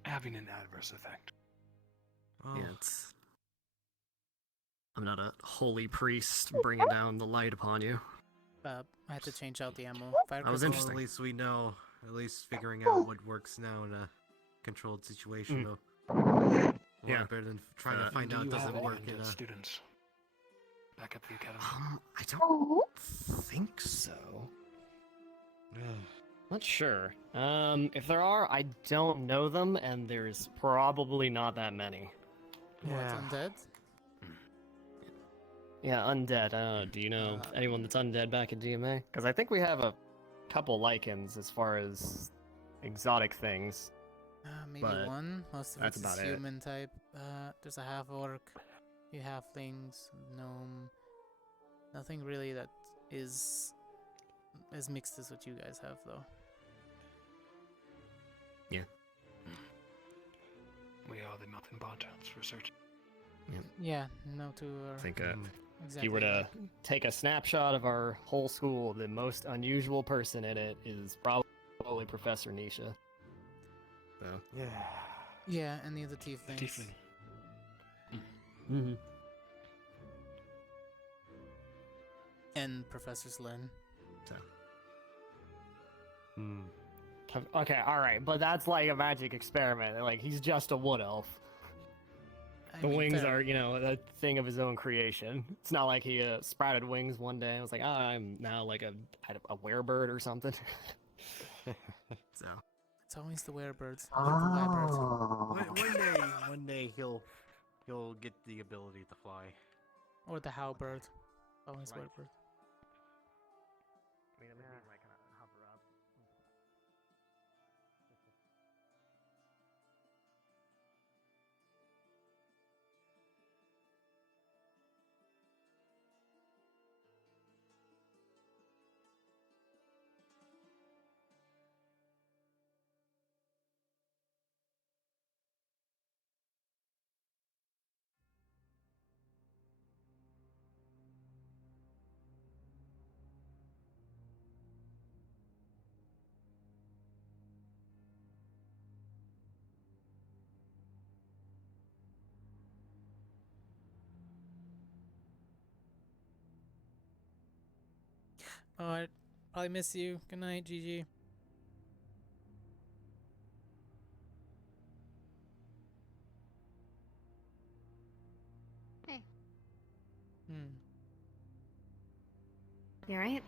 having an adverse effect. Yeah, I'm not a holy priest bringing down the light upon you. I had to change out the ammo. That was interesting. At least we know. At least figuring out what works now in a controlled situation, though. Yeah. Better than trying to find out it doesn't work in a... students back at the academy. I don't think so. Not sure. If there are, I don't know them, and there's probably not that many. What, undead? Yeah, undead. I don't know. Do you know anyone that's undead back at DMA? Because I think we have a couple lichens as far as exotic things. Maybe one. Most of that's it's about it. human type. There's a half orc, few halflings, gnome. Nothing really that is as mixed as what you guys have, though. Yeah. We are the Mountain Bontowns for certain. Yeah, no two are. I think exactly if you were to alike. take a snapshot of our whole school, the most unusual person in it is probably Professor Nisha. So. Yeah, any of the tieflings. Mm-hmm. And Professor Lynn. So. Okay, alright, but that's like a magic experiment. Like, he's just a wood elf. The wings are, you know, a thing of his own creation. It's not like he sprouted wings one day and was like, I'm now like a werebird or something. So. It's always the werebirds. One day he'll get the ability to fly. Or the howlbird. Always Right. werebird. I mean, like kind of hover up. Alright. Probably miss you. Good night, GG. Hey. You alright?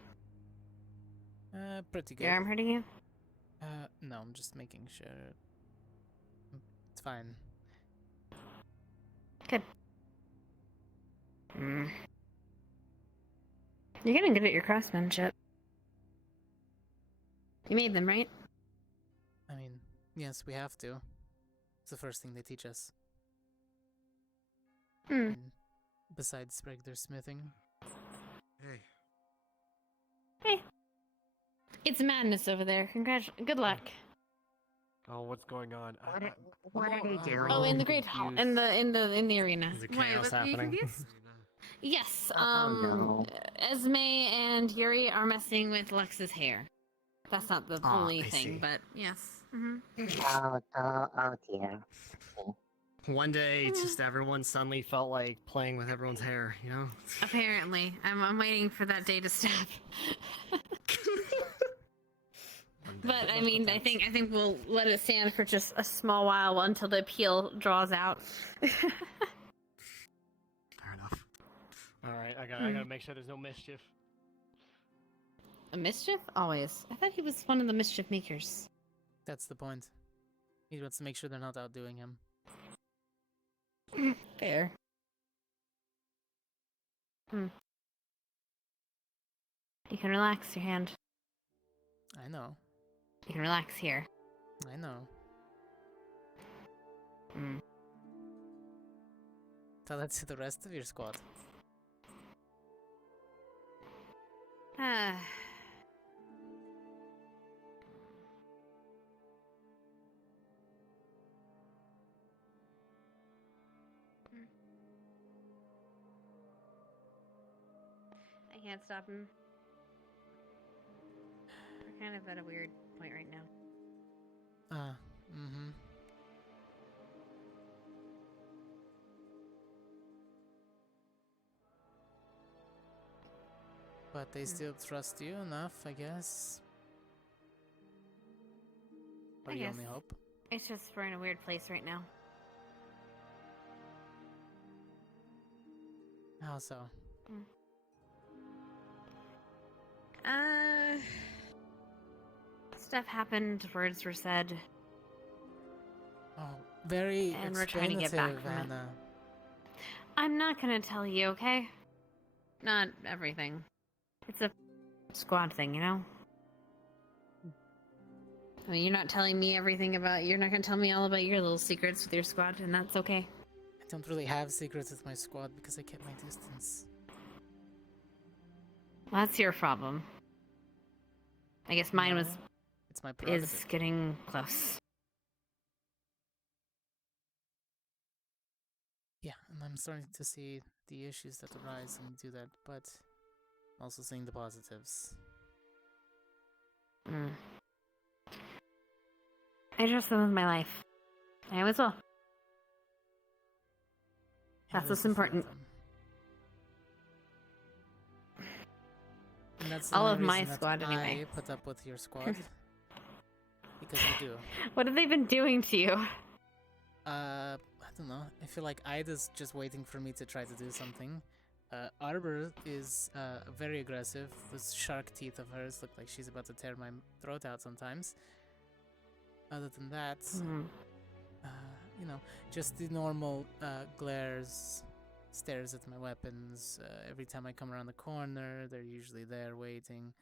Pretty good. Your arm hurting you? No, I'm just making sure. It's fine. Good. You're getting good at your craftsmanship. You made them, right? I mean, yes, we have to. It's the first thing they teach us. Besides regular smithing. Hey. Hey. It's madness over there. Good luck. Oh, what's going on? What are they doing? Oh, in the great hall, in the arena. Is it chaos happening? Yes, no. Esme and Yuri are messing with Lex's hair. That's not the only I thing, see. but yes. Oh dear. One day, just everyone suddenly felt like playing with everyone's hair, you know? Apparently. I'm waiting for that day to stop. But I mean, I think we'll let it stand for just a small while until the appeal draws out. Fair enough. Alright, I gotta make sure there's no mischief. A mischief? Always. I thought he was one of the mischief makers. That's the point. He wants to make sure they're not outdoing him. Fair. You can relax your hand. I know. You can relax here. I know. Tell that to the rest of your squad. I can't stop him. We're kind of at a weird point right now. But they still trust you enough, I guess. Or I you guess. only hope. It's just we're in a weird place right now. How so? Stuff happened, words were said. Oh, very and we're trying to get back from it. Anna. I'm not gonna tell you, okay? Not everything. It's a squad thing, you know? I mean, you're not telling me everything about... You're not gonna tell me all about your little secrets with your squad, and that's okay. I don't really have secrets with my squad because I kept my distance. Well, that's your problem. I guess mine was... It's my prerogative. Is getting close. Yeah, and I'm starting to see the issues that arise when you do that, but also seeing the positives. I trust them with my life. I always will. That's what's important. And that's the All only of my reason that squad, anyway. I put up with your squad. Because you do. What have they been doing to you? I don't know. I feel like Ida's just waiting for me to try to do something. Arbor is very aggressive. Those shark teeth of hers look like she's about to tear my throat out sometimes. Other than that, you know, just the normal glares, stares at my weapons. Every time I come around the corner, they're usually there waiting.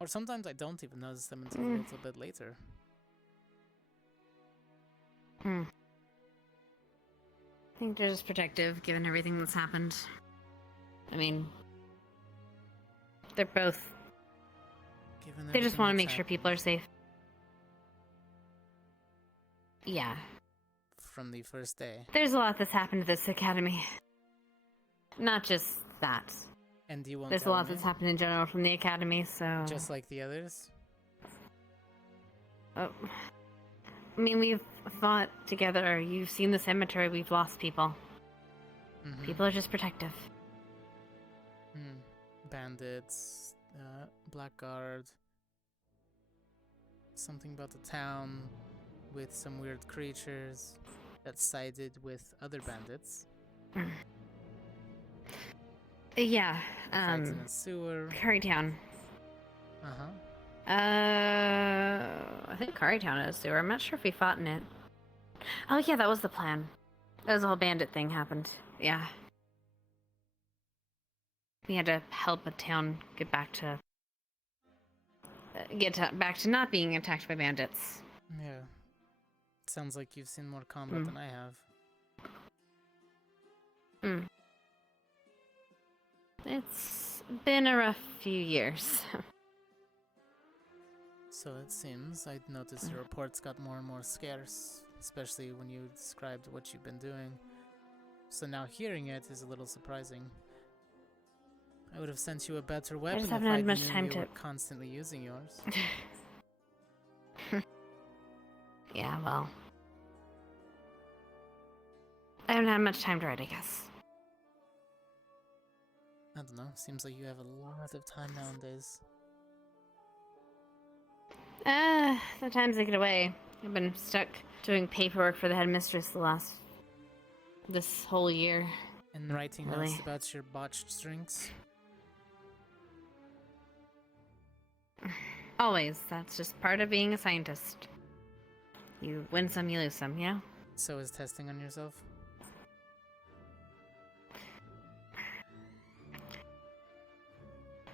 Or sometimes I don't even notice them until a little bit later. I think they're just protective, given everything that's happened. I mean, they're both... They just want to make sure people are safe. Yeah. From the first day. There's a lot that's happened to this academy. Not just that. And you won't There's a tell lot me? that's happened in general from the academy, so... Just like the others? Oh. I mean, we've fought together. You've seen the cemetery. We've lost people. People are just protective. Bandits, blackguard, something about the town with some weird creatures that sided with other bandits. Yeah, Fights in a sewer. Currytown. I think Currytown is a sewer. I'm not sure if we fought in it. Oh yeah, that was the plan. That was the whole bandit thing happened. Yeah. We had to help a town get back to back to not being attacked by bandits. Yeah. Sounds like you've seen more combat than I have. It's been a rough few years. So it seems. I'd noticed your reports got more and more scarce, especially when you described what you've been doing. so now hearing it is a little surprising. I would have sent you a better weapon just if haven't I had much knew time you to- were constantly using yours. Yeah, well. I haven't had much time to write, I guess. I don't know. Seems like you have a lot of time nowadays. Sometimes I get away. I've been stuck doing paperwork for the headmistress this whole year. And writing Really? notes about your botched drinks. Always. That's just part of being a scientist. You win some, you lose some, you know? So is testing on yourself?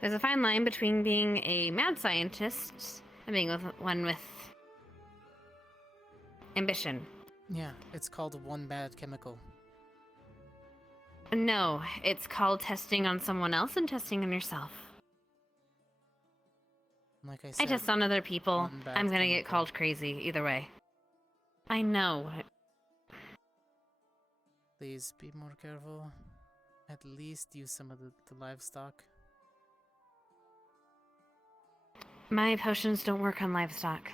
There's a fine line between being a mad scientist and being one with ambition. Yeah, it's called one bad chemical. No, it's called testing on someone else and testing on yourself. Like I I said, test on other people. one bad I'm gonna get chemical. called crazy either way. I know. Please be more careful. At least use some of the livestock. My potions don't work on livestock.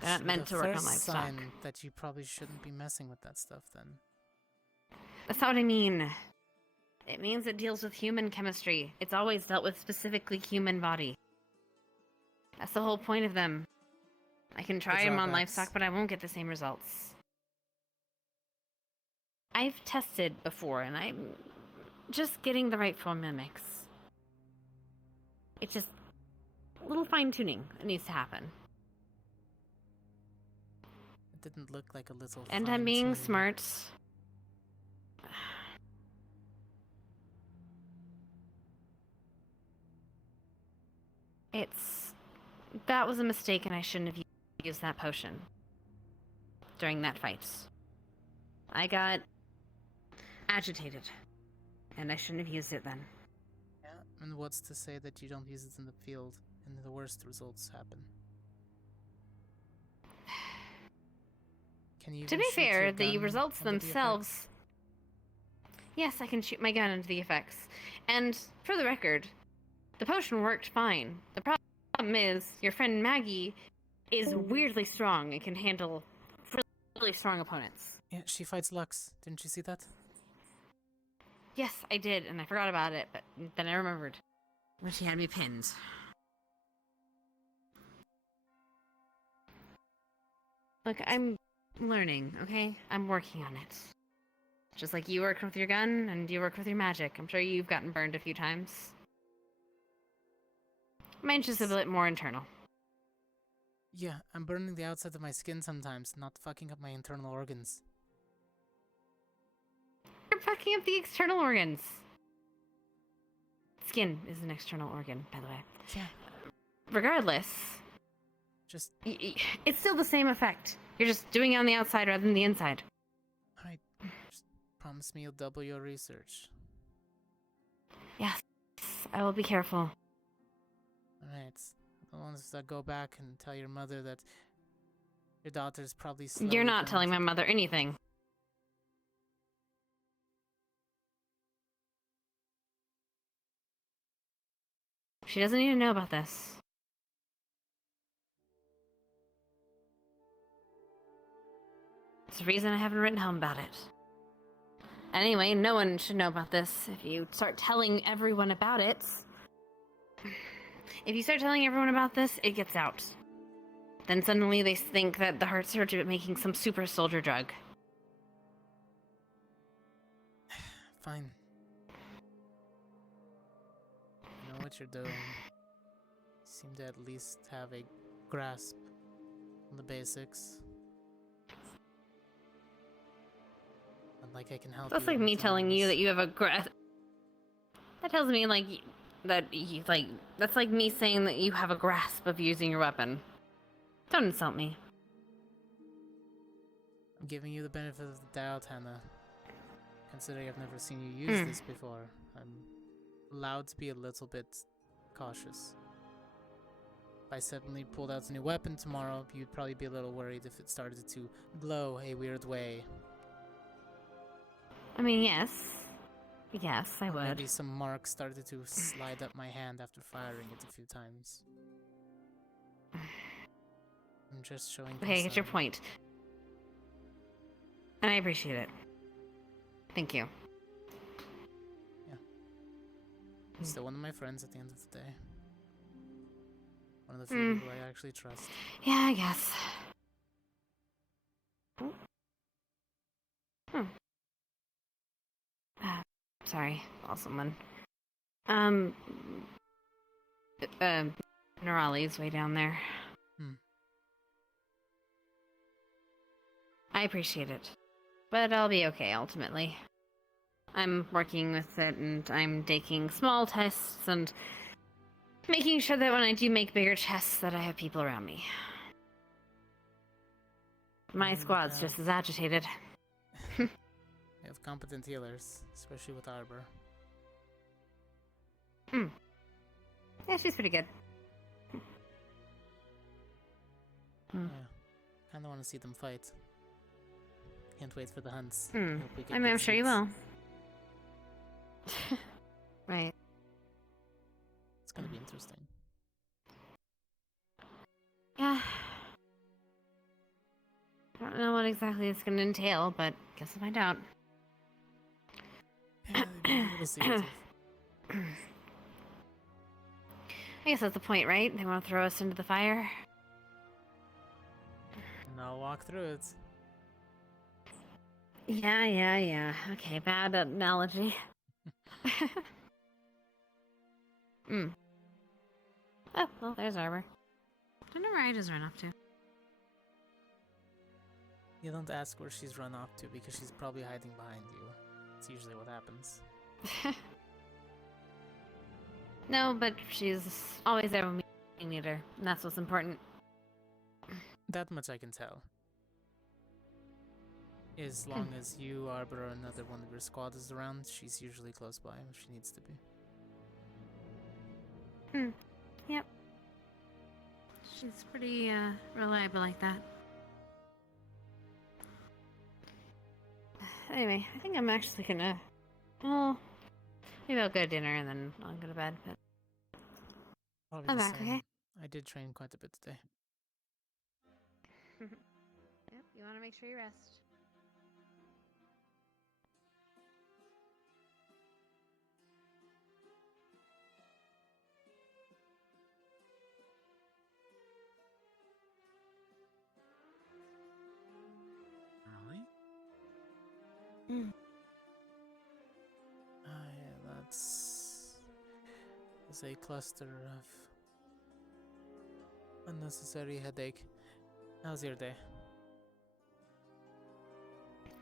They're not Should be meant the to work on first livestock. sign that you probably shouldn't be messing with that stuff then. That's not what I mean. It means it deals with human chemistry. It's always dealt with specifically human body. That's the whole point of them. I can try them on drawbacks. livestock, but I won't get the same results. I've tested before, and I'm just getting the right form mimics. It's just a little fine-tuning that needs to happen. It didn't look like a little. And I'm being fine-tuning. smart. That was a mistake, and I shouldn't have used that potion during that fight. I got agitated, and I shouldn't have used it then. Yeah, and what's to say that you don't use it in the field and the worst results happen? Can you To even be shoot your fair, the gun results under the themselves. Yes, I can shoot my gun into the effects. And for the record, the potion worked fine. The problem is, your friend Maggie is weirdly strong and can handle really strong opponents. Yeah, she fights Lux. Didn't you see that? Yes, I did, and I forgot about it, but then I remembered. When she had me pinned. Look, I'm learning, okay? I'm working on it. Just like you work with your gun, and you work with your magic. I'm sure you've gotten burned a few times. Mine's just a bit more internal. Yeah, I'm burning the outside of my skin sometimes, not fucking up my internal organs. You're fucking up the external organs. Skin is an external organ, by the way. Yeah. Regardless, just it's still the same effect. You're just doing it on the outside rather than the inside. Alright, just promise me you'll double your research. Yes, I will be careful. Alright, the ones that go back and tell your mother that your daughter's probably slowly You're not going telling to- my mother anything. She doesn't need to know about this. It's the reason I haven't written home about it. Anyway, no one should know about this. If you start telling everyone about it... If you start telling everyone about this, it gets out. Then suddenly they think that the heart surgery is making some super soldier drug. Fine. You know what you're doing. You seem to at least have a grasp on the basics. Not like I can help That's you like me anytime telling you else. that you have a grasp. That tells me like that you like. That's like me saying that you have a grasp of using your weapon. Don't insult me. I'm giving you the benefit of the doubt, Hannah. Considering I've never seen you use this before, I'm allowed to be a little bit cautious. If I suddenly pulled out a new weapon tomorrow, you'd probably be a little worried if it started to glow a weird way. I mean, yes. Yes, I Or would. maybe some marks started to slide up my hand after firing it a few times. I'm just showing Okay, I get your concern. point. And I appreciate it. Thank you. Still one of my friends at the end of the day. One of the few people I actually trust. Yeah, I guess. Sorry, call someone. Nerali's way down there. I appreciate it. But I'll be okay, ultimately. I'm working with it, and I'm taking small tests, and making sure that when I do make bigger tests, that I have people around me. My squad's just as agitated. We have competent healers, especially with Arbor. Yeah, she's pretty good. Yeah. Kinda wanna see them fight. Can't wait for the hunts. I Hope we get mean, good I'm sure you seats. will. Right. It's gonna be interesting. Yeah. I don't know what exactly it's going to entail, but guess we'll find out. We'll see. We'll see. I guess that's the point, right? They want to throw us into the fire? And I'll walk through it. Yeah. Okay, bad analogy. Oh, well, there's Arbor. I don't know where I just ran off to. You don't ask where she's run off to because she's probably hiding behind you. It's usually what happens. No, but she's always there when we need her, and that's what's important. That much I can tell. As long as you, Arbor, or another one of your squad is around, she's usually close by if she needs to be. Yep. She's pretty, reliable like that. Anyway, I think I'm actually gonna... Well, maybe I'll go to dinner and then I'll go to bed, but... Probably I'm the back, same. okay? I did train quite a bit today. Yep, you want to make sure you rest. Really? Yeah, that's a cluster of unnecessary headache. How's your day?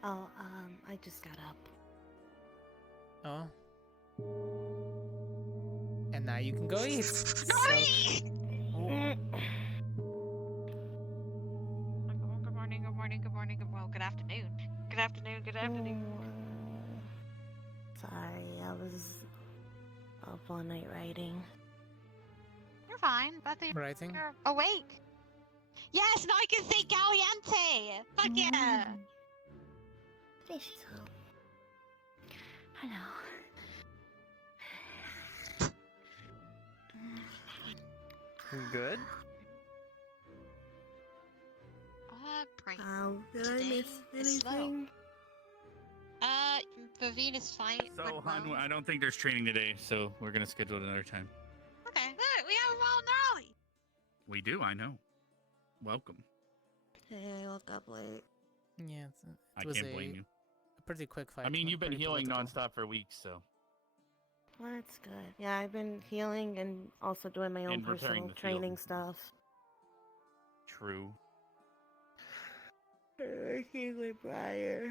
Oh, I just got up. Oh. And now you can go eat. So... Good afternoon. Good afternoon. Sorry, I was up all night writing. You're fine, but Writing? you're awake. Yes, now I can say Caliente! Fuck yeah! Hello. Good? Great. Did I miss anything? The Venus fight. So, went hon, well. I don't think there's training today, so we're gonna schedule it another time. Okay, good. We have all early. We do, I know. Welcome. Hey, I woke up late. Yeah, I it was can't blame you. a pretty quick fight. I mean, went you've been pretty healing political. nonstop for weeks, so. Well, that's good. Yeah, I've been healing and also doing my own And repairing personal the field. training stuff. True. Working with Briar.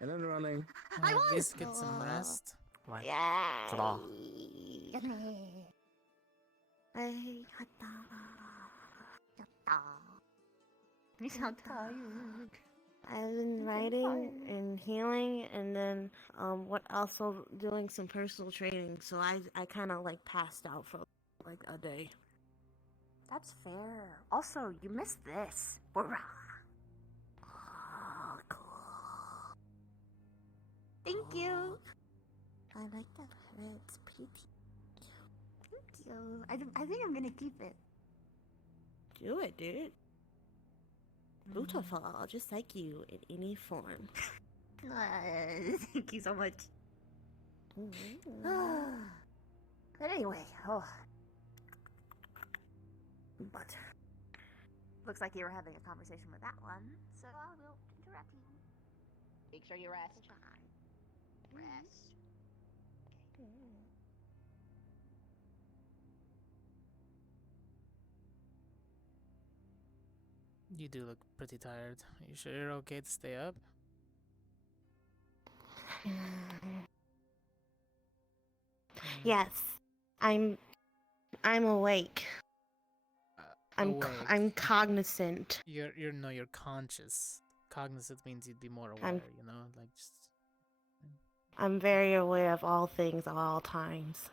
And then running. Well, at least get some rest. What? Yeah. Ta-da. I'm so tired. I've been writing and healing, and then also doing some personal training. So I kind of like passed out for like a day. That's fair. Also, you missed this. Thank you. I like that. It's pretty. Thank you. I think I'm gonna keep it. Do it, dude. Beautiful, just like you in any form. Thank you so much. But anyway, but looks like you were having a conversation with that one, so I will interrupt you. Make sure you rest. Rest. You do look pretty tired. Are you sure you're okay to stay up? Yes, I'm awake. I'm cognizant. You're conscious. Cognizant means you'd be more aware, you know? Like just I'm very aware of all things at all times.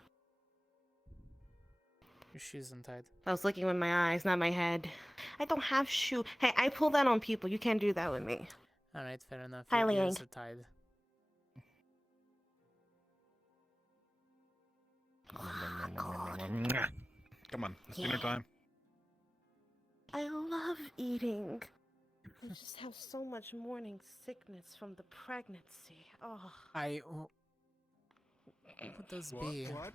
your shoes untied. I was looking with my eyes, not my head. I don't have shoe. Hey, I pull that on people. You can't do that with me. Alright, fair enough. Hi, Your Liang. ears are tied. Come on, it's dinner time. I love eating. I just have so much morning sickness from the pregnancy. Oh. Would those What? be? What?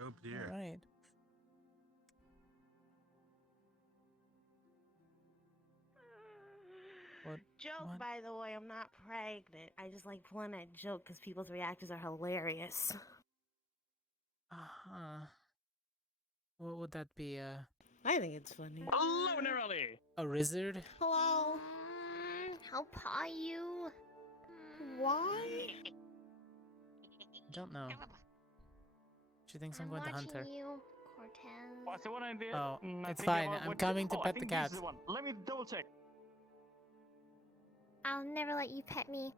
Oh dear. Alright. What? Joke, by the way, I'm not pregnant. I just like pulling that joke because people's reactions are hilarious. Uh-huh. What would that be? I think it's funny. Hello, Nerali! A wizard? Hello. How are you? Why? Don't know. She thinks I'm going to hunt her. Watching you, Cortez. What's the one idea? Oh, I it's think fine. about I'm what- coming to I pet the think cat. This is the one. Let me double check. I'll never let you pet me.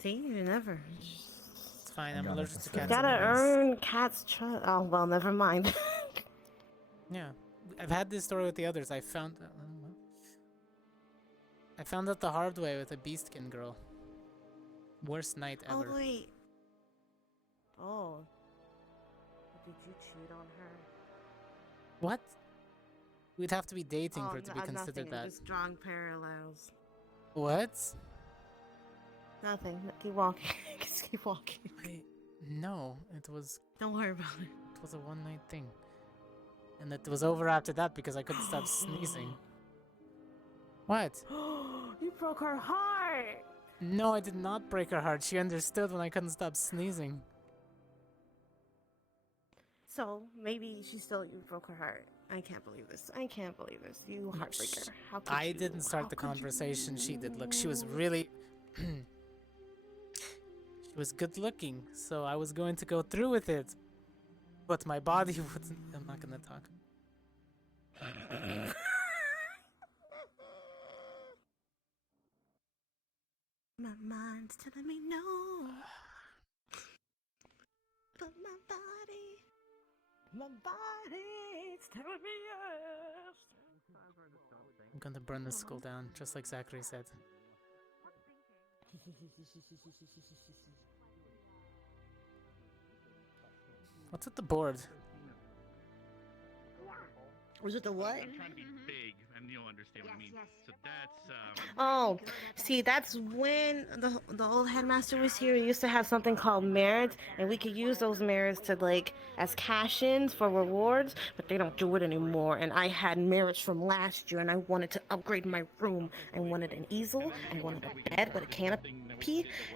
See, you never. It's fine. I'm allergic to You cats. gotta anyways. earn cats' trust. Oh well, never mind. Yeah, I've had this story with the others. I found out the hard way with a beastkin girl. Worst night Oh ever. wait. Oh. Did you cheat on her? What? We'd have to be dating Oh, for it to be nothing. considered I'm that. just drawing parallels. What? Nothing. Keep walking. Just keep walking. No, it was. Don't worry about it. It was a one-night thing, and it was over after that because I couldn't stop sneezing. What? You broke her heart. No, I did not break her heart. She understood when I couldn't stop sneezing. So maybe she still you broke her heart. I can't believe this. I can't believe this. You heartbreaker. How could I you? didn't start How the could you? conversation. She did. Look, she was really. She was good looking, so I was going to go through with it. But my body wouldn't. I'm not gonna talk. My mind's telling me no. But my body's telling me yes. I'm gonna burn this school down, just like Zachary said. What's with the board? Was it the what? I'm trying to be big, and you'll understand what I mean. So that's Oh, see, that's when the old headmaster was here. We used to have something called merits, and we could use those merits to like as cash-ins for rewards. But they don't do it anymore. And I had merits from last year, and I wanted to upgrade my room. I wanted an easel, I wanted a bed with a canopy,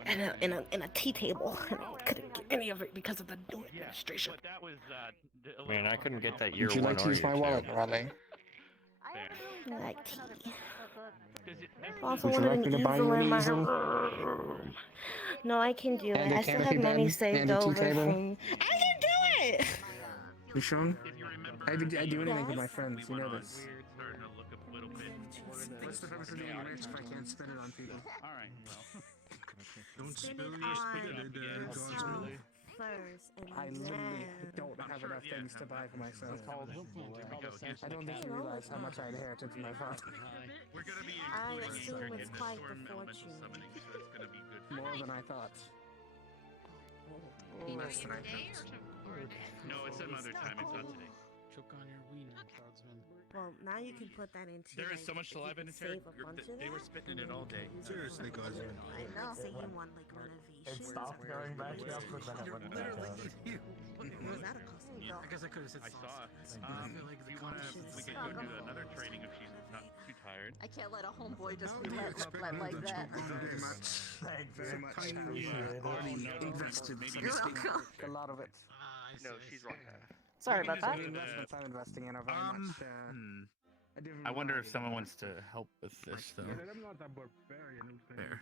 and a tea table. And I couldn't get any of it because of the new administration. Man, I couldn't get that year Would you one like to or use my year wallet, two. Raleigh? I like tea. Also Would you wanted like an me to buy easel you an in my easel? room. No, I can do it. And a I still have canopy money bed saved and a tea over table? from. I can do it. You sure? I do anything with my friends. You know this. What's the purpose of being rich if I can't spend it on people? all right. Well, Don't Spend spill it your on spaghetti. yourself first, and I literally then. don't have enough things to buy for myself. I don't think you realize how much I inherited from my father. We're gonna be I including assume Adric it's in the quite the storm elemental fortune. summoning, so it's gonna be good. For More you. than I thought. Less than I thought. No, it's some other time. It's not today. Choke on your wiener, Cogsman. Well, now you can put that into. There is like, so much if you saliva in can his hair. save a bunch of They were that, spitting and it then all you day. can use Seriously, it for, guys. like, let's say you want like renovations. It stopped going back up, but then it went back up. Was that a cost? I guess I could have said I saw. I feel like Do you wanna? We can go do another training if she's not too tired. I can't let a homeboy just We were let expecting like that that. very much. Very much. Already invested. You're welcome. A lot of it. No, she's wrong. Sorry about that. The investments I'm investing in are very much. A different I wonder if variety. someone wants to help with this, though. I'm not a barbarian. Fair.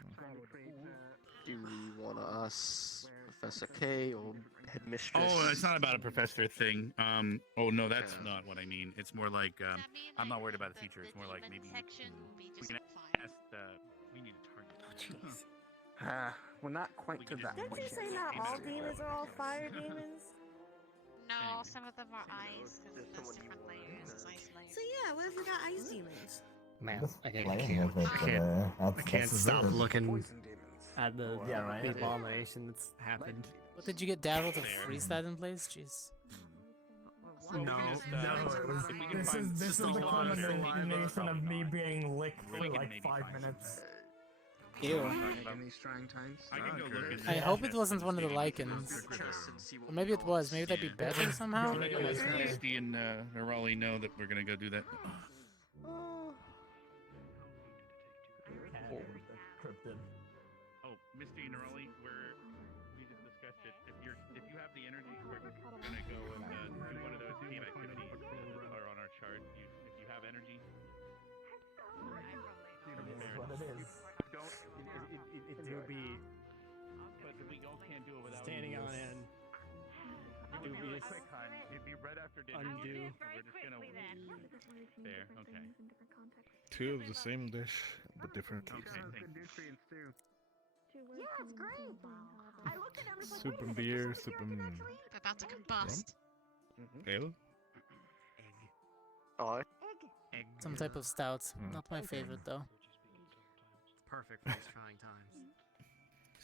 Do we want to ask Professor K or Headmistress? Oh, it's not about a professor thing. Oh no, that's not what I mean. It's more like I'm not worried about a teacher. It's more like maybe we can ask. We need a target. We're not quite to that Didn't point you yet. say not all demons are all fire demons? No, some of them are ice because there's different layers. There's ice layers. So yeah, what if we got ice demons? Man, I can't stop looking at the abomination that's happened. What did you get Daryl to freeze that in place? Jeez. No, This is the culmination of me being licked for like 5 minutes. Ew. In these trying times. I hope it wasn't one of the lichens. Or maybe it was. Maybe that'd be better somehow. Misty and Nerali know that we're gonna go do that. Oh, Misty and Nerali, we just discussed it. If you have the energy, we're gonna go and do one of those team activities that are on our chart. If you have energy. It is what it is. It do be But we all can't do it without standing on end. Dubious. It'd be right after dinner. Undo. We're just gonna. There. Okay. Two of the same dish, but different. Okay. Thank you. Yeah, it's great. I looked at him and was like, Soup and beer, soup and They're about to combust. ale. Oh, Some type of stout. Not my favorite though. Perfect for these trying times.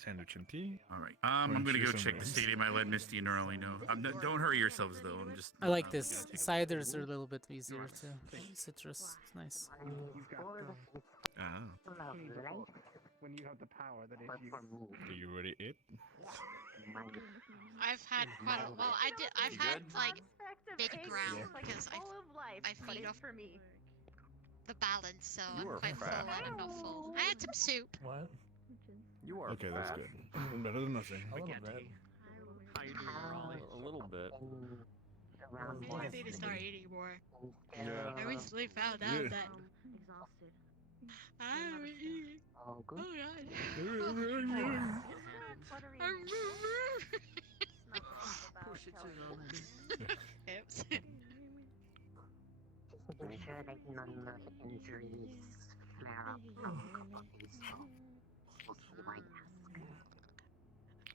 Sandwich and tea. All right. I'm gonna go Cheese check and the rice. stadium. I let Misty and Nerali know. Don't hurry yourselves though. I'm just. I like this. Ciders are a little bit easier too. Citrus. It's nice. When you have the power that if you. Do you already eat? I've had quite a well. I've had like mid-ground because I feed off the balance, so You I'm are quite full fat. and I'm not full. I had some soup. What? You are. Okay, that's good. Better than nothing. A little bit. How you doing, Raleigh? A little bit. I need to start eating more. Yeah. I recently found out Yeah. that I was eating. oh, good. Oh god. Push it to the Oops. I'm sure that none of the injuries flare up from a couple of days ago. Okay, why ask?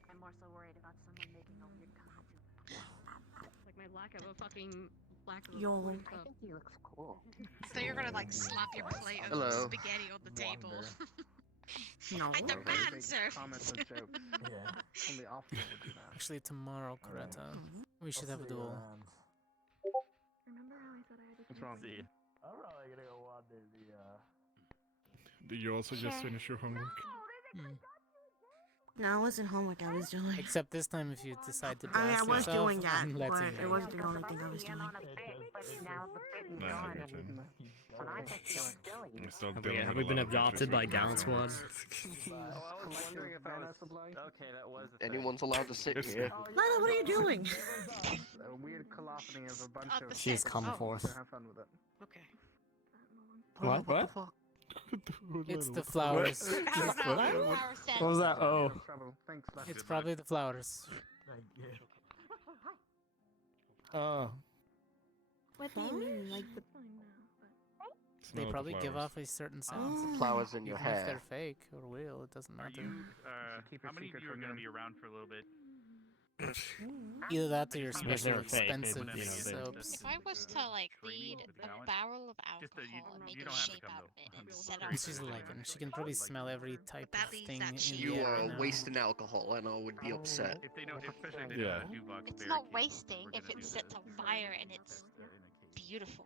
I'm more so worried about someone making a weird comment. Like my lack of a fucking lack of Yo. a food I cup. think he looks cool. So you're gonna like slap your plate of Hello. spaghetti on the table. No. I demand, sir. Comments and jokes. Yeah. Only often would do that. Actually, tomorrow, Coretta. We should have a duel. Remember how I said I had to What's wrong? I'm probably gonna go on the Did you also just finish your homework? No, it wasn't homework I was doing. Except this time, if you decide to I mean, I blast was yourself, doing that, I'm but letting it you. wasn't the only thing I was doing. Now the bit Nah, I gone, got you. and I think you're silly. I'm still Have dealing with we a been lot of adopted by interesting Down Squad? things. I was wondering if Anna supply. Okay, that was. Anyone's allowed to sit Yes, here. Lila, what are you doing? A weird cacophony of a bunch of. She's come forth. Have fun with it. Okay. What? What? It's the flowers. What was that? Oh. Trouble. Thanks, Lester. It's probably the flowers. Thank you. Oh. What do you mean? Like the. They Smell probably the give flowers. off a certain sound. Flowers in your Even if hair. they're fake or real, it doesn't Are matter. you? Keep How it many of secret you are from gonna them. be around for a little bit? Either that or your Because special they're fake, expensive you know, they- soaps. If I was to like lead a barrel of alcohol and make a shape out of it and set up. She's like, and she can probably smell every type of thing in the You air are right now. wasting alcohol, and I would be upset. Yeah. It's not wasting if it's set on fire and it's beautiful.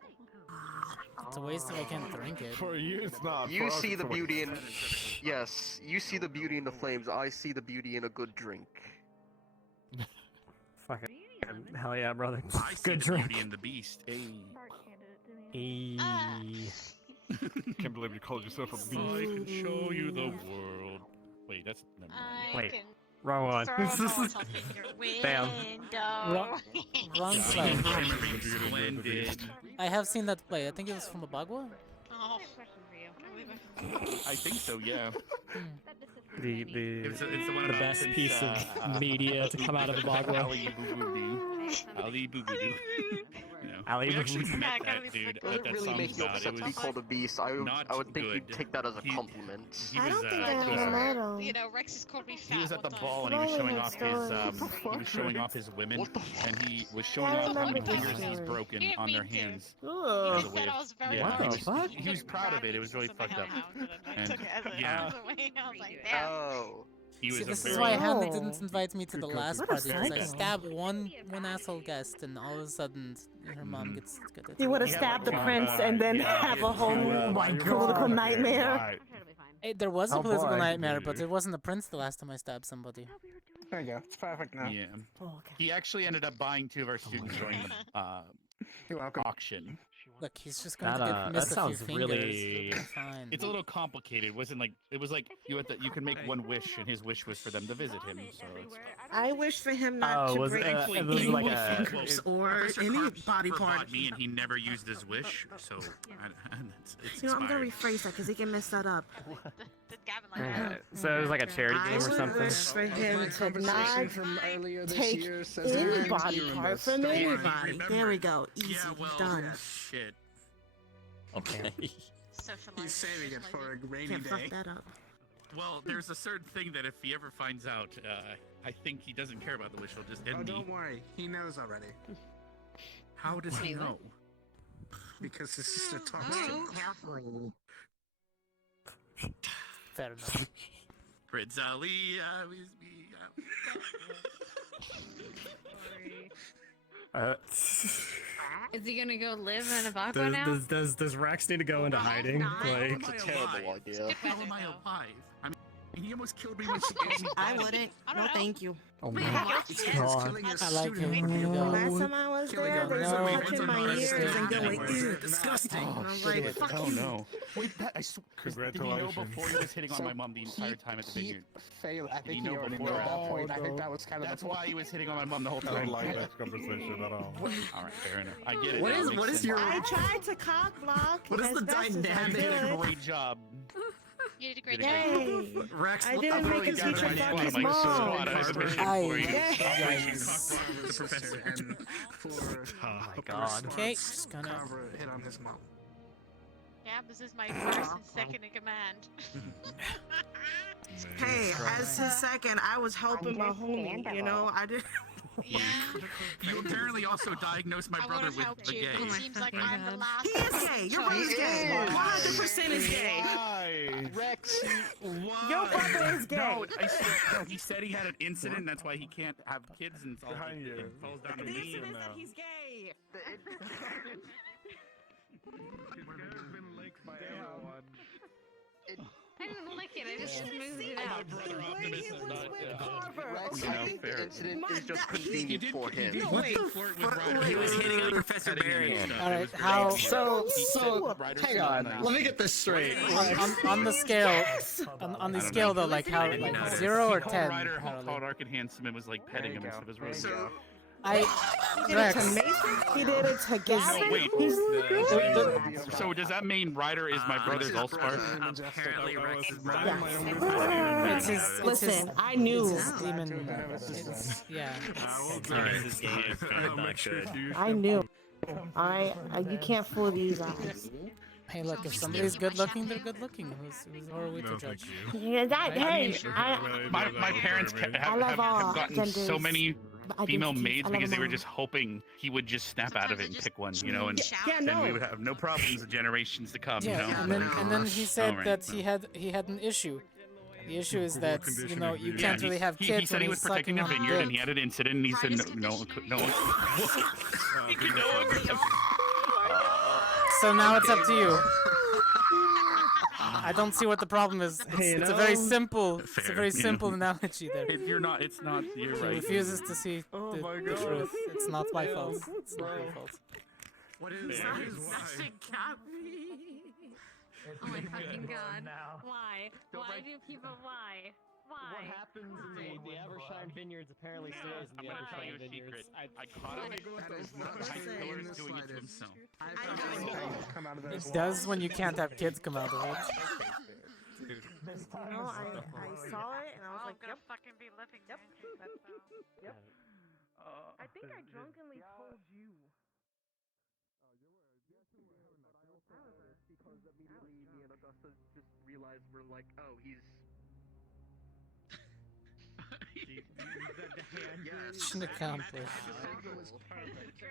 It's a waste if I can't drink it. For you, it's not. You For us, see it's the a waste. beauty in. Yes, you see the beauty in the flames. I see the beauty in a good drink. Fuck it. Hell yeah, brother. I see Good the drink. Beauty and the Beast. Hey. Can't believe you called yourself a I beast. can show you the world. Wait, that's never mind. Wait. Wrong one. Damn. Window. Wrong Yeah, play. Splendid. I have seen that play. I think it was from a Bagua. Oh. I think so, yeah. The It's the one about best Prince, piece of media to come out of the Bagua. Ali Boo-Boo-Doo. Ali Boo-Boo-Doo. You know, Ali we actually Boo-Boo-Doo. met that dude Does at it that really song make no about. It sense to be was called a beast? not I would think good. you'd take that as a compliment. He I was, don't think uh, I he was, ever met him. You know, Rex has called me fat. He was at the one ball time. and he was showing What off his the he was showing off his women and he was showing I off how many remember this fingers he's story. broken You didn't on their mean to. hands. You As just a way said of- I was very yeah, What the he was- fuck? He was proud of it. It was really fucked up. I And took it as a yeah, way. I was like, damn. Oh. he was See, a this is very why Hannah Oh. didn't invite me to the last What a party because I psycho. stabbed one asshole guest and all of a sudden her mom gets You would have Yeah, stabbed the like, prince and then yeah, have a it's whole true. political nightmare. Right. There was a Oh, political boy. nightmare, but it wasn't the prince the last time I stabbed somebody. There you go. It's perfect now. Yeah. Oh, okay. He actually ended up buying 2 of our students during the You're welcome. auction. Look, he's just going That, to that miss a few sounds fingers. really- It'll be fine. It's a little complicated. It was like you could make one wish, and his wish was for them to visit him. So it's, I wish for him not to was break it was any like a- fingers or any body part. me, and he never used his wish. So it's You know, I'm gonna expired. rephrase that because he can mess that up. So it was like a charity I game or would something. wish for him to not Conversation from earlier this take year says any that body you part missed. from Don't worry. anybody. There we go. Easy. Yeah, well, Done. shit. Okay. He's saving it for a rainy Can't fuck day. that up. Well, there's a certain thing that if he ever finds out, I think he doesn't care about the wish. He'll just end Oh, me. don't worry. He knows already. How does he know? Because his sister talks to him. Carefully. Fair enough. Prince Ali, always be. Is he gonna go live in a Bagua Does, now? does Rex need to go into hiding? Like, It's a terrible idea. How am I alive? I mean, he almost killed me when she gave me. I wouldn't. No, thank you. oh my God. I like it. Here we go. Last time I was there, they No. were touching my ears and going, ew, disgusting. Oh, And I was like, fuck oh you. no! Wait, that I swear. Did he know Congratulations. before he was hitting on my mom the entire time at the He vineyard? failed. I Did he think he know already knew before? at that point. I Oh, think no. that was kind of That's the why he was hitting on my mom the whole I don't time. like that conversation at all. All right, fair enough. I get it. What now, is- it makes what is sense. your- I tried to cock block. What is as the best as I dynamic? You did a could. great job. You did a great Did a job. great Yay. Rex, I didn't make him got teach my him fuck squad. his I'm like, mom. squad, I have a mission for you. Yes. for the professor and for Oh my god. Okay, just gonna. Carver hit on his mom. Yeah, this is my first and second in command. Hey, as his second, I was helping my homie, you know? I did. Yeah. You apparently also diagnosed my I would brother have with helped the you, gay. but it seems like I'm the last. He is gay. Your brother's gay. 100% is gay. Why? Rex, Why? Your brother is gay. No, I swear, no, he said he had an incident. That's why he can't have kids, and it's all Behind you. it falls down to The me. incident And, is that he's gay. I didn't lick it. I just smoothed it out. brother Optimus is not. Rex, You know, I think fair. the incident My- is just that- convenient for him. No, What wait. the flirt with Ryder? He was hitting on Professor Barry. All right, how? Hang on. Let me get this straight. On the scale, on the scale though, like how, like 0 or 10. Ryder how, called Ark and handsome and was like petting him instead of his rose. So, He did it to Rex. Mason. He did it to Gavin. Wait. He's- So does that mean Ryder is my brother's Allspark? Apparently, Rex is It's his. Listen, I knew. It's his demon. It's, yeah. I knew. You can't fool these eyes. Hey, look, if somebody's good looking, they're good looking. Who are we to judge? Yeah, that, hey, My parents I love all have gotten so genders. many female maids because they were just hoping he would just snap out of it and pick one, you know, and then we would have no problems in generations to come, you know. and then he said that he had an issue. The issue is that you can't really have kids. He said he was protecting a vineyard and he had an incident and he said no one. So now it's up to you. I don't see what the problem is. It's a very simple. It's a very simple analogy there. You're right. He refuses to see the truth. It's not my fault. It's not my fault. What is such a copy? Oh my fucking god. Why? Why do people, why? Why? What happens in the Evershine Vineyards apparently stays in the Evershine Vineyards. I caught him. That is not saying in the slightest. It does when you can't have kids come out of it. No, I saw it and I was like, yep. Fucking be living. Yep. Yep. I think I drunkenly told you. Because immediately me and Augusta just realized we're like, oh, he's. Mission accomplished. Perfect.